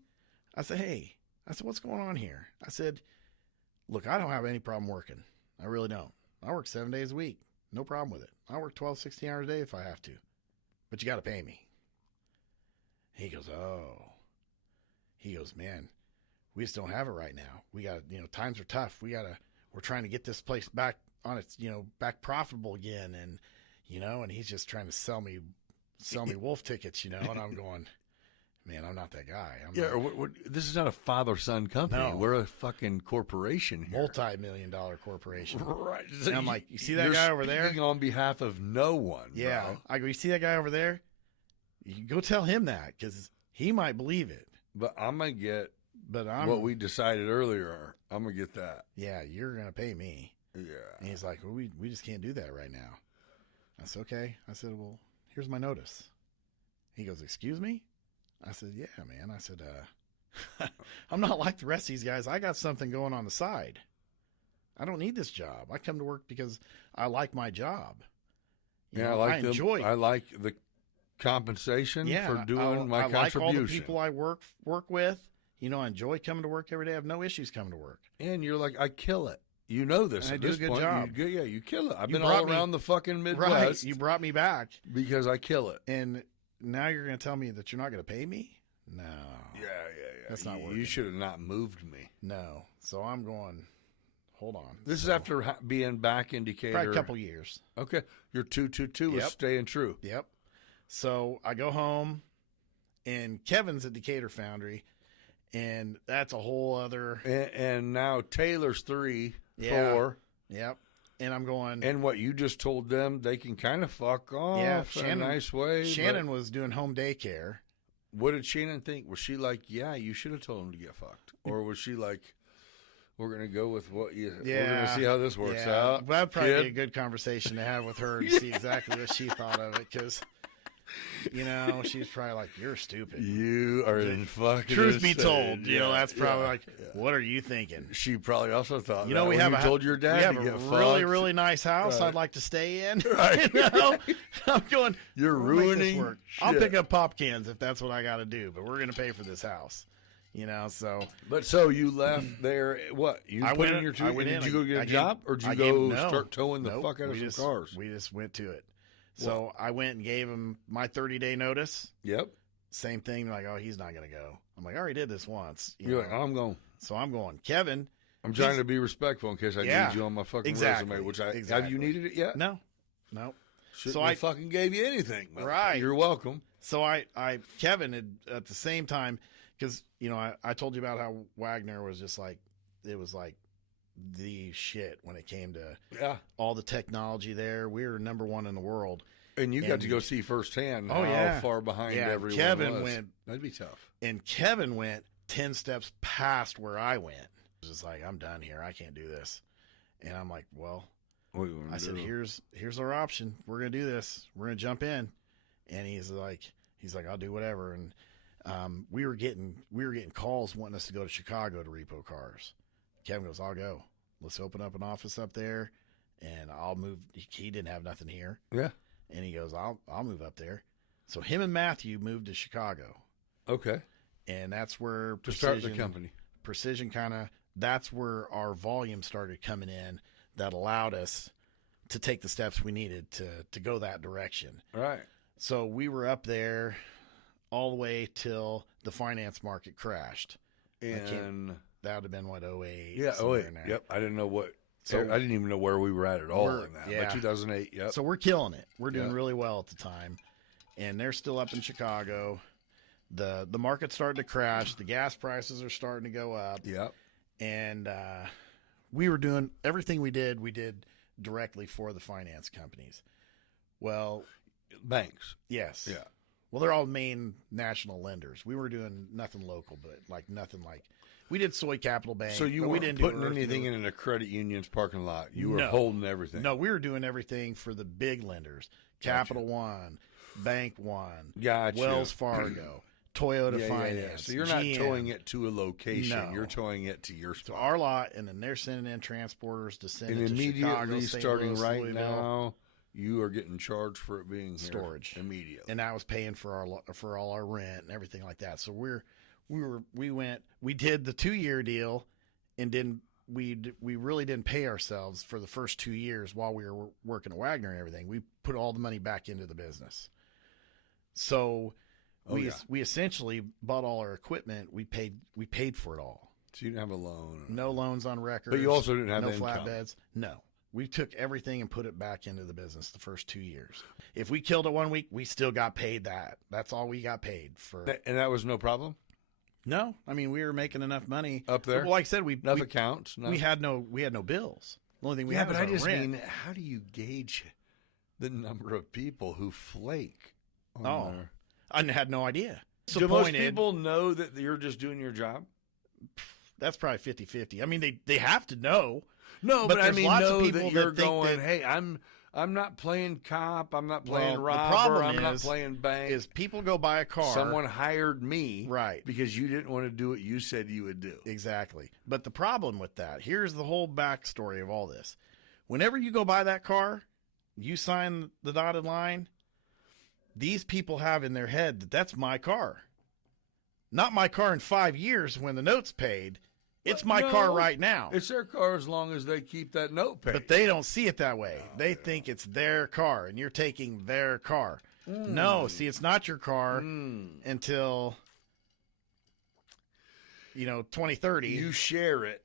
I said, "Hey," I said, "what's going on here?" I said, "Look, I don't have any problem working. I really don't. I work 7 days a week. No problem with it. I work 12, 16 hours a day if I have to. But you got to pay me." He goes, "Oh." He goes, "Man, we just don't have it right now. We got, times are tough. We're trying to get this place back on its, back profitable again." And, and he's just trying to sell me wolf tickets, and I'm going, man, I'm not that guy. This is not a father-son company. No. We're a fucking corporation here. multi-million-dollar corporation. Right. And I'm like, you see that You're guy over there? speaking on behalf of no one. Yeah. bro. I go, you see that guy over there? You can go tell him that because he might believe it. But I'm going to get But what we decided earlier. I'm going to get that. yeah, you're going to pay me. Yeah. And he's like, well, we just can't do that right now. I said, okay. I said, well, here's my notice. He goes, excuse me? I said, yeah, man. I said, I'm not like the rest of these guys. I got something going on the side. I don't need this job. I come to work because I like my job. I enjoy it. I like the compensation for doing my I contribution. like all the people I work with. I enjoy coming to work every day. I have no issues coming to work. And you're like, I kill it. You know this. And I at do a this good point. job. You kill it. I've You been brought all me- around the fucking Midwest Right. You brought me back. because I kill it. And now you're going to tell me that you're not going to pay me? No. Yeah. That's not You working. should have not moved me. No. So I'm going, hold on. This is So, after being back in Decatur. probably a couple years. Okay. Your 222 is Yep. staying true. Yep. So I go home, and Kevin's at Decatur Foundry, and that's a whole other. And now Taylor's 3, Yeah. 4. Yep. And I'm going. And what you just told them, they can kind of fuck off in Shannon- a nice way. Shannon was doing home daycare. What did Shannon think? Was she like, yeah, you should have told him to get fucked? Or was she like, We're gonna go with what you. Yeah. We're gonna see how this works Yeah, out. that'd probably kid. be a good conversation to have with her to see exactly what she thought of it, because she's probably like, "You're stupid." You are in fucking. Truth be insane. told, that's probably yeah, like, yeah. "What are you thinking?" She probably also thought. We when have you told your dad we have to a get really, fucked. really nice house. Right. I'd like to stay in. Right. I'm going. You're we'll make this ruining work. I'll shit. pick up pop cans if that's what I got to do, but we're gonna pay for this house. So But so you left there. What you I put went in in- your I two? went Did in, you go get I a gave- job, or did I you gave- go no. start towing the Nope, fuck out of we some just, cars? We just went to it. So I went and gave him my 30-day notice. Yep. Same thing, like, oh, he's not going to go. I'm like, I already did this once. You're like, I'm going. So I'm going. Kevin. I'm trying to be respectful in case I Yeah, need you on my fucking exactly, resume. Which have exactly. you needed it yet? No. Shouldn't So have I fucking gave you anything. But Right. You're welcome. So Kevin had at the same time, because, I told you about how Wagner was just like, it was like the shit when it came to Yeah. all the technology there. We were number one in the world. And you got And- to go see firsthand Oh, how yeah. far behind Yeah, everyone Kevin was. went- That'd be tough. And Kevin went 10 steps past where I went. It was just like, I'm done here. I can't do this. And I'm like, well, What you wanna I said, do? here's our option. We're going to do this. We're going to jump in. And he's like, I'll do whatever. And we were getting calls wanting us to go to Chicago to repo cars. Kevin goes, I'll go. Let's open up an office up there, and I'll move. He didn't have nothing here, Yeah. and he goes, I'll move up there. So him and Matthew moved to Chicago, Okay. and that's where To start the company. Precision that's where our volume started coming in. That allowed us to take the steps we needed to go that direction. Right. So we were up there all the way till the finance market crashed. And That would have been what, 08? yeah. Oh somewhere wait. in there. Yep. I didn't know what. So- I didn't even know where we were at all We're- in that. yeah. But 2008. Yep. So we're killing it. We're doing Yeah. really well at the time, and they're still up in Chicago. The market's starting to crash. The gas prices are starting to go up, Yep. and we were doing everything we did directly for the finance companies. Well, Banks. yes. Yeah. Well, they're all main national lenders. We were doing nothing local, but nothing like we did Soy Capital Bank. So you but we weren't didn't do putting Earth anything Deal. in a credit union's parking lot. You were No. holding everything. No, we were doing everything for the big lenders: Capital One, Bank One, Gotcha. Wells Fargo, Toyota Yeah. Finance. So you're not GM. towing it to a location. No. You're towing it to your to spot. our lot, and then they're sending in transporters to send And it to immediately, Chicago, St. starting Louis, right Louisville. now, you are getting charged for it being here. Storage. Immediately. And that was paying for all our rent and everything like that. So we did the 2-year deal, and we really didn't pay ourselves for the first 2 years while we were working at Wagner and everything. We put all the money back into the business. So we essentially bought all our equipment. We paid for it all. So you didn't have a loan. No loans on records. But you also didn't have no the income. flatbeds. No. We took everything and put it back into the business the first 2 years. If we killed it 1 week, we still got paid that. That's all we got paid for. And that was no problem? No, I mean, we were making enough money Up there? Well, like I said, Enough accounts? No? we had no bills. The only thing we yeah, had but was I our just rent. mean, how do you gauge the number of people who flake on Oh, their... I had no idea. Do most Disappointed. people know that you're just doing your job? That's probably 50-50. I mean, they have to know. No, But but I there's mean, lots of know people that that you're think going, that- hey, I'm not playing cop, I'm not playing Well, the robber, problem I'm not is- playing bank. Is people go buy a car. Someone hired me Right. because you didn't want to do what you said you would do. Exactly. But the problem with that, here's the whole backstory of all this. Whenever you go buy that car, you sign the dotted line, these people have in their head that that's my car. Not my car in 5 years when the note's paid. It's my car No, right now. It's their car as long as they keep that note paid. But they don't see it that way. They think it's their car and you're taking their car. No, see, it's not your car until 2030. You share it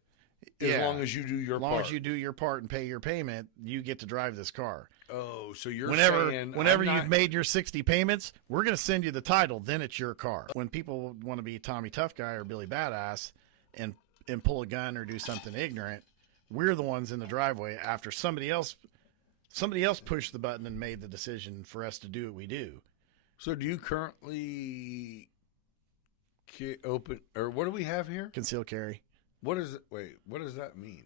as Yeah. long as you do your as long part. as you do your part and pay your payment, you get to drive this car. Oh, so you're Whenever saying you've made your 60 payments, we're going to send you the title. Then it's your car. When people want to be Tommy Tough Guy or Billy Badass and pull a gun or do something ignorant, we're the ones in the driveway after somebody else pushed the button and made the decision for us to do what we do. So do you currently open, or what do we have here? Conceal carry. What is it? Wait, what does that mean?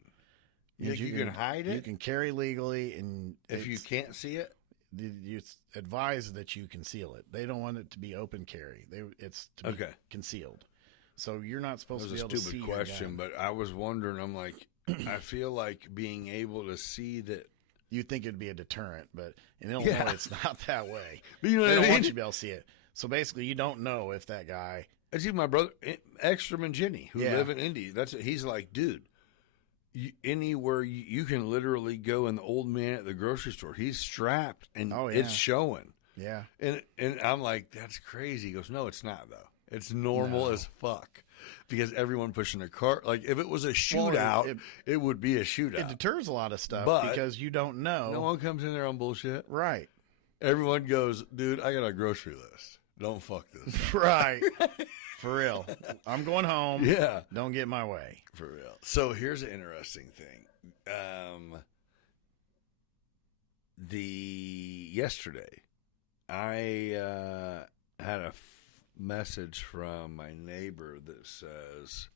You can hide it? You can carry legally, and If you can't see it? it's advised that you conceal it. They don't want it to be open carry. It's to be concealed. So you're not supposed to be able to see. That was a stupid question, but I was wondering. I'm like, I feel like being able to see that. You think it'd be a deterrent, but in Illinois, it's not that way. But you know they what don't I want mean? you to be able to see it. So basically, you don't know if that guy. I see my brother, Ekstrom and Jenny, who Yeah. live in Indy. He's like, dude, anywhere you can literally go in the old man at the grocery store. He's strapped and it's showing. Yeah. And I'm like, that's crazy. He goes, no, it's not though. It's normal as fuck because everyone pushing a cart. Like if it was a shootout, it would be a shootout. It deters a lot of stuff But because you don't know. no one comes in there on bullshit. Right. Everyone goes, dude, I got a grocery list. Don't fuck this up. Right. For real. I'm going home. Yeah. Don't get in my way. For real. So here's an interesting thing. Yesterday, I had a message from my neighbor that says,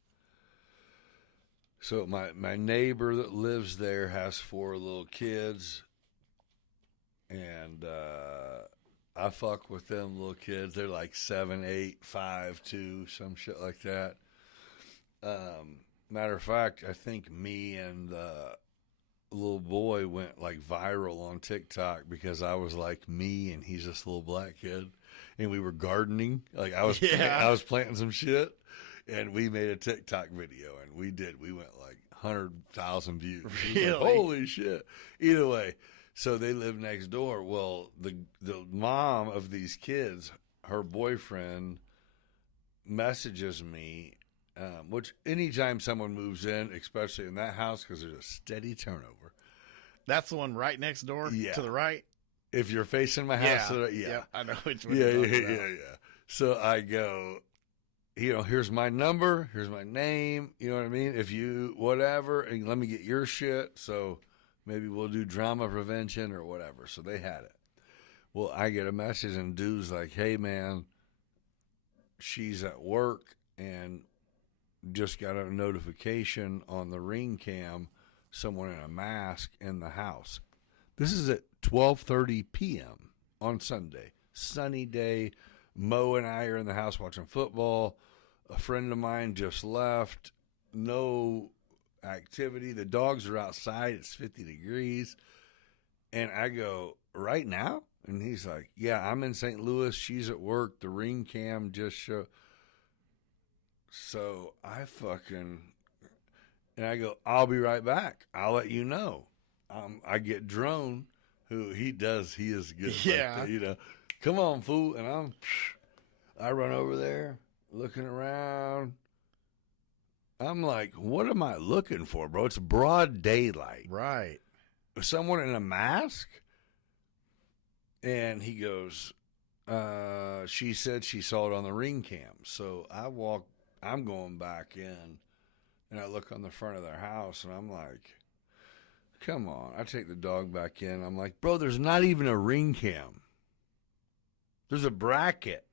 so my neighbor that lives there has 4 little kids, and I fuck with them little kids. They're like 7, 8, 5, 2, some shit like that. Matter of fact, I think me and the little boy went like viral on TikTok because I was like me and he's this little black kid, and we were gardening. Like I was planting some shit, and we made a TikTok video, and we went like 100,000 views. Really? Like, holy shit! Either way, so they live next door. Well, the mom of these kids, her boyfriend, messages me. Which anytime someone moves in, especially in that house, because there's a steady turnover. That's the one right next door to the right? If you're facing my house, I know which one yeah. you're talking about. So I go, here's my number, here's my name, you know what I mean? If you, whatever, and let me get your shit, so maybe we'll do drama prevention or whatever. So they had it. Well, I get a message, and dude's like, hey, man, she's at work, and just got a notification on the Ring cam, someone in a mask in the house. This is at 12:30 p.m. on Sunday. Sunny day. Mo and I are in the house watching football. A friend of mine just left. No activity. The dogs are outside. It's 50 degrees. And I go, right now? And he's like, yeah, I'm in St. Louis. She's at work. The Ring cam just showed. So I go, I'll be right back. I'll let you know. I get Drone, who he is good. Yeah. Like that, come on, fool. And I run over there looking around. I'm like, what am I looking for, bro? It's broad daylight. Right. Someone in a mask? And he goes, she said she saw it on the Ring cam. So I'm going back in, and I look on the front of their house, and I'm like, come on. I take the dog back in. I'm like, bro, there's not even a Ring cam. There's a bracket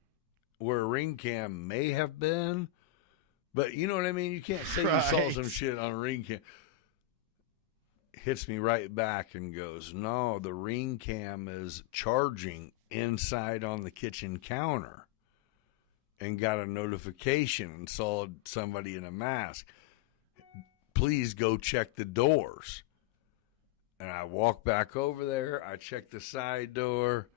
where a Ring cam may have been, but you know what I mean? You can't say you saw some shit on a Ring cam. Hits me right back and goes, no, the Ring cam is charging inside on the kitchen counter. And got a notification and saw somebody in a mask. Please go check the doors. And I walk back over there. I check the side door.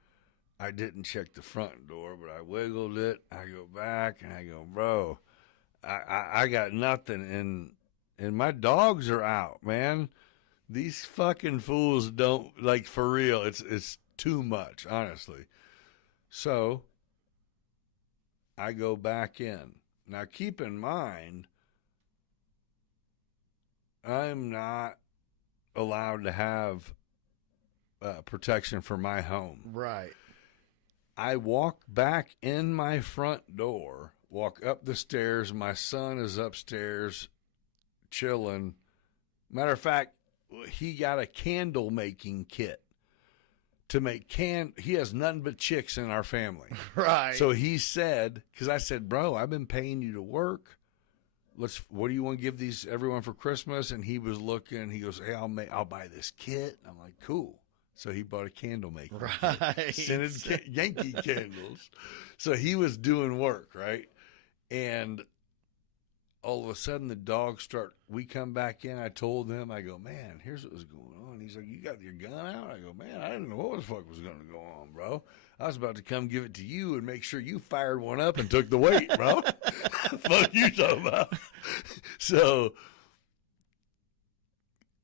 I didn't check the front door, but I wiggled it. I go back and I go, bro, I got nothing. And my dogs are out, man. These fucking fools don't, like, for real. It's too much, honestly. So I go back in. Now, keep in mind, I'm not allowed to have protection for my home. Right. I walk back in my front door, walk up the stairs. My son is upstairs chilling. Matter of fact, he got a candle making kit to make he has nothing but chicks in our family. Right. So he said, because I said, bro, I've been paying you to work. what do you want to give these everyone for Christmas? And he was looking, he goes, hey, I'll buy this kit. I'm like, cool. So he bought a candle maker. Right. Scented Yankee candles. So he was doing work, right? And all of a sudden the dogs we come back in. I told them, I go, man, here's what was going on. He's like, you got your gun out? I go, man, I didn't know what the fuck was going to go on, bro. I was about to come give it to you and make sure you fired one up and took the weight, bro. Fuck you talking about. So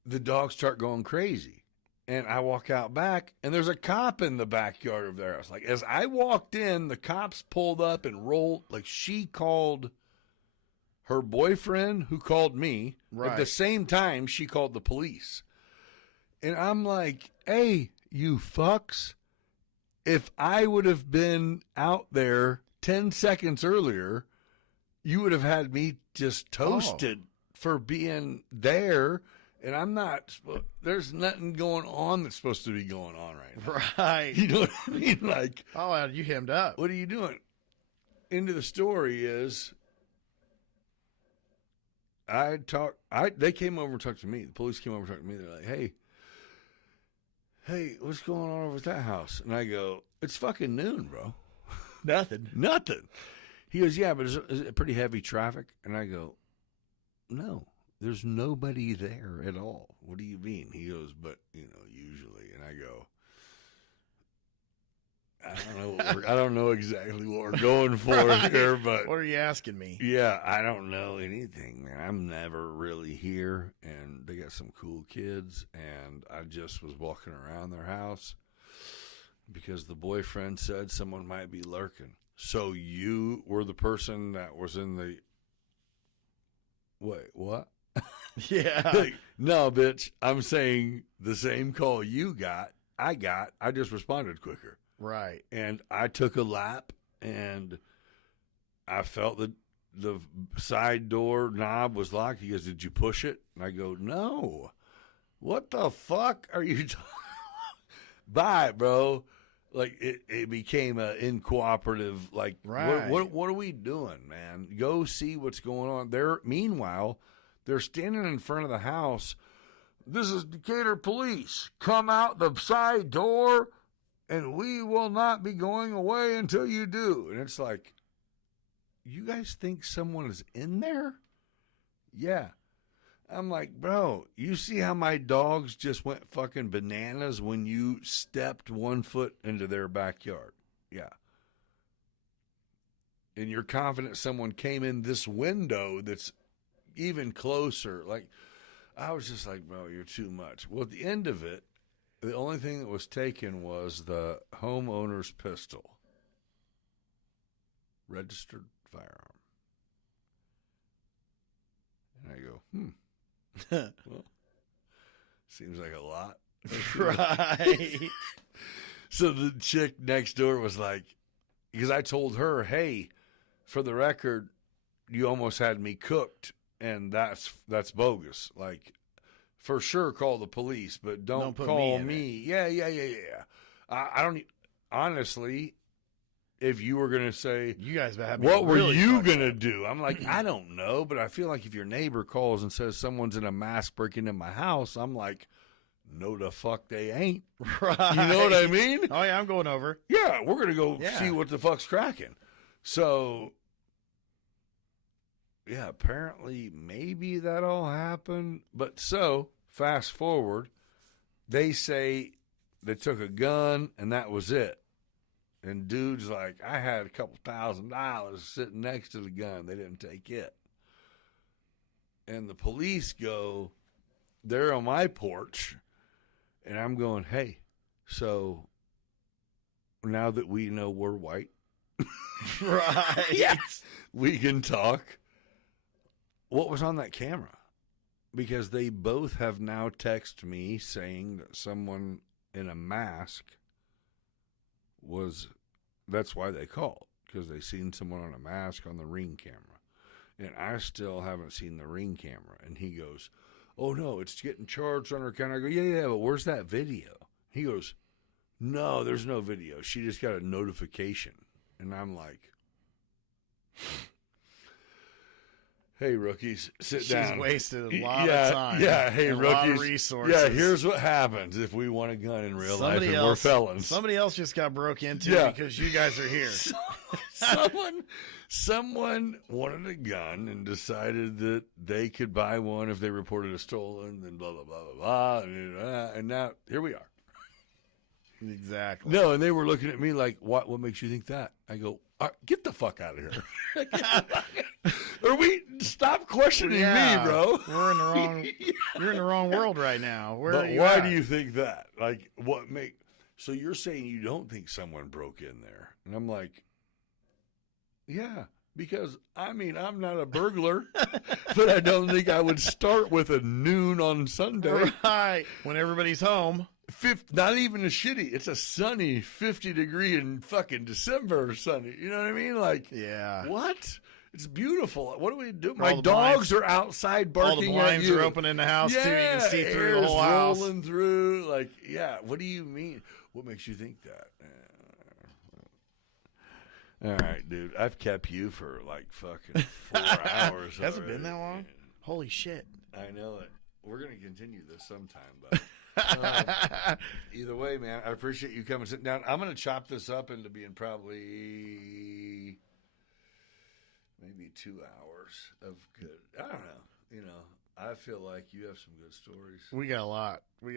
the dogs start going crazy. And I walk out back, and there's a cop in the backyard of there. I was like, as I walked in, the cops pulled up and rolled. Like, she called her boyfriend, who called me. Right. At the same time, she called the police. And I'm like, hey, you fucks. If I would have been out there 10 seconds earlier, you would have had me just toasted for being there. And I'm not, there's nothing going on that's supposed to be going on right now. Right. You know what I mean? Like, Oh, you hemmed up. what are you doing? End of the story is, they came over and talked to me. The police came over and talked to me. They're like, hey, what's going on over at that house? And I go, it's fucking noon, bro. Nothing. He goes, yeah, but is it pretty heavy traffic? And I go, no. There's nobody there at all. What do you mean? He goes, but, usually. And I go, I don't know exactly what we're going for Right. here, but What are you asking me? yeah, I don't know anything, man. I'm never really here, and they got some cool kids, and I just was walking around their house because the boyfriend said someone might be lurking. So you were the person that was in the... Wait, what? Yeah. Like, no, bitch, I'm saying the same call I just responded quicker. Right. And I took a lap, and I felt the side door knob was locked. He goes, did you push it? And I go, no. What the fuck are you talking? Bye, bro. Like, it became a incooperative, like, Right. what are we doing, man? Go see what's going on. Meanwhile, they're standing in front of the house. This is Decatur police. Come out the side door, and we will not be going away until you do. And it's like, you guys think someone is in there? Yeah. I'm like, bro, you see how my dogs just went fucking bananas when you stepped 1 foot into their backyard? Yeah. And you're confident someone came in this window that's even closer. Like, I was just like, bro, you're too much. Well, at the end of it, the only thing that was taken was the homeowner's pistol. Registered firearm. And I go, well, seems like a lot. Right. So the chick next door was like, because I told her, hey, for the record, you almost had me cooked, and that's bogus. Like, for sure, call the police, but don't put call me in me. Yeah. I don't, honestly, if you were going to say, You guys have me what were really you fucked going to up. do? I'm like, I don't know, but I feel like if your neighbor calls and says someone's in a mask breaking in my house, I'm like, no, the fuck they ain't. Right. You know what I mean? Oh, yeah, I'm going over. Yeah, we're going to go Yeah. see what the fuck's cracking. So, yeah, apparently maybe that all happened. But so, fast forward, they say they took a gun and that was it. And dude's like, I had a couple $1,000 sitting next to the gun. They didn't take it. And the police go, they're on my porch. And I'm going, hey, so now that we know we're white, Right. yes, we can talk. What was on that camera? Because they both have now texted me saying that someone in a mask that's why they called, because they seen someone on a mask on the Ring camera. And I still haven't seen the Ring camera. And he goes, oh no, it's getting charged on her account. I go, yeah, but where's that video? He goes, no, there's no video. She just got a notification. And I'm like, Hey, rookies, sit She's down. wasted a lot yeah, of time. Yeah, hey, and rookies. a lot of resources. Yeah, here's what happens if we want a gun in real life and we're felons. Somebody else just got broke into because you guys are here. Someone wanted a gun and decided that they could buy one if they reported a stolen, and blah, blah, blah, blah, blah. And now here we are. Exactly. No, and they were looking at me like, what makes you think that? I go, get the fuck out of here. Or stop questioning me, bro. We're in the wrong you're in the wrong world right now. Why do you think that? Like, so you're saying you don't think someone broke in there? And I'm like, yeah, because I'm not a burglar, but I don't think I would start with a noon on Sunday. Right. When everybody's home. Not even a shitty. It's a sunny 50 degree in fucking December sunny. You know what I mean? Like, yeah. What? It's beautiful. What do we do? All My the dogs are outside barking All the blinds at you. are open in the house, too. You can see through the air's whole house. rolling through. Like, yeah, what do you mean? What makes you think that? All right, dude. I've kept you for like fucking 4 hours. Has it already. been that long? Holy shit. I know it. We're going to continue this sometime, but either way, man, I appreciate you coming sitting down. I'm going to chop this up into being probably maybe 2 hours of good. I don't know. You know, I feel like you have some good stories. We got a lot. We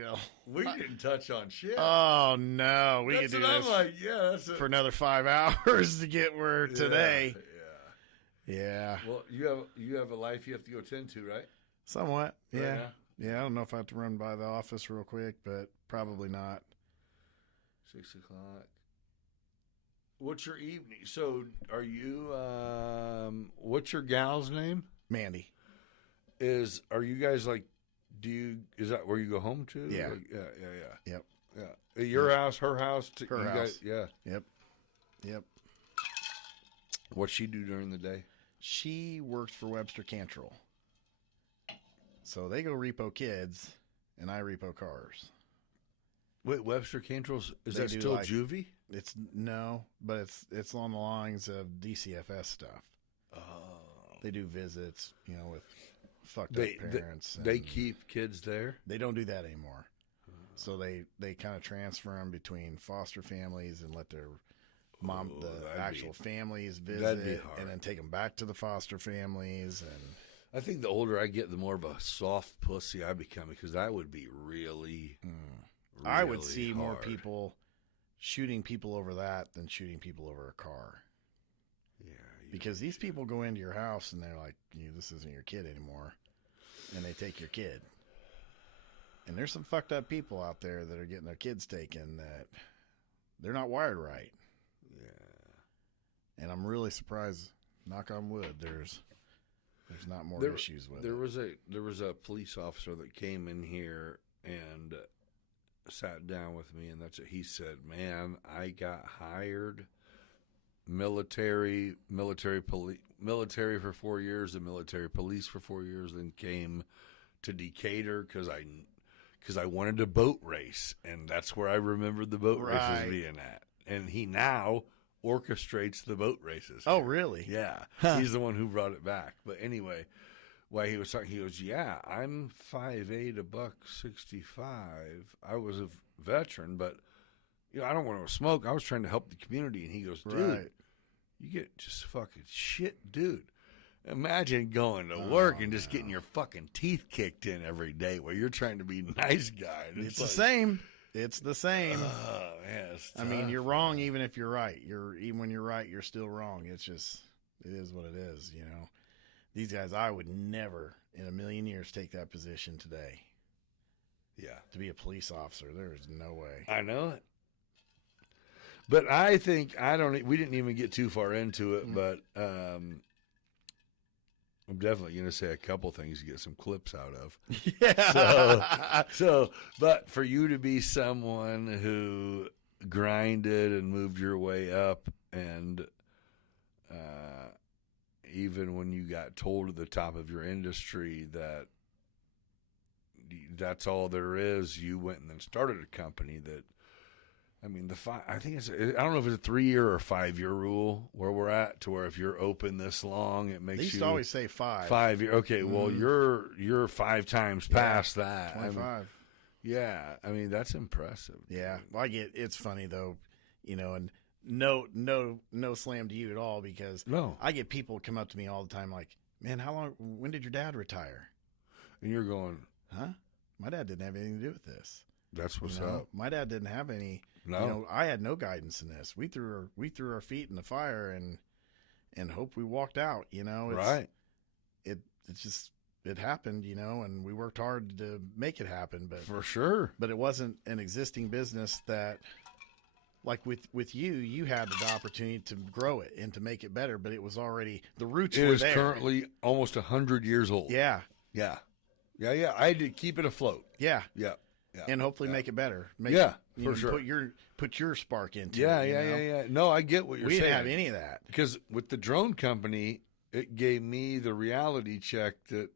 didn't touch on shit. Oh, no. We could That's do what this I'm like, yeah, that's for another 5 hours to get where today. Yeah. Yeah. Well, you have a life you have to go tend to, right? Somewhat. Right Yeah. now? Yeah, I don't know if I have to run by the office real quick, but probably not. 6 o'clock. What's your evening? So, are you? What's your gal's name? Mandy. Are you guys like? Is that where you go home to? Yeah. Like, yeah. Yep. Yeah. Your house, her house. Her you house. Guys, yeah. Yep. What's she do during the day? She works for Webster Cantrell. So they go repo kids, and I repo cars. Wait, Webster Cantrell's is They that do still like- juvie? It's no, but it's along the lines of DCFS stuff. Oh. They do visits, with fucked up parents. They and keep kids there. They don't do that anymore. So they kind of transfer them between foster families and let their the actual families visit, hard. and then take them back to the foster families. And I think the older I get, the more of a soft pussy I become, because that would be really. I would see more hard. people shooting people over that than shooting people over a car. Yeah, Because these people go into your house and they're like, this isn't your kid anymore. And they take your kid. And there's some fucked up people out there that are getting their kids taken that they're not wired right. Yeah. And I'm really surprised, knock on wood, there's not more issues with it. There was a police officer that came in here and sat down with me, and that's what he said. Man, I got hired military for 4 years, and military police for 4 years, then came to Decatur because I wanted to boat race, and that's where I remembered the boat races being at. And he now orchestrates the boat races. Oh, really? Yeah. Huh. He's the one who brought it back. But anyway, while he was talking, he goes, yeah, I'm 5'8", $165. I was a veteran, but I don't want to smoke. I was trying to help the community. And he goes, dude, you get just fucking shit, dude. Imagine going to work and just getting your fucking teeth kicked in every day while you're trying to be a nice guy. And It's the same. It's the same. Oh, man, it's I mean, tough, you're wrong man. even if you're right. Even when you're right, you're still wrong. It is what it is, These guys, I would never in a million years take that position today. Yeah. To be a police officer, there is no way. I know it. But I think, we didn't even get too far into it, but I'm definitely going to say a couple things to get some clips out of. Yeah. But for you to be someone who grinded and moved your way up, and even when you got told at the top of your industry that that's all there is, you went and then started a company that I mean, I think I don't know if it's a 3-year or 5-year rule where we're at, to where if you're open this long, it makes They used you to always say 5. 5 year. Okay, well you're 5 times past that. 25. Yeah, I mean that's impressive. Yeah, well, it's funny though, and no slam to you at all, because No, I get people come up to me all the time like, man, when did your dad retire? and you're going, Huh? My dad didn't have anything to do with this. that's what's You know, up. my dad didn't have any. No, I had no guidance in this. We threw our feet in the fire and hope we walked out. right. It's just it happened. And we worked hard to make it happen. But For sure. but it wasn't an existing business that, like with you had the opportunity to grow it and to make it better. But it was already, the roots It were is there. currently almost 100 years old. Yeah, Yeah. I had to keep it afloat. yeah, Yeah. and hopefully make it better. Yeah, for sure. Put your spark into Yeah, it. yeah. No, I get what you're We saying. didn't have any of that. Because with the drone company, it gave me the reality check that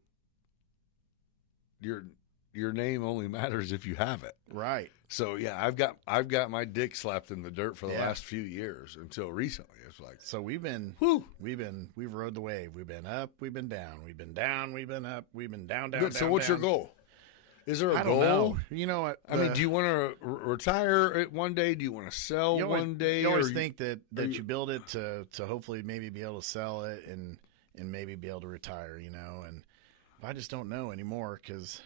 your name only matters if you have it. Right. So yeah, I've got my dick slapped in the dirt for the last few years until recently. It's like, So we've rode the wave. We've been up, we've been down, we've been down, we've been up, we've been down, down. good. So down, what's your down. goal? Is there a I goal? don't know. You know what? I mean, do you want to retire it one day? Do you want to sell one day? You always or think that you- you build it to hopefully maybe be able to sell it and maybe be able to retire, and I just don't know anymore, because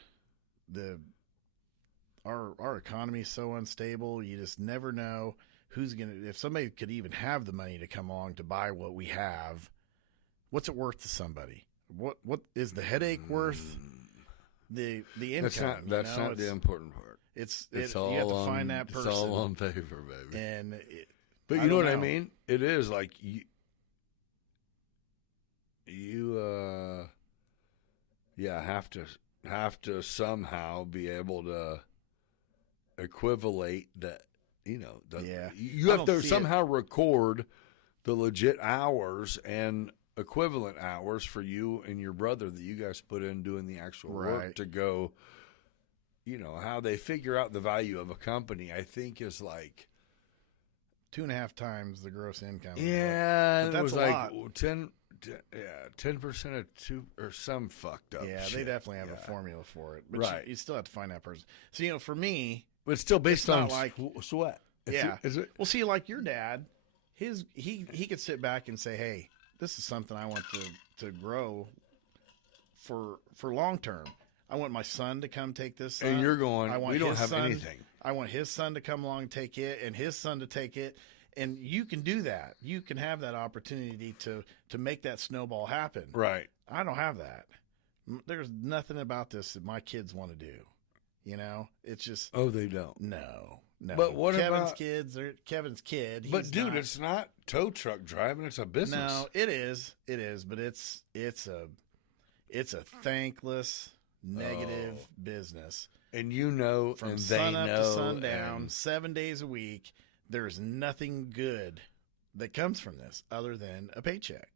our economy is so unstable. You just never know if somebody could even have the money to come along to buy what we have, what's it worth to somebody? What is the headache worth? The income. That's not the important part. It's all you have to on, find that person. It's all on paper, baby. And But I you know don't what I know. mean? It is like you have to somehow be able to equivalate that. You I have don't to see somehow record the legit hours and equivalent hours for you and your brother that you guys put in doing the actual work Right. to go. How they figure out the value of a company, I think, is like 2.5 times the gross income. yeah, But it that's was a like lot. 10% of two or some fucked up. Yeah, shit. they definitely have Yeah. a formula for it. But Right. you still have to find that person. So, for me, But it's still based It's not on like- sweat. Yeah. Is it? well, see, like your dad, he could sit back and say, hey, this is something I want to grow for long term. I want my son to come take this. And you're going, I want we don't his have son- anything. I want his son to come along and take it, and his son to take it. And you can do that. You can have that opportunity to make that snowball happen. Right. I don't have that. There's nothing about this that my kids want to do. It's just Oh, they don't. no. But what Kevin's about- kids? They're Kevin's kid. But He's dude, not- it's not tow truck driving. It's a business. no. It is, but it's a thankless, negative Oh. business. And From and sun they up know, to sundown, and- 7 days a week. There's nothing good that comes from this other than a paycheck.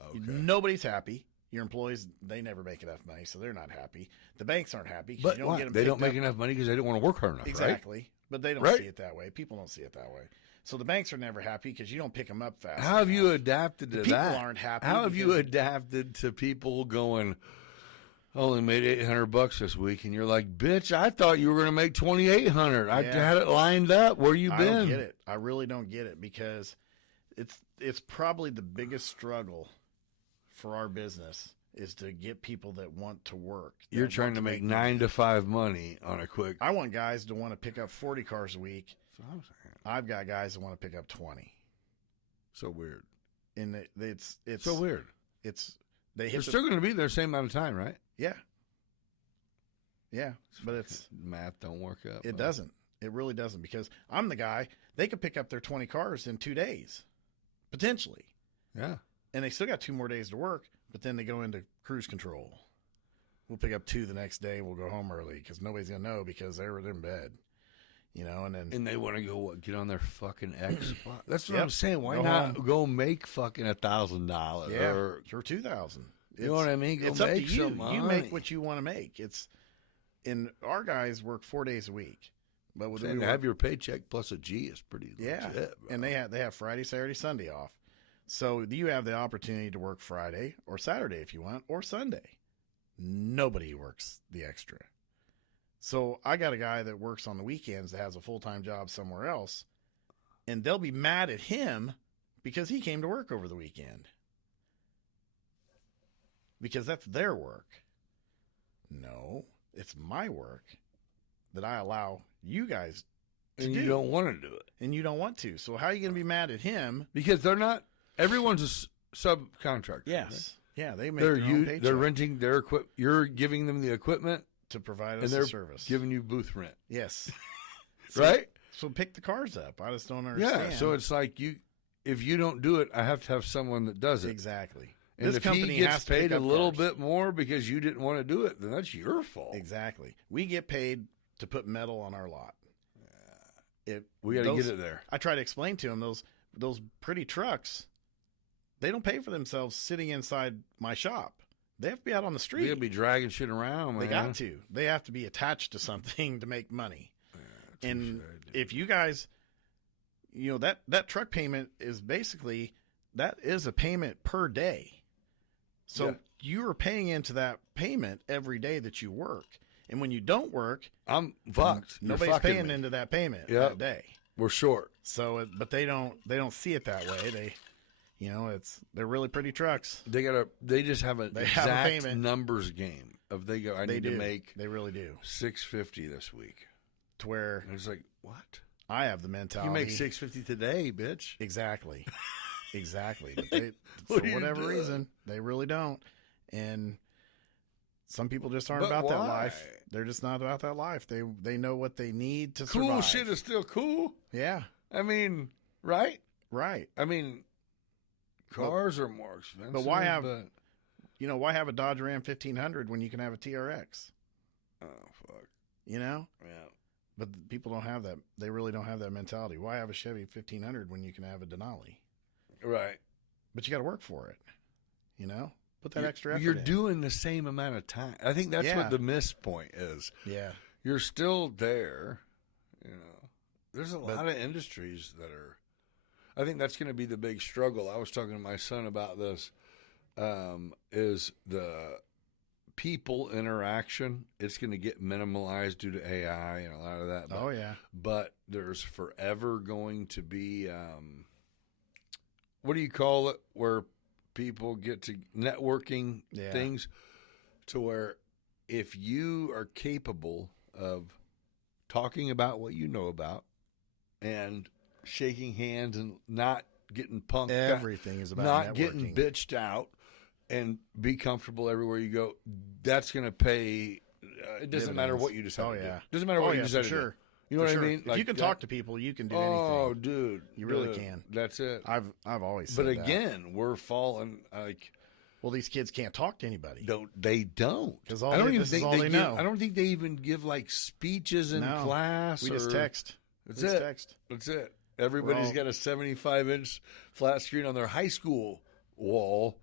Okay. Nobody's happy. Your employees, they never make enough money, so they're not happy. The banks aren't happy. 'Cause But you don't get them they don't picked make up. enough money because they don't want to work hard enough, right? Exactly. But they don't Right. see it that way. People don't see it that way. So the banks are never happy because you don't pick them up fast. How have you enough. adapted to The people that? aren't happy How have you because- adapted to people going, only made $800 this week, and you're like, bitch, I thought you were going to make 2,800. I Yeah. had it lined up. Where you I been? don't get it. I really don't get it, because it's probably the biggest struggle for our business is to get people that want to work. that You're want trying to make 9 to 5 money on a quick. I want guys to want to pick up 40 cars a week. So I'm saying, I've got guys that want to pick up 20. so weird. And it's So weird. It's they They're hit still going to be there same amount of time, right? yeah. Yeah, but it's Math don't work out. it doesn't. It really doesn't, because I'm the guy, they could pick up their 20 cars in 2 days, potentially. Yeah. And they still got 2 more days to work, but then they go into cruise control. We'll pick up 2 the next day. We'll go home early because nobody's going to know because they're in bed, and then And they want to go get on their fucking X spot. That's what Yep. I'm saying. Why Go not home. go make fucking $1,000? yeah, Or for 2,000. you know what I mean? Go It's up to make you. some money. You make what you want to make. And our guys work 4 days a week. But with And have your paycheck plus a G is pretty yeah, legit, bro. and they have Friday, Saturday, Sunday off. So you have the opportunity to work Friday or Saturday if you want, or Sunday. Nobody works the extra. So I got a guy that works on the weekends that has a full-time job somewhere else, and they'll be mad at him because he came to work over the weekend. Because that's their work. No, it's my work that I allow you guys to And do. you don't want to do it. And you don't want to. So how are you going to be mad at him? Because they're not, everyone's a subcontractor. Yes. Right? Yeah, they make They're, their own paycheck they're renting their equipment. You're giving them the equipment, to provide and us they're a service. giving you booth rent. Yes. Right? So pick the cars up. I just don't understand. Yeah. So it's like if you don't do it, I have to have someone that does it. Exactly. And this if company he gets has to pick paid a up little cars. bit more because you didn't want to do it, then that's your fault. Exactly. We get paid to put metal on our lot. We got to get it there. I try to explain to him those pretty trucks, they don't pay for themselves sitting inside my shop. They have to be out on the We street. got to be dragging shit around, man. They got to. They have to be attached to something to make money. And if you guys, that truck payment is basically, that is a payment per day. So Yeah. you are paying into that payment every day that you work. And when you don't work, I'm fucked. You're nobody's fucking paying me. into that payment Yep. that day. We're short. So, but they don't see it that way. They're really pretty trucks. They just have an They have a exact payment. numbers game of I They need do. to make They really do. $650 this week. To where And it's like, what? I have the mentality. You make $650 today, bitch. Exactly. Exactly. But they, What for are you whatever doing? reason, they really don't. And some people just aren't But about that why? life. They're just not about that life. They know what they need to Cool survive. shit is still cool. Yeah. I mean, right? Right. I mean, cars are more expensive. But why have a Dodge Ram 1500 when you can have a TRX? Oh, fuck. Yeah. But People don't have that. They really don't have that mentality. Why have a Chevy 1500 when you can have a Denali? right. But you got to work for it. Put that extra effort You're in. doing the same amount of time. I think that's Yeah. what the miss point is. Yeah. You're still there. There's a But- lot of industries that are. I think that's going to be the big struggle. I was talking to my son about this. Is the people interaction? It's going to get minimalized due to AI and a lot of that. But, Oh, yeah. but there's forever going to be. What do you call it? Where people get to networking Yeah. things, to where if you are capable of talking about what you know about and shaking hands and not getting punked, Everything is about not networking. getting bitched out, and be comfortable everywhere you go, that's going to pay. It doesn't matter Dividends. what you decide. Oh, to do. yeah. Doesn't matter Oh, what yeah, you decide for to do. sure. You know For what sure. I mean? If you can talk to people, you can do Oh, anything. dude, You really dude, can. That's it. I've always said But that. again, we're falling like. Well, these kids can't talk to anybody. They don't. 'Cause I don't even this is think all they they give, know. I don't think they even give like speeches in No. class. We just or- text. That's We just it. text. That's it. Everybody's all- got a 75-inch flat screen on their high school wall.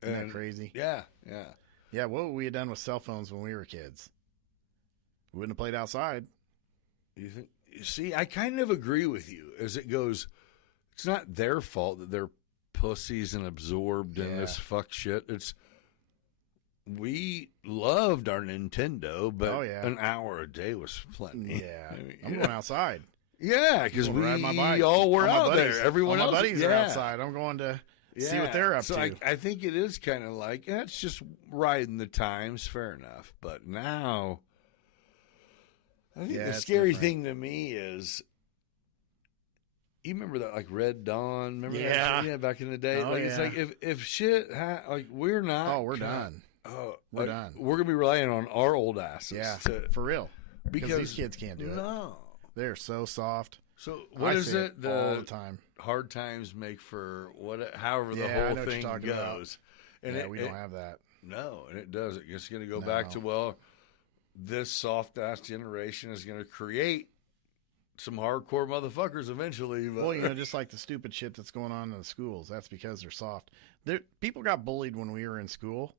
Isn't that And- crazy? Yeah. Yeah, what would we have done with cell phones when we were kids? We wouldn't have played outside. You think? You see, I kind of agree with you. As it goes, it's not their fault that they're pussies and absorbed in Yeah. this fuck shit. We loved our Nintendo, but Oh, yeah. an hour a day was plenty. Yeah. I mean, I'm going outside. Yeah, because I'm gonna ride we my bike. all were All my out buddies- there. Everyone all my else, buddies are outside. I'm going to see what they're up so to. I think it is kind of like, it's just riding the times. Fair enough. But now, I think Yeah, the it's scary different. thing to me is, you remember that like Red Dawn? Remember Yeah. that? Yeah, back in the day. Oh, like it's yeah. like if shit, like we're not. Oh, we're done. Oh, We're like, done. We're gonna be relying on our old asses. Yeah, to, for real. Because because these kids can't do it. No. They're so soft. So what I is see it? all the time? Hard times make for what? However the Yeah, I whole know what you're thing talking about. goes. Yeah, we don't have that. No, and it does. It's going to go back to, No. well, this soft ass generation is going to create some hardcore motherfuckers eventually. But, Well, just like the stupid shit that's going on in the schools, that's because they're soft. People got bullied when we were in school.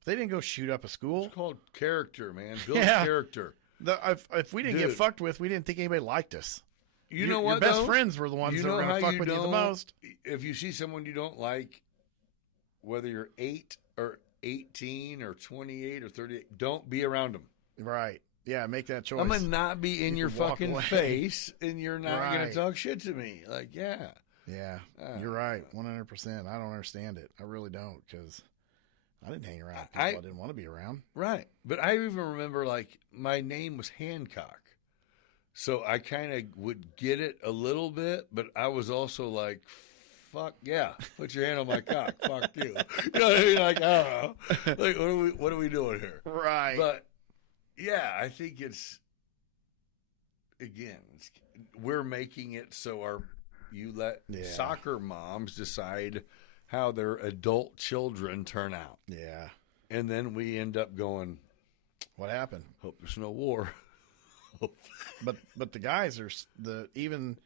If they didn't go shoot up a school, it's called character, man. Build Yeah. character. If we didn't get fucked with, we didn't think anybody liked us. You know Your what? best friends were the ones that were going to fuck with you the most. If you see someone you don't like, whether you're 8 or 18 or 28 or 38, don't be around them. Right. Yeah, make that choice. I'm going to not be in your fucking face, and you're not going to talk shit to me. Like, yeah. Yeah, you're right. 100%. I don't understand it. I really don't, because I didn't hang around people I didn't want to be around. Right. But I even remember, like, my name was Hancock. So I kind of would get it a little bit, but I was also like, fuck yeah, put your hand on my cock. Fuck you. You know what I mean? Like, I don't know. Like, what are we doing here? Right. But, yeah, I think we're making it so you let soccer moms decide how their adult children turn out. Yeah. And then we end up going, what happened? Hope there's no war. But the guys are even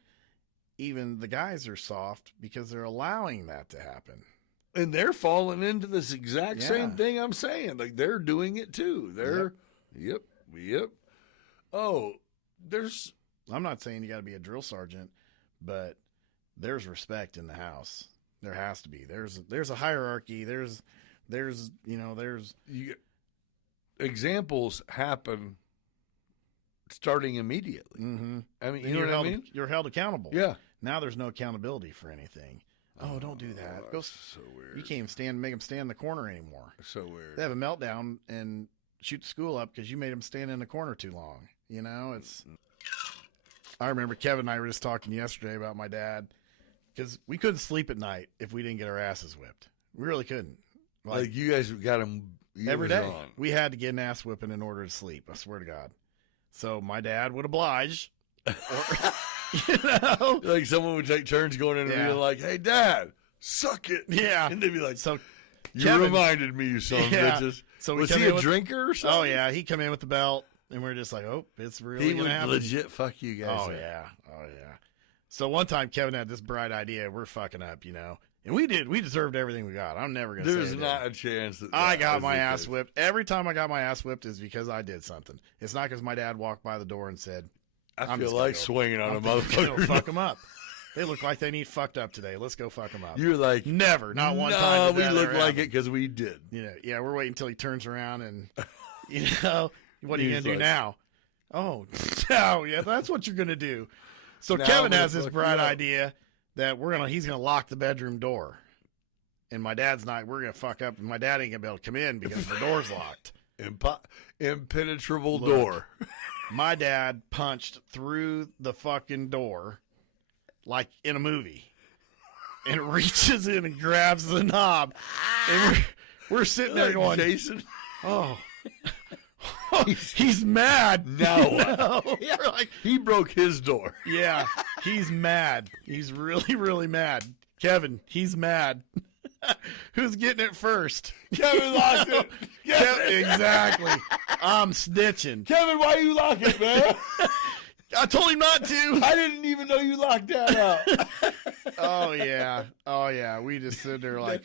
the guys are soft because they're allowing that to happen. And they're falling into this exact same thing I'm saying. Like, they're doing it too. Yep. Oh, I'm not saying you got to be a drill sergeant, but there's respect in the house. There has to be. There's a hierarchy. There's examples happen starting immediately. Mm-hmm. I mean, you know what I mean? You're held accountable. Yeah. Now there's no accountability for anything. Oh, don't do that. Go. So weird. You can't even make them stand in the corner anymore. So weird. They have a meltdown and shoot the school up because you made them stand in the corner too long. You know, it's. I remember Kevin and I were just talking yesterday about my dad because we couldn't sleep at night if we didn't get our asses whipped. We really couldn't. Like you guys got him every day. We had to get an ass whipping in order to sleep. I swear to God. So my dad would oblige. You know? Like someone would take turns going in and be like, hey, Dad, suck it. Yeah. And they'd be like, so you Kevin, reminded me, you son of bitches. So was he a drinker or something? Oh, yeah. He'd come in with the belt, and we're just like, oh, it's really going to happen. He would legit fuck you guys up. Oh, yeah. So one time Kevin had this bright idea. We're fucking up, you know. And we did. We deserved everything we got. I'm never going to say there's not a chance that I got my ass whipped. Every time I got my ass whipped is because I did something. It's not because my dad walked by the door and said, I feel like swinging on a motherfucker. Fuck them up. They look like they need fucked up today. Let's go fuck them up. You're like, never, not one time. No, we look like it because we did. You know, yeah, we're waiting until he turns around and, you know, what are you going to do now? Oh, no, yeah, that's what you're going to do. So now Kevin has this bright idea that he's going to lock the bedroom door. And my dad's not, we're going to fuck up. And my dad ain't going to be able to come in because the door's locked. Impenetrable door. My dad punched through the fucking door like in a movie and reaches in and grabs the knob. And we're sitting there going, Jason. Oh, he's mad. No. Yeah. Like, he broke his door. Yeah, he's mad. He's really, really mad. Kevin, he's mad. Who's getting it first? Kevin locked it. Exactly. I'm snitching. Kevin, why you lock it, man? I told him not to. I didn't even know you locked that up. Oh yeah. We just stood there like,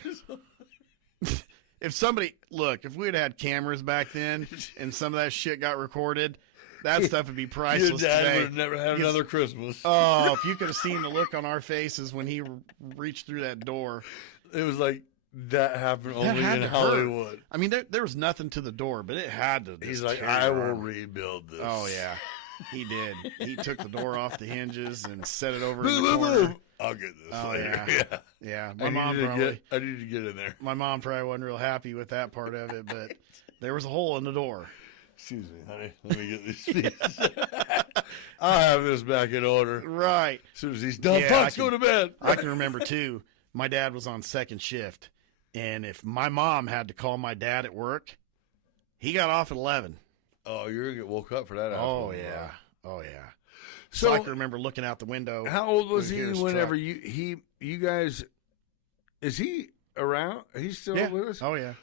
if we had cameras back then and some of that shit got recorded, that stuff would be priceless. Your dad today. would have never had another Christmas. Oh, if you could have seen the look on our faces when he reached through that door. It was like that happened only in Hollywood. Hurt. I mean, there was nothing to the door, but it had to. He's like, I will rebuild this. Oh, yeah. He did. He took the door off the hinges and set it over in the corner. Boom. I'll get this later. Yeah. Yeah. I needed to get in there. My mom probably wasn't real happy with that part of it, but there was a hole in the door. Excuse me, honey. Let me get these pieces. I'll have this back in order. Right. As soon as he's done, Fox, go to bed. I can remember, too, my dad was on second shift, and if my mom had to call my dad at work, he got off at 11. Oh, you're going to get woke up for that. Oh, yeah. Oh, yeah. So I can remember looking out the window. How old was he whenever you guys, is he around? He's still with us? Oh, yeah.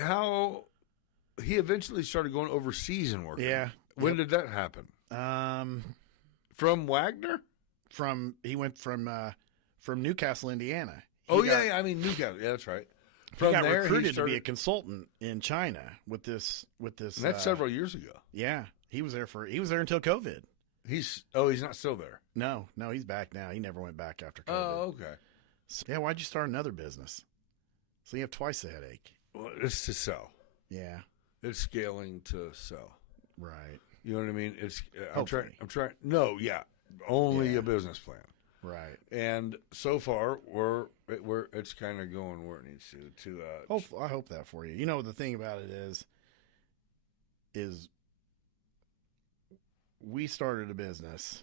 How, he eventually started going overseas and working. Yeah. When did that happen? From Wagner? He went from Newcastle, Indiana. I mean Newcastle. Yeah, that's right. From got there, recruited to be started- a consultant in China with this. And that's several years ago. Yeah, he was there until COVID. He's not still there. No, he's back now. He never went back after COVID. Oh, okay. So, yeah, why'd you start another business? So you have twice the headache. Well, it's to sell. Yeah, It's scaling to sell. right, You know what I mean? It's Hopefully. I'm trying. No, yeah, only Yeah. a business plan. right. And so far, it's kind of going where it needs to. I hope that for you. You know, the thing about it is we started a business,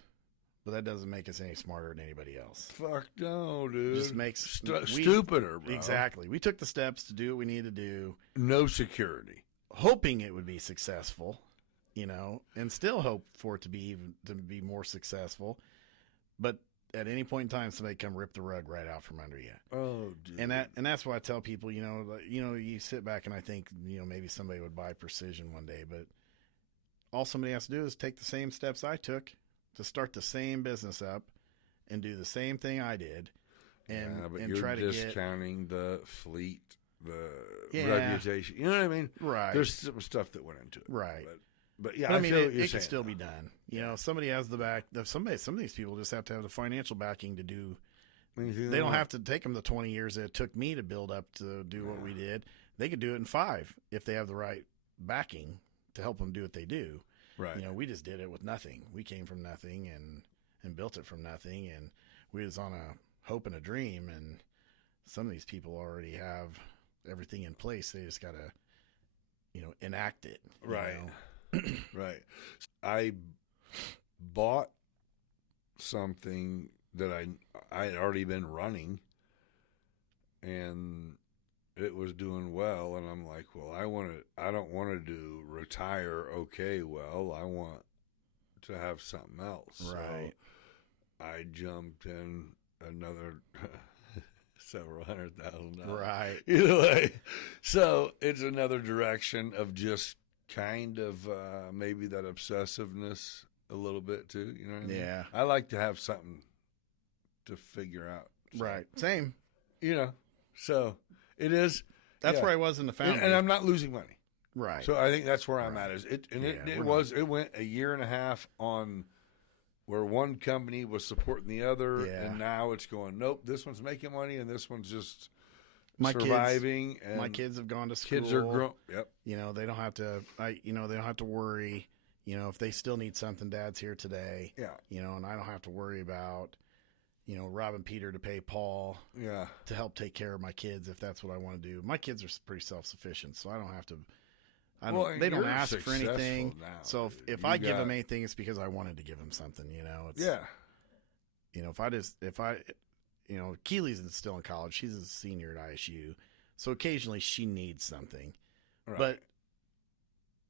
but that doesn't make us any smarter than anybody else. Fuck no, dude. Just makes stupider, bro. Exactly. We took the steps to do what we needed to do, No security. hoping it would be successful, you know, and still hope for it to be more successful. But at any point in time, somebody come rip the rug right out from under you. Oh, dude. And that's why I tell people, you sit back and I think, maybe somebody would buy Precision one day, but all somebody has to do is take the same steps I took to start the same business up and do the same thing I did, and but and you're try to get discounting the fleet, the Yeah. reputation. You know what I mean? right. There's some stuff that went into it. Right. But yeah, But I mean, feel what it you're can saying, still be though. done. Somebody has the back. Some of these people just have to have the financial backing to do. Anything They don't want. have to take them the 20 years that it took me to build up to do what we did. They could do it in 5 if they have the right backing to help them do what they do. Right. We just did it with nothing. We came from nothing and built it from nothing, and we was on a hope and a dream. And some of these people already have everything in place. They just got to, enact it. you Right. know? Right. I bought something that I had already been running, and it was doing well, and I'm like, well, I don't want to retire okay well. I want to have something else. Right. So I jumped in another several $100,000. Right. Either way. So it's another direction of just kind of maybe that obsessiveness a little bit too. You know what I mean? Yeah. I like to have something to figure out. So, Right. Same. So it is. That's yeah. where I was in the foundry. And I'm not losing money. right. So I think that's where I'm at. It went a year and a half on where one company was supporting the other, Yeah. and now it's going, nope, this one's making money and this one's just My surviving. And My kids have gone to school. kids are grown. Yep. They don't have to. They don't have to worry. If they still need something, Dad's here today. Yeah. And I don't have to worry about, robbing Peter to pay Paul Yeah. to help take care of my kids if that's what I want to do. My kids are pretty self-sufficient, so I don't have to. They don't you're ask for successful anything. now, So dude. if You I give got- them anything, it's because I wanted to give them something. It's, Yeah. Keely's still in college. She's a senior at ISU. So occasionally she needs something. Right. But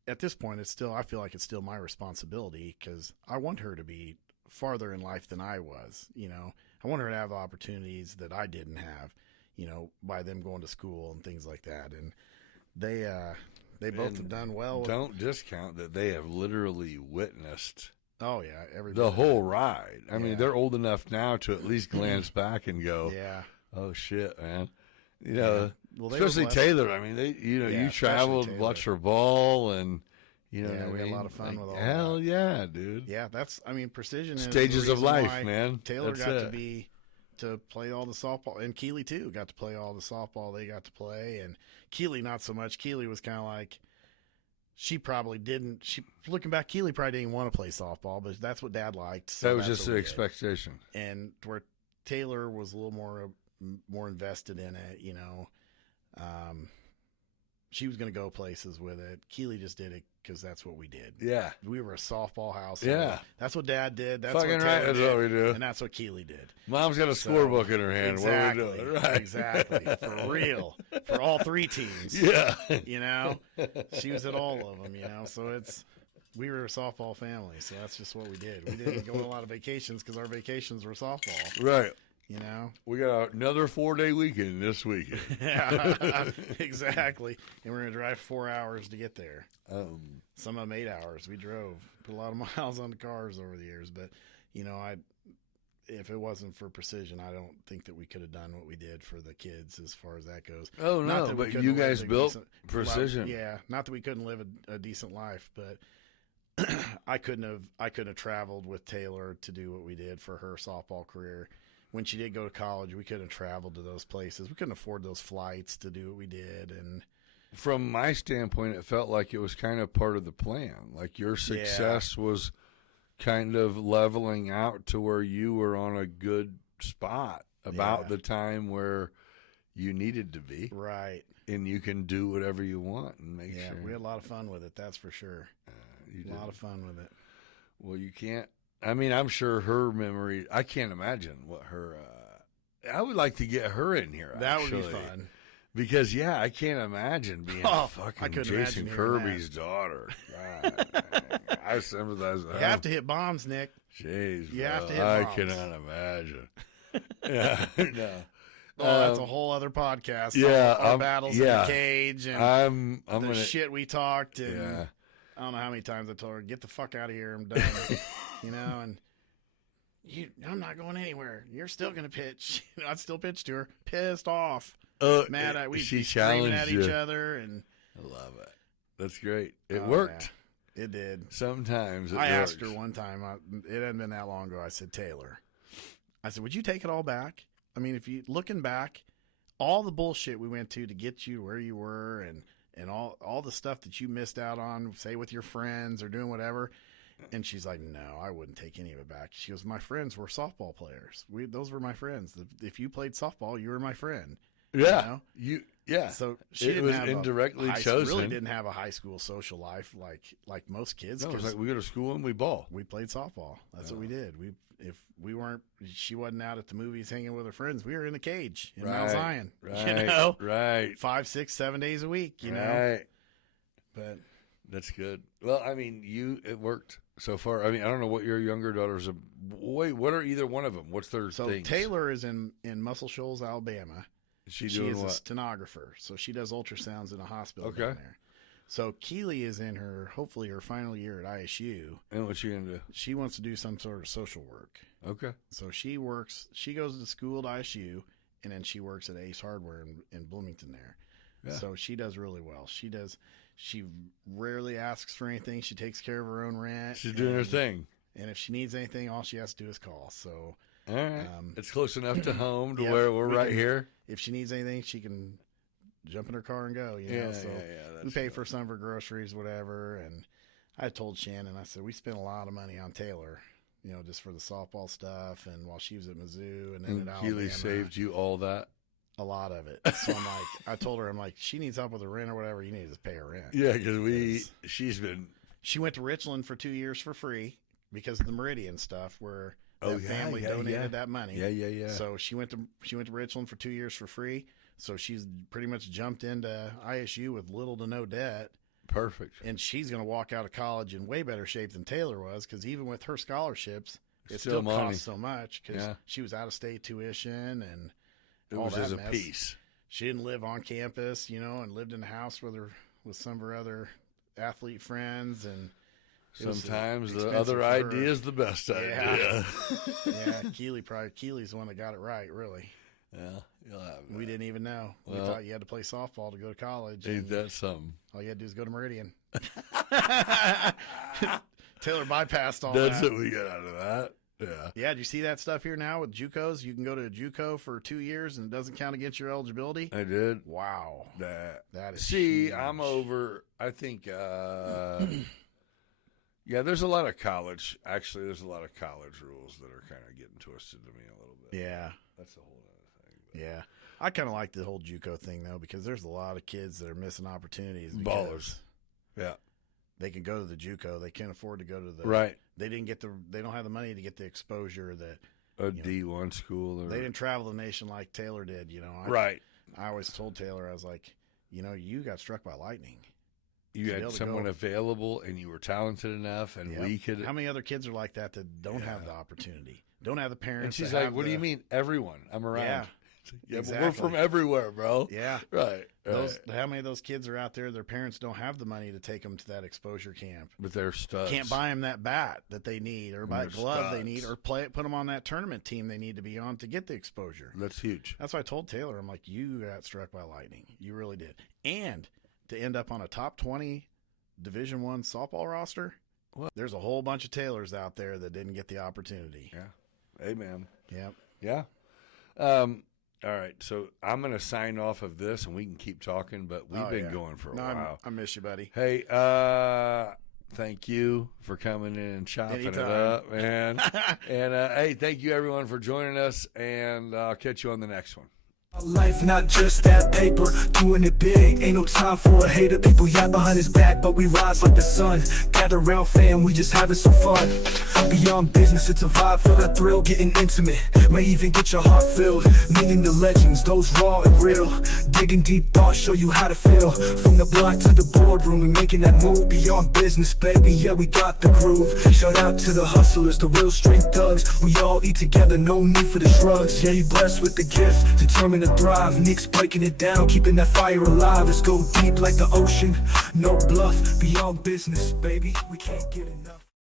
at this point, I feel like it's still my responsibility because I want her to be farther in life than I was. I want her to have the opportunities that I didn't have, by them going to school and things like that. And they both And have done well. Don't discount that they have literally witnessed Oh yeah, the whole ride. I mean, Yeah. they're old enough now to at least glance back and go, Yeah. "Oh shit, man!" Well, they were especially blessed. Taylor. I mean, you Yeah, traveled, especially watched Taylor. her ball, and Yeah, what I we had a mean? lot of fun with all hell that. yeah, dude. Yeah, Precision is the Stages of reason life, why man. Taylor That's got it. to play all the softball, and Keely too got to play all the softball they got to play, and Keely not so much. Keely was kind of like, she probably didn't. Looking back, Keely probably didn't want to play softball, but that's what Dad liked. So That was that's just what the we did. expectation. And where Taylor was a little more invested in it, she was going to go places with it. Keely just did it because that's what we did. Yeah, We were a softball house. Yeah. That's what Dad did. That's fucking what right. Taylor That's did, what we do. and that's what Keely did. Mom's got a So, scorebook in her hand. Exactly. What are we doing? Right. Exactly. For real. For all 3 teams. Yeah. She was at all of them, So we were a softball family, so that's just what we did. We didn't go on a lot of vacations because our vacations were softball, Right. We got another 4-day weekend this weekend. Yeah, exactly. And we're going to drive 4 hours to get there. Um, Some of them 8 hours. We drove, put a lot of miles on the cars over the years, but if it wasn't for Precision, I don't think that we could have done what we did for the kids as far as that goes. Oh, Not no, that we but couldn't you live guys a built decent- Precision. Yeah, not that we couldn't live a decent life, but I couldn't have traveled with Taylor to do what we did for her softball career. When she did go to college, we couldn't have traveled to those places. We couldn't afford those flights to do what we did. And From my standpoint, it felt like it was kind of part of the plan. Like your success was kind of leveling out to where you were on a good spot about the time where you needed to be. right. And you can do whatever you want and make Yeah, sure. we had a lot of fun with it. That's for sure. You A did. lot of fun with it. Well, you can't. I mean, I'm sure her memory. I can't imagine what her. I would like to get her in here. That would be actually. fun. Because I can't imagine being I fucking couldn't Jason imagine hearing Kirby's daughter. God, I sympathize with You her. have to hit bombs, Nick. Jeez, you have bro, to hit I bombs. cannot imagine. Yeah, no. Oh, that's a whole other podcast. yeah, our battles in yeah. the cage and I'm the gonna. shit we talked. And Yeah. I don't know how many times I told her, "Get the fuck out of here. I'm done." And I'm not going anywhere. You're still gonna pitch. I'd still pitch to her, pissed off, mad at we she screaming at challenged each you. other, and I love it. That's great. It Oh, worked. yeah, it did. Sometimes it I works. asked her one time. It hadn't been that long ago. I said, Taylor, would you take it all back? I mean, if you looking back, all the bullshit we went to get you where you were, and all the stuff that you missed out on, say with your friends or doing whatever. And she's like, no, I wouldn't take any of it back. She goes, my friends were softball players. Those were my friends. If you played softball, you were my friend. Yeah, You know? yeah. So she It didn't was have indirectly really chosen. didn't have a high school social life like most kids. No, it was 'cause like we go to school and we ball. we played softball. That's what we did. She wasn't out at the movies hanging with her friends. We were in the cage in Mount Zion. Right, right, 5, 6, 7 days a week. You know, right. but That's good. Well, I mean, it worked so far. I mean, I don't know what your younger daughters. Wait, what are either one of them? What's their so things? Taylor is in Muscle Shoals, Alabama. Is she She doing is a what? stenographer, so she does ultrasounds in a hospital Okay. down there. So Keely is in hopefully her final year at ISU. And what she gonna do? She wants to do some sort of social work. Okay. So she goes to school at ISU, and then she works at Ace Hardware in Bloomington there. Yeah. So she does really well. She rarely asks for anything. She takes care of her own rent. She's doing her and- thing. And if she needs anything, all she has to do is call. So All right. Um, It's close enough to home to yeah, where we're we right can- here. if she needs anything, she can jump in her car and go. You know? Yeah, So yeah. we That's pay for some of her groceries, whatever. And I told Shannon, I said, we spent a lot of money on Taylor, just for the softball stuff. And while she was at Mizzou and then And at Keely Alabama, saved you all that. a lot of it. So I told her, she needs help with her rent or whatever. You need to pay her rent. Yeah, because she's been. She went to Richland for 2 years for free because of the Meridian stuff where that family donated that money. Yeah. So she went to Richland for 2 years for free. So she's pretty much jumped into ISU with little to no debt. Perfect. And she's going to walk out of college in way better shape than Taylor was, because even with her scholarships, it Still still money. costs so much because Yeah. she was out of state tuition and It all was that as a mess. piece. She didn't live on campus, and lived in a house with some of her other athlete friends. And it was Sometimes the expensive other for her. idea is the best idea. Yeah, Keely's the one that got it right, really. Yeah, you'll have that. We didn't even know. We Well- thought you had to play softball to go to college. Ain't and that something? all you had to do is go to Meridian. Taylor bypassed all That's that. what we got out of that. Yeah. Yeah, do you see that stuff here now with JUCOs? You can go to a JUCO for 2 years and it doesn't count against your eligibility. I did. Wow, That. that is See, huge. I'm over. I think. Yeah, there's a lot of college. Actually, there's a lot of college rules that are kind of getting twisted to me a little bit. Yeah, That's a whole other thing. But yeah. I kind of like the whole JUCO thing though, because there's a lot of kids that are missing opportunities. Ballers. Because Yeah. they can go to the JUCO. They can't afford to go to the Right. They don't have the money to get the exposure that A D1 school. Or, they didn't travel the nation like Taylor did. Right. I always told Taylor, I was like, you got struck by lightning. You to be had able to someone go. available, and you were talented enough, and Yep. we could. How many other kids are like that don't have the opportunity, don't have the parents? And she's that like, have "What do you the- mean, everyone? I'm around." Yeah. Yeah, but we're Exactly. from everywhere, bro. Yeah. Right. How many of those kids are out there? Their parents don't have the money to take them to that exposure camp. But they're studs. Can't buy them that bat that they need, or buy a glove they need, studs. or put them on that tournament team they need to be on to get the exposure. That's huge. That's why I told Taylor, I'm like, you got struck by lightning. You really did. And to end up on a top 20 Division I softball roster, there's a whole bunch of Taylors out there that didn't get the opportunity. Yeah. Amen. Yep. Yeah. All right, so I'm going to sign off of this, and we can keep talking, but we've been going for a while. I miss you, buddy. Hey, thank you for coming in and chopping it up, man. And, hey, thank you, everyone, for joining us, and I'll catch you on the next one. Life not just that paper, doing it big. Ain't no time for a hater. People yap behind his back, but we rise like the sun. Gather round, fam, we just having some fun. Beyond business, it's a vibe, feel that thrill, getting intimate. May even get your heart filled. Meeting the legends, those raw and real. Digging deep thoughts, show you how to feel. From the block to the boardroom, we making that move. Beyond business, baby, yeah, we got the groove. Shout out to the hustlers, the real street thugs. We all eat together, no need for the drugs. Yeah, you blessed with the gift, determined to thrive. Nick's breaking it down, keeping that fire alive. Let's go deep like the ocean, no bluff. Beyond business, baby, we can't get enough.